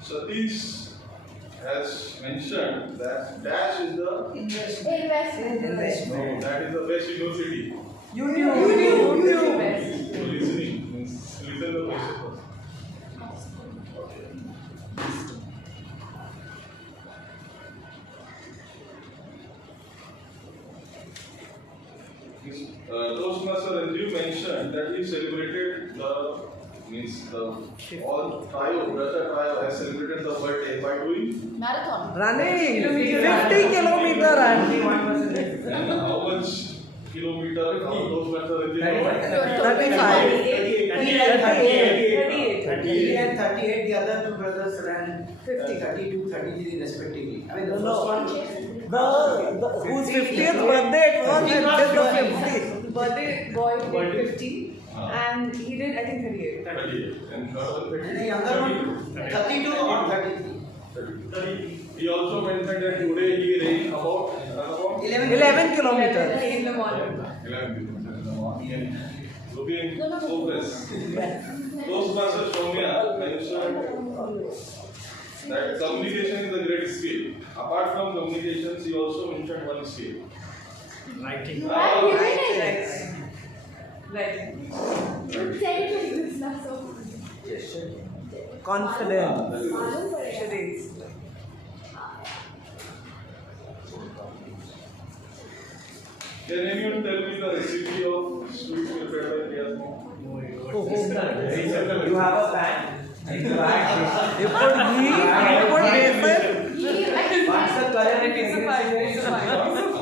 Satish has mentioned that Dash is the Investment. no, that is the best university. You So listening means listen the question first. Toastmaster and you mentioned that we celebrated the all trio, brother trio has celebrated the birthday by doing Marathon. Running. 50 kilometer run. and how much kilometer Toastmaster and you 35. 38 and 38, the other two brothers ran 32, 33 respectively. I mean, the first one. Whose 50th birthday it was, and did the 50. Birthday boy did 50 and he did I think 38. 38 and And the younger one, 32 or 33. 30. He also mentioned that today he ran about 11 kilometers. In the morning. 11 kilometers in the morning and looking hopeless. Toastmaster Soumya mentioned that communication is a great skill. Apart from communications, he also mentioned one skill. Writing. Confidence. Can anyone tell me the recipe of sweet prepared by Priya? You have a pan. And you add You put ghee, you put besan. once the color and ingredients,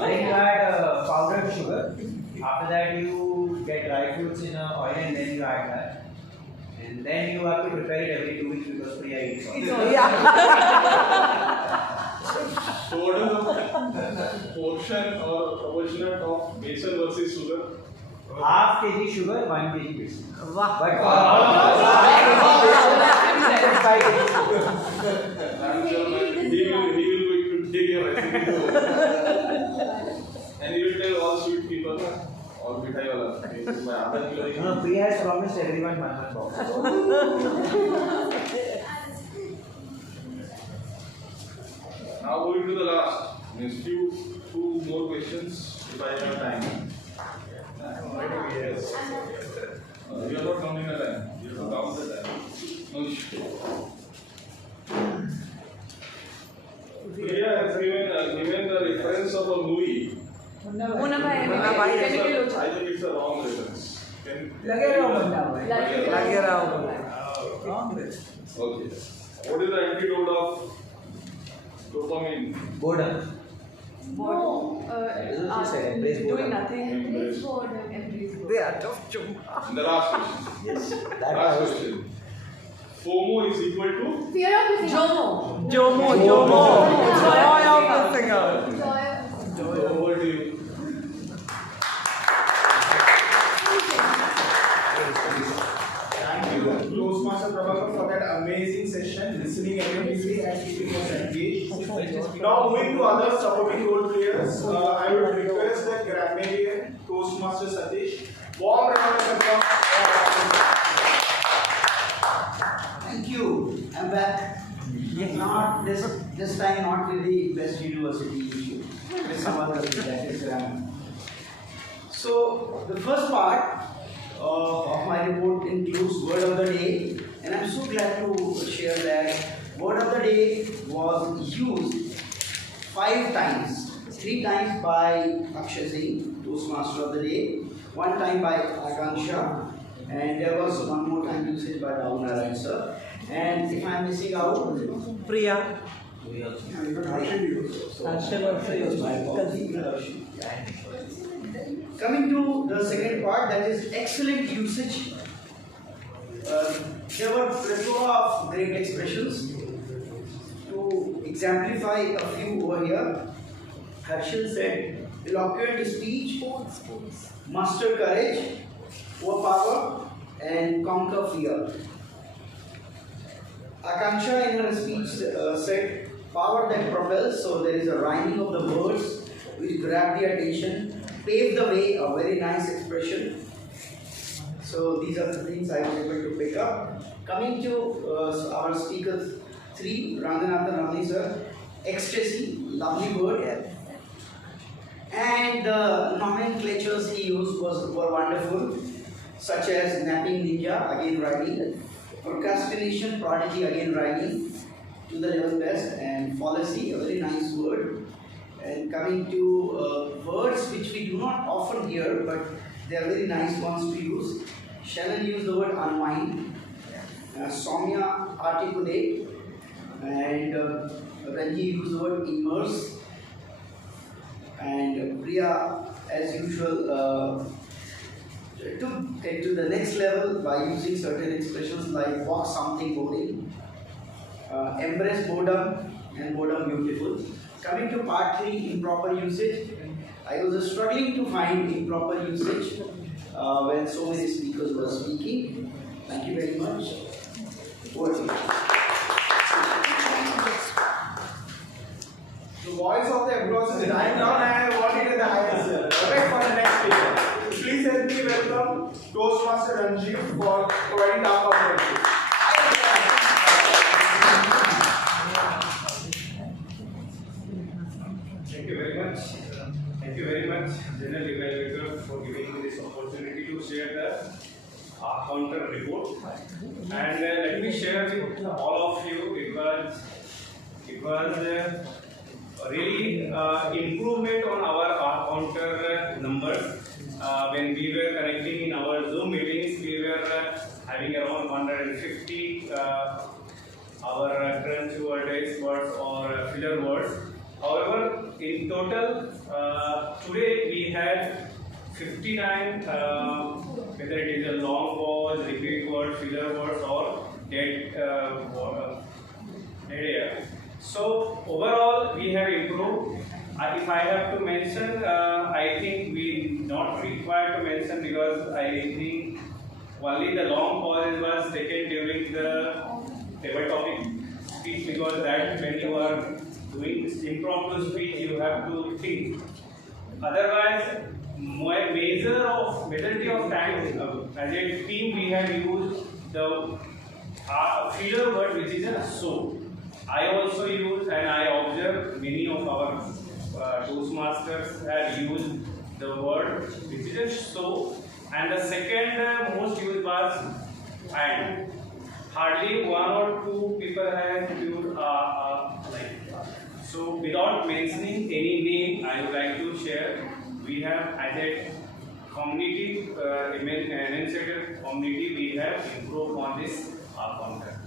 then you add powdered sugar. After that, you get dry fruits in oil and then you add that. And then you have to prepare it every 2 weeks because Priya eats all. So what is the portion or proportion of besan versus sugar? Half kg sugar, 1 kg besan. Wow. But I'm sure he will going to take your recipe and he will tell all sweet people, all mithai wala. no, Priya has promised everyone 1 box. Now moving to the last, means two more questions if I have time. Yes. You are not counting the time. You have to count the time. No issue. Priya has given the reference of a movie. Munna Bhai. I think it's a wrong reference. Lage Rao Banda Bhai. Lage Rao. Okay. What is the antidote of dopamine? Boredom. Doing nothing. Embrace. They are tough chumma. And the last question. Yes. Last question. FOMO is equal to? Fear of missing out. Jomo. Joy of missing out. Joy of other supporting role players, I would request the grammarian, Toastmaster Satish. Warm round of applause. Thank you. I'm back. Not this time, not with the best university issue. With some other that is grammar. So the first part of my report includes word of the day, and I'm so glad to share that word of the day was used 5 times. 3 times by Akshay Singh, Toastmaster of the day, 1 time by Akanksha, and there was one more time usage by Rahul Narayan sir. And if I'm missing out, Priya. Coming to the second part, that is excellent usage. There were plethora of great expressions. To exemplify a few over here, Harshal said, eloquent speech, muster courage, overpower, and conquer fear. Akanksha in her speech said, power that propels, so there is a rhyming of the words which grab the attention, pave the way, a very nice expression. So these are the things I was able to pick up. Coming to our speaker 3, Ranganathan Ramani sir, ecstasy, lovely word. And the nomenclatures he used were wonderful, such as napping ninja, again rhyming, procrastination prodigy, again rhyming, to the level best, and fallacy, a very nice word. And coming to words which we do not often hear, but they are very nice ones to use. Shannon used the word unwind, Soumya articulate, and Ranji used the word immerse, and Priya, as usual, took it to the next level by using certain expressions like walk something boring, embrace boredom, and boredom beautiful. Coming to part 3, improper usage, I was struggling to find improper usage when so many speakers were speaking. Thank you very much. Over to you. The voice of the applause is dying down, and I want it at the highest. Perfect for the next speaker. Please help me welcome Toastmaster Ranjiv for providing the opportunity. Thank you very much. Thank you very much, General Evaluator, for giving me this opportunity to share the counter report. And let me share with all of you, it was really improvement on our counter numbers. When we were connecting in our Zoom meetings, we were having around 150 our crunch words or filler words. However, in total, today we had 59, whether it is a long pause, repeat word, filler words, or dead air. So overall, we have improved. If I have to mention, I think we not required to mention because I think only the long pauses was taken during the table topic speech, because that when you are doing impromptu speech, you have to think. Otherwise, majority of times as a team we have used the filler word, which is a so. I also use, and I observe many of our Toastmasters have used the word which is a so, and the second most used was and. Hardly 1 or 2 people have used like. So without mentioning any name, I would like to share, we have as a community, Enunciators community, we have improved on this counter.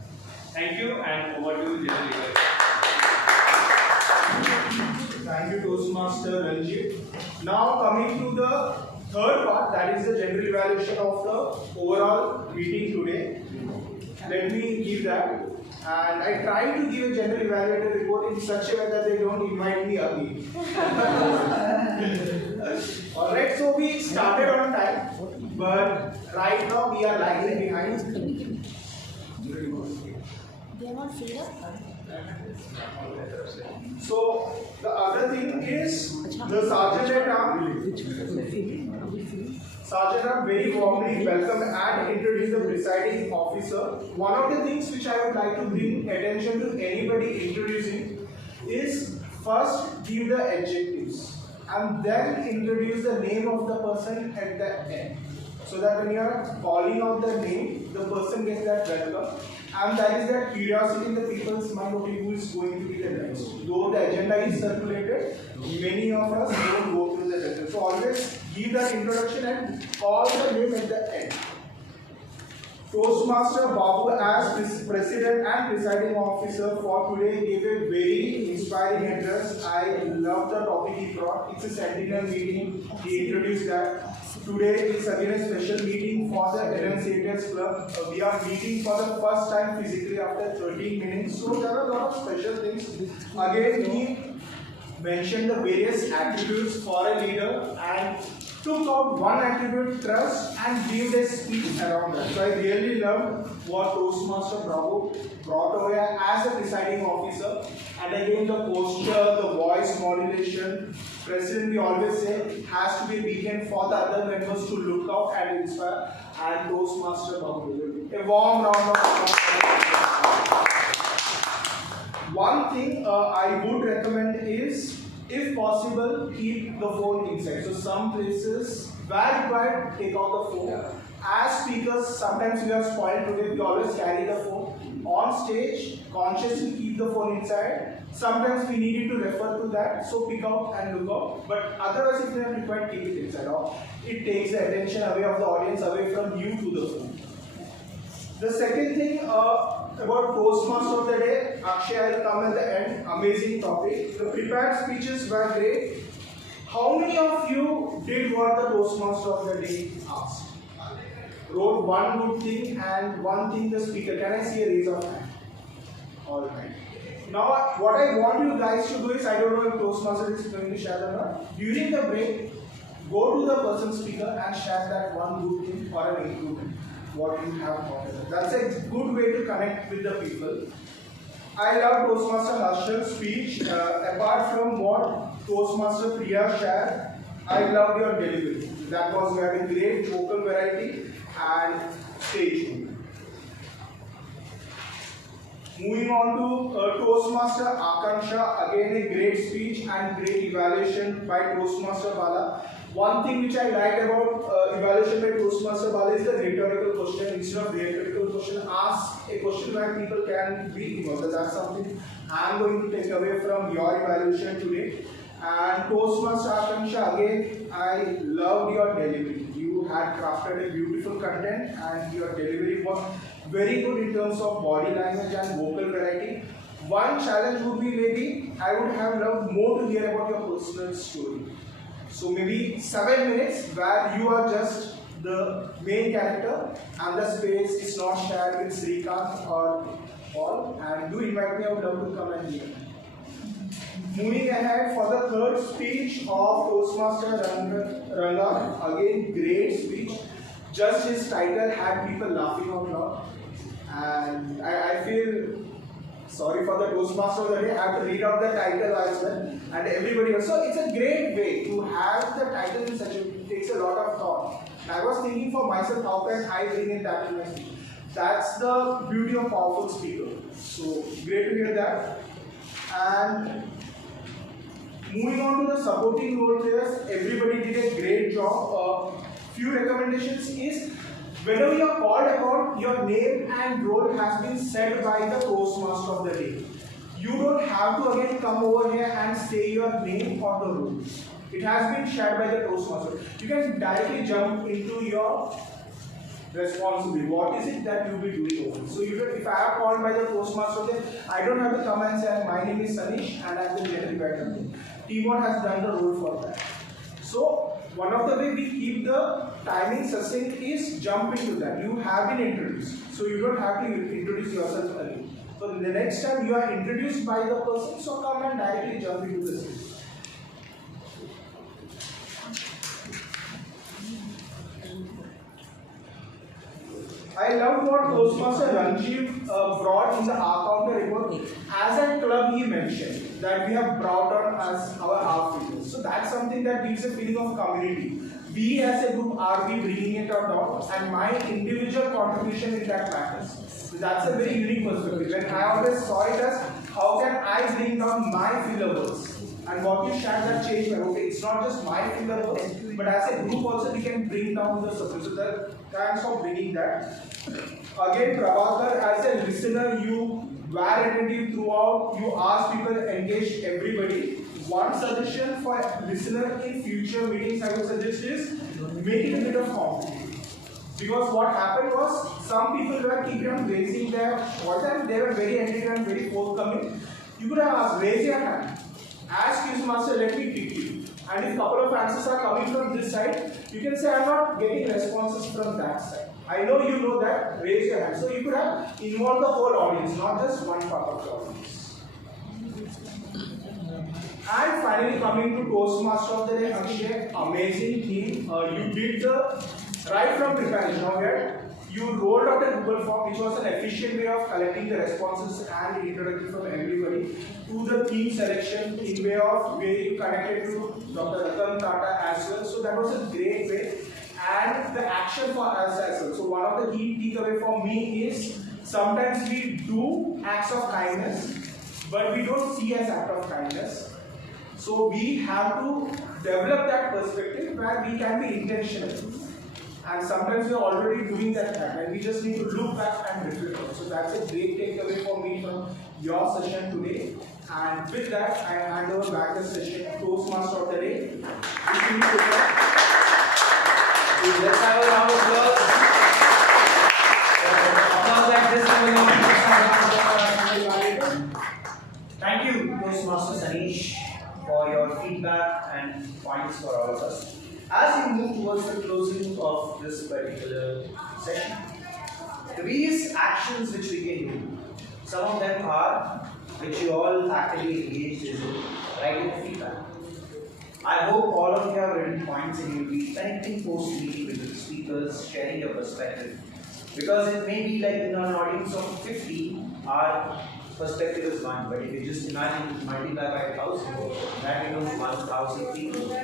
Thank you, and over to you, General Evaluator. Thank you, Toastmaster Ranjit. Now coming to the third part, that is the general evaluation of the overall meeting today. Let me give that. And I try to give a general evaluator report in such a way that they don't invite me again. Alright, so we started on time, but right now we are lagging behind. They are not filled up? So the other thing is the sergeant at arms. Sergeant at arms very warmly welcome and introduce the presiding officer. One of the things which I would like to bring attention to anybody introducing is first give the adjectives and then introduce the name of the person at the end. So that when you are calling out the name, the person gets that welcome. And that is that curiosity in the people's mind, okay, who is going to be the next. Though the agenda is circulated, many of us don't go through the agenda. So always give that introduction and call the name at the end. Toastmaster Babu as President and Presiding Officer for today gave a very inspiring address. I love the topic he brought. It's a sentinel meeting. He introduced that. Today is again a special meeting for the Enunciators Club. We are meeting for the first time physically after 13 minutes. So there are a lot of special things. Again, he mentioned the various attributes for a leader and took out one attribute, trust, and gave a speech around that. So I really loved what Toastmaster Bravo brought over here as a presiding officer. And again, the posture, the voice modulation. President, we always say, has to be a beacon for the other members to look out and inspire. And Toastmaster Bravo. A warm round of applause. One thing I would recommend is, if possible, keep the phone inside. So some places where required, take out the phone. As speakers, sometimes we are spoiled today, we always carry the phone. On stage, consciously keep the phone inside. Sometimes we need to refer to that, so pick out and look out. But otherwise, if you are required, keep it inside. It takes the attention away of the audience, away from you to the phone. The second thing about Toastmaster of the day, Akshay will come at the end. Amazing topic. The prepared speeches were great. How many of you did what the Toastmaster of the day asked? Wrote one good thing and one thing the speaker. Can I see a raise of hand? Alright. Now, what I want you guys to do is, I don't know if Toastmaster is going to share or not. During the break, go to the person speaker and share that one good thing or an improvement. What you have thought of. That's a good way to connect with the people. I love Toastmaster Harshal's speech. Apart from what Toastmaster Priya shared, I love your delivery. That was having great vocal variety and stage. Moving on to Toastmaster Akanksha, again a great speech and great evaluation by Toastmaster Bala. One thing which I like about evaluation by Toastmaster Bala is the rhetorical question. Instead of rhetorical question, ask a question where people can be emotional. That's something I'm going to take away from your evaluation today. And Toastmaster Akanksha, again, I loved your delivery. You had crafted a beautiful content and your delivery was very good in terms of body language and vocal variety. One challenge would be maybe I would have loved more to hear about your personal story. So maybe 7 minutes where you are just the main character and the space is not shared with Srikanth or Paul, and do invite me, I would love to come and hear. Moving ahead for the third speech of Toastmaster Ranga, again great speech. Just his title had people laughing out loud, and I feel sorry for the Toastmaster of the day. I have to read out the title as well, and everybody else. So it's a great way to have the title in such a, it takes a lot of thought. And I was thinking for myself, how can I bring in that in my speech? That's the beauty of powerful speaker. So great to hear that. And moving on to the supporting role players, everybody did a great job. Few recommendations is, whenever you are called upon, your name and role has been said by the Toastmaster of the day. You don't have to again come over here and say your name or the role. It has been shared by the Toastmaster. You can directly jump into your responsibility. What is it that you will be doing over? So if I am called by the Toastmaster, then I don't have to come and say, my name is Sanish and I am the general director. Teamwork has done the role for that. So one of the way we keep the timing succinct is jump into that. You have been introduced, so you don't have to introduce yourself again. So the next time you are introduced by the person, so come and directly jump into the speech. I I loved what Toastmaster Ranjiv brought in the counter report. As a club, he mentioned that we have brought on as our half figures. So that's something that gives a feeling of community. We as a group, are we bringing it or not? And my individual contribution in that matters. So that's a very unique perspective. And I always saw it as how can I bring down my filler words? And what you shared that changed my okay, it's not just my filler words, but as a group also we can bring down the subject. So that, thanks for bringing that. Again, Prabhakar, as a listener, you were attentive throughout, you asked people, engage everybody. One suggestion for listener in future meetings I would suggest is make it a bit of competitive. Because what happened was some people were keeping on raising their voice and they were very attentive and very forthcoming. You could have asked, raise your hand. Ask Quiz Master, let me pick you. And if a couple of answers are coming from this side, you can say, I'm not getting responses from that side. I know you know that, raise your hand. So you could have involved the whole audience, not just one part of the audience. And finally, coming to Toastmaster of the Day, Akshay, amazing theme. You did the right from preparation. Now here, you rolled out a Google form, which was an efficient way of collecting the responses and the introduction from everybody to the theme selection in way of where you connected to Dr. Ratan Tata as well. So that was a great way. And the action for us as well. So one of the key takeaway for me is sometimes we do acts of kindness, but we don't see as act of kindness. So we have to develop that perspective where we can be intentional. And sometimes we are already doing that and we just need to look back and reflect. So that's a great takeaway for me from your session today. And with that, I hand over back the session to Toastmaster of the Day. Let's have a round of applause. Applause like this. Thank you, Toastmaster Sanish, for your feedback and points for all of us. As we move towards the closing of this particular session, the various actions which we can do, some of them are which you all actively engaged in writing the feedback. I hope all of you have written points and you'll be connecting post-meeting with the speakers, sharing your perspective. Because it may be like in an audience of 50, our perspective is one, but if you just imagine multiply by 1,000, that becomes 1,000 people.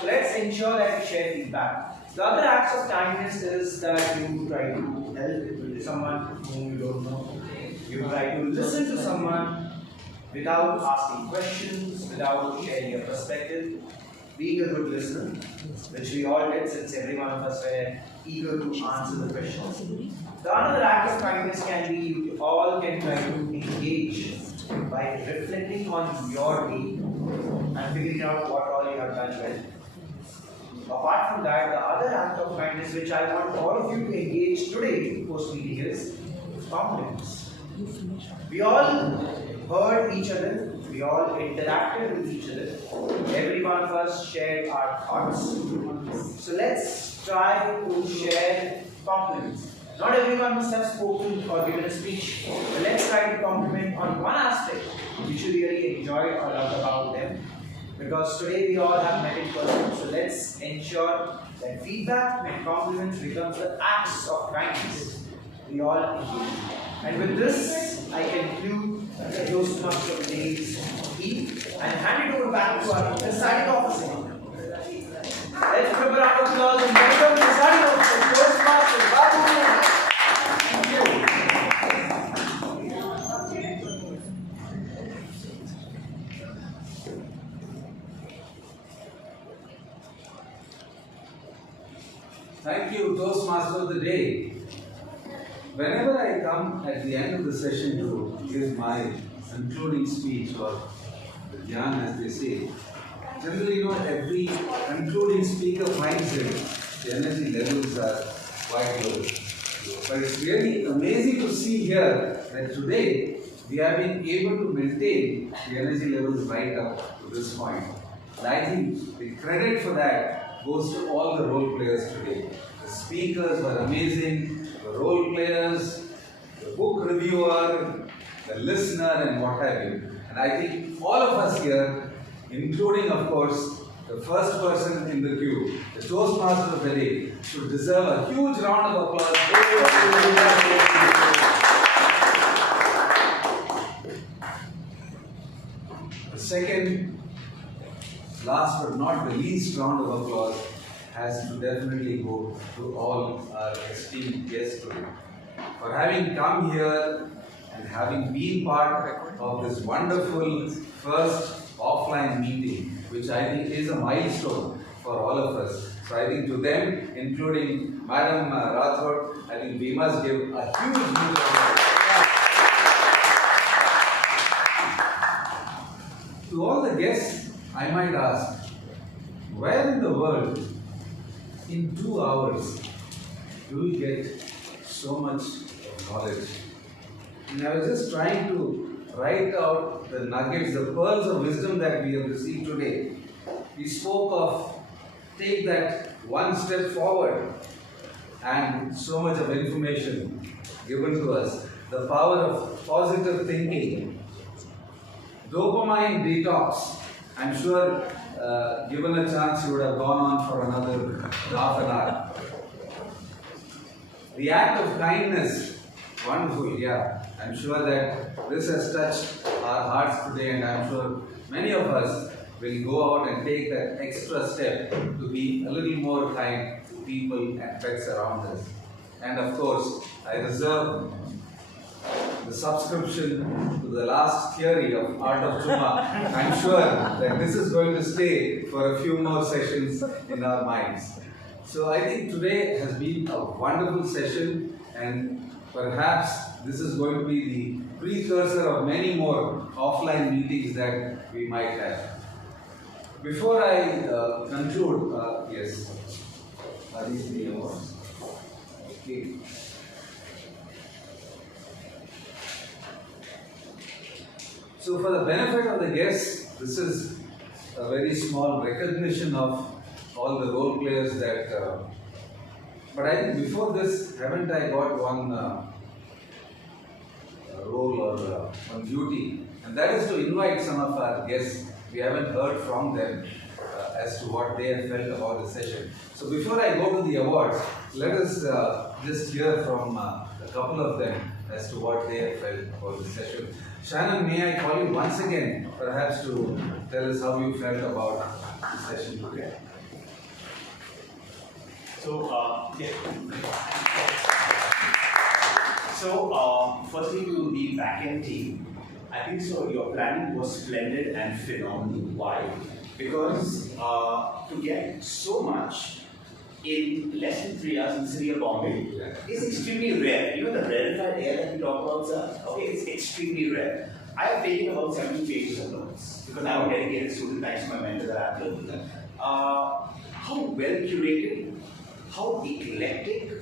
So let's ensure that we share feedback. The other acts of kindness is that you try to help someone whom you don't know. You try to listen to someone without asking questions, without sharing your perspective. Being a good listener, which we all did since every one of us were eager to answer the questions. The other act of kindness can be you all can try to engage by reflecting on your day and figuring out what all you have done well. Apart from that, the other act of kindness which I want all of you to engage today post-meeting is compliments. We all heard each other, we all interacted with each other. Every one of us shared our thoughts. So let's try to share compliments. Not everyone must have spoken or given a speech, but let's try to compliment on one aspect which you really enjoyed or loved about them. Because today we all have met in person, so let's ensure that feedback and compliments becomes the acts of kindness we all engage. And with this, I conclude the Toastmaster of the Day's theme and hand it over back to our presiding officer. Let's give a round of applause and welcome the presiding officer, Toastmaster Babu. Thank you, Toastmaster of the Day. Whenever I come at the end of the session to give my concluding speech or the dhyan as they say, generally every concluding speaker finds it, the energy levels are quite low. But it's really amazing to see here that today we have been able to maintain the energy levels right up to this point. And I think the credit for that goes to all the role players today. The speakers were amazing, the role players, the book reviewer, the listener and what have you. And I think all of us here, including of course the first person in the queue, the Toastmaster of the day, should deserve a huge round of applause. The second, last but not the least round of applause has to definitely go to all our esteemed guests today for having come here and having been part of this wonderful first offline meeting, which I think is a milestone for all of us. So I think to them, including Madam Rathod, I think we must give a huge applause. To all the guests, I might ask, where in the world, in 2 hours, do we get so much knowledge? And I was just trying to write out the nuggets, the pearls of wisdom that we have received today. We spoke of take that one step forward, and so much of information given to us. The power of positive thinking, dopamine detox. I'm sure given a chance you would have gone on for another half an hour. The act of kindness, wonderful, yeah. I'm sure that this has touched our hearts today, and I'm sure many of us will go out and take that extra step to be a little more kind to people and pets around us. And of course, I reserve the subscription to the last theory of Art of Chuma. I'm sure that this is going to stay for a few more sessions in our minds. So I think today has been a wonderful session, and perhaps this is going to be the precursor of many more offline meetings that we might have. Before I conclude, yes, are these the awards? Okay. So for the benefit of the guests, this is a very small recognition of all the role players that, but I think before this, haven't I got one role or one duty, and that is to invite some of our guests. We haven't heard from them as to what they have felt about the session. So before I go to the awards, let us just hear from a couple of them as to what they have felt about the session. Shannon, may I call you once again, perhaps to tell us how you felt about the session today? So, So, firstly to the back-end team, I think so your planning was splendid and phenomenal. Why? Because to get so much in less than 3 hours in the city of Bombay is extremely rare. You know the rarefied air that we talk about, sir? Okay, it's extremely rare. I have taken about 70 pages of notes because I'm a dedicated student thanks to my mentor that I've learned. How well curated, how eclectic,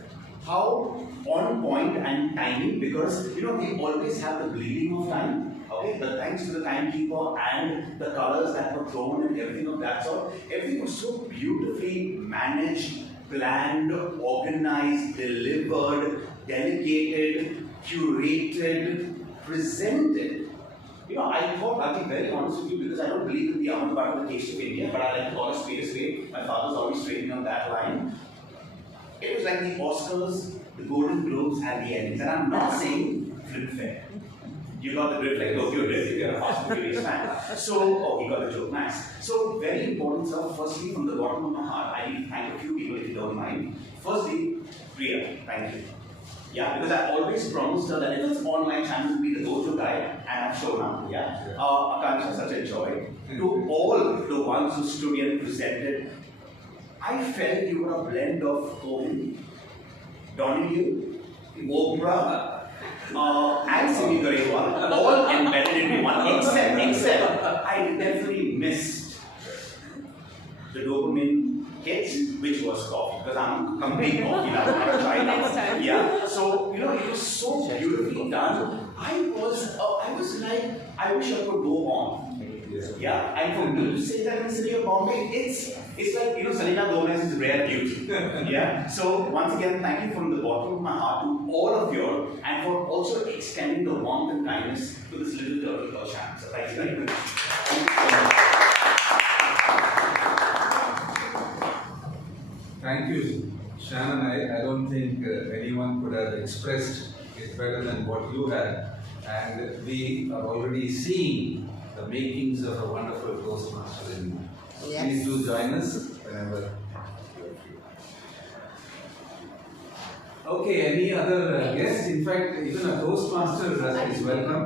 how on point and timing, because you know we always have the bleeding of time. Okay, but thanks to the timekeeper and the colors that were thrown and everything of that sort, everything was so beautifully managed, planned, organized, delivered, delegated, curated, presented. You know, I thought, I'll be very honest with you, because I don't believe in the avant-garde taste of India, but I like to call it spade a spade. My father's always trained me on that line. It was like the Oscars, the Golden Globes, and the Emmys. And I'm not saying Flipfair. You got the drift like Tokyo Drift if you're a Fast and Furious fan. So, oh, you got the joke, nice. So, very important stuff. Firstly, from the bottom of my heart, I need to thank a few people if you don't mind. Firstly, Priya, thank you. Yeah, because I always promised her that if it's online channel, will be the go-to guy, and I've shown up. Yeah, Akansha, such a joy. To all the ones who stood here and presented, I felt you were a blend of Cohen, Donahue, Oprah, and Simi Garewal, all embedded in one, except I definitely missed the dopamine hit, which was coffee, because I'm a complete coffee lover, not a chai lover. Yeah, so you know, it was so beautifully done. I was like, I wish I could go on. Yeah, and for me to say that in the city of Bombay, it's like, you know, Selena Gomez is rare beauty. Yeah, so once again, thank you from the bottom of my heart to all of you, and for also extending the warmth and kindness to this little turtle called Shannon. So thank you very much. expressed it better than what you had. And we are already seeing the makings of a wonderful Toastmaster in you. Yes. Please do join us whenever. Okay, any other guests? In fact, even a Toastmaster is welcome.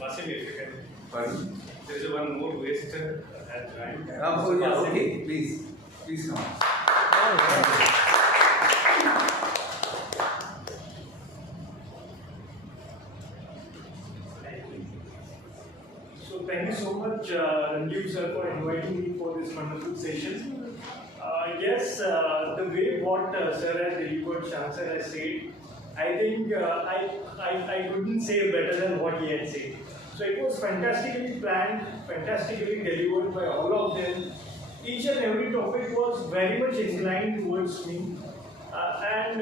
Basim, if you can. Pardon? There is one more waste at joined. Oh, yeah, okay, please come on. So thank you so much, Ranjiv sir, for inviting me for this wonderful session. Yes, the way what sir has delivered, Shah sir has said, I think I couldn't say better than what he had said. So it was fantastically planned, fantastically delivered by all of them. Each and every topic was very much inclined towards me. And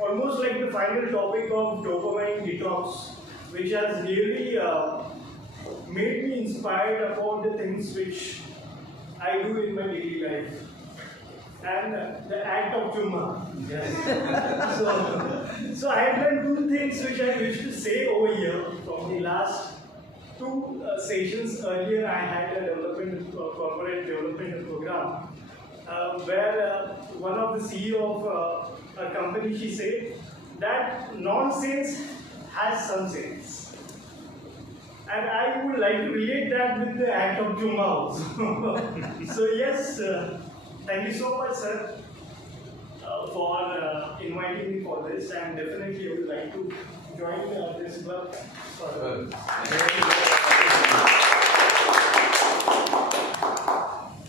almost like the final topic of dopamine detox, which has really made me inspired about the things which I do in my daily life. And the act of Chumma. Yes. So I have done two things which I wish to say over here from the last two sessions. Earlier I had a corporate development program where one of the CEO of a company, she said that nonsense has some sense. And I would like to relate that with the act of Chumma also. So yes, thank you so much, sir, for inviting me for this, and definitely I would like to join this club.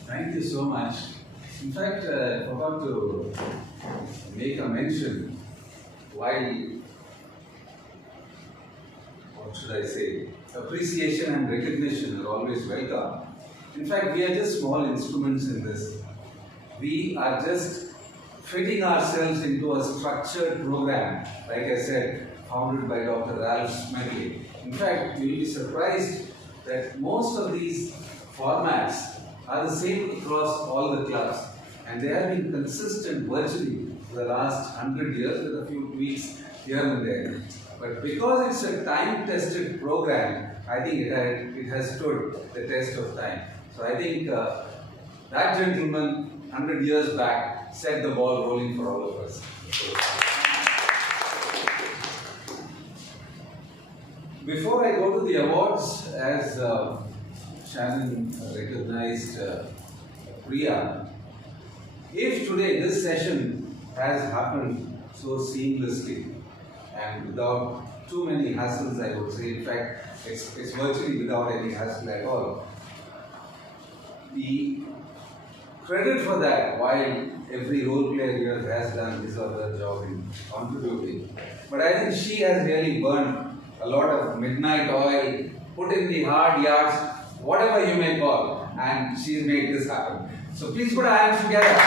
Thank you so much. In fact, I forgot to make a mention while, what should I say, appreciation and recognition are always welcome. In fact, we are just small instruments in this. We are just fitting ourselves into a structured program, like I said, founded by Dr. Ralph Smedley. In fact, you will be surprised that most of these formats are the same across all the clubs, and they have been consistent virtually for the last 100 years with a few tweaks here and there. But because it's a time-tested program, I think it has stood the test of time. So I think that gentleman 100 years back set the ball rolling for all of us. Before I go to the awards, as Shannon recognized Priya, if today this session has happened so seamlessly and without too many hassles, I would say, in fact, it's virtually without any hassle at all. The credit for that, while every role player here has done his or her job in contributing, but I think she has really burned a lot of midnight oil, put in the hard yards, whatever you may call, and she's made this happen. So please put our hands together.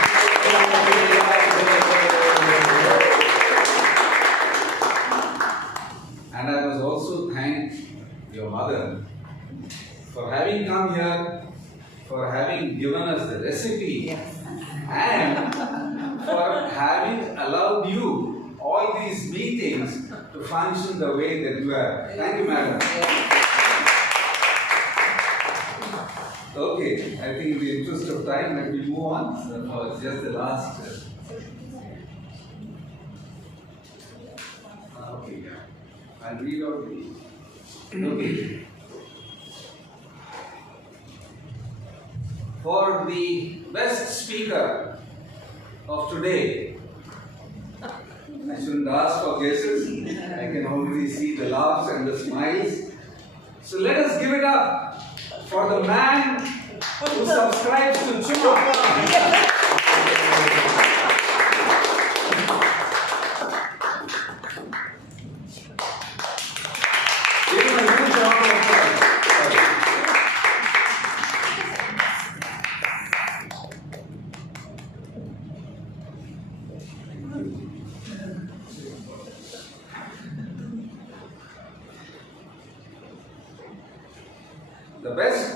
And I must also thank your mother for having come here, for having given us the recipe, and for having allowed you all these meetings to function the way that you have. Thank you, madam. Okay, I think in the interest of time, let me move on. So, just the last. Okay, I'll read out the. Okay. For the best speaker of today, I shouldn't ask for guesses. I can already see the laughs and the smiles. So let us give it up for the man who subscribes to Chumma. Give him a huge round of applause. The best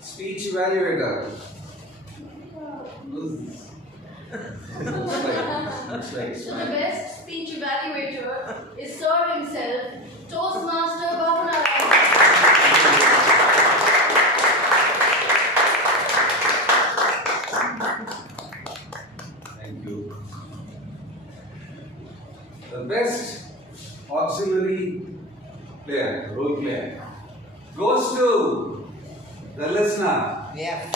speech evaluator. Looks like So the best speech evaluator is Sir himself, Toastmaster Babanarayan. Thank you. The best auxiliary player, role player, goes to the listener. Yeah.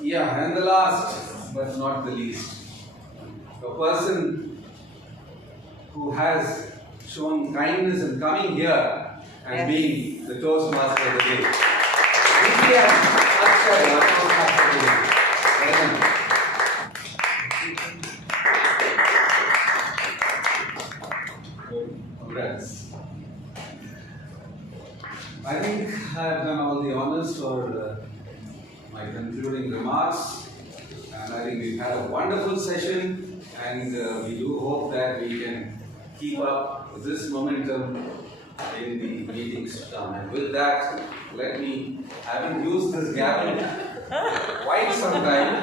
Yeah, and the last but not the least, a person who has shown kindness in coming here and being the Toastmaster of the day. Vivian Akshay, our Toastmaster today. Congrats. I think I have done all the honors for my concluding remarks, and I think we've had a wonderful session, and we do hope that we can keep up this momentum in the meetings to come. And with that, let me, I haven't used this gavel quite some time.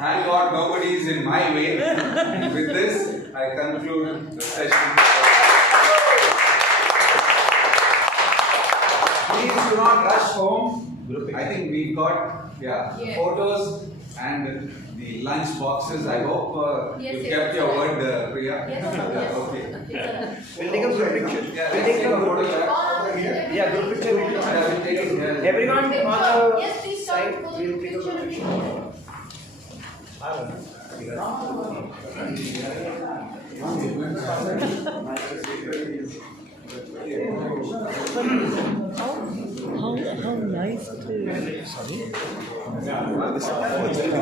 Thank God nobody is in my way. And with this, I conclude the session. Please do not rush home. I think we've got photos and the lunch boxes. I hope you kept your word, Priya. Yes. Okay. We'll take a group picture. Yeah, let's take a photo. Yeah, group picture. We'll take it here. Everyone on the Yes, please side, start. we'll take a group picture. How nice it is. Sorry?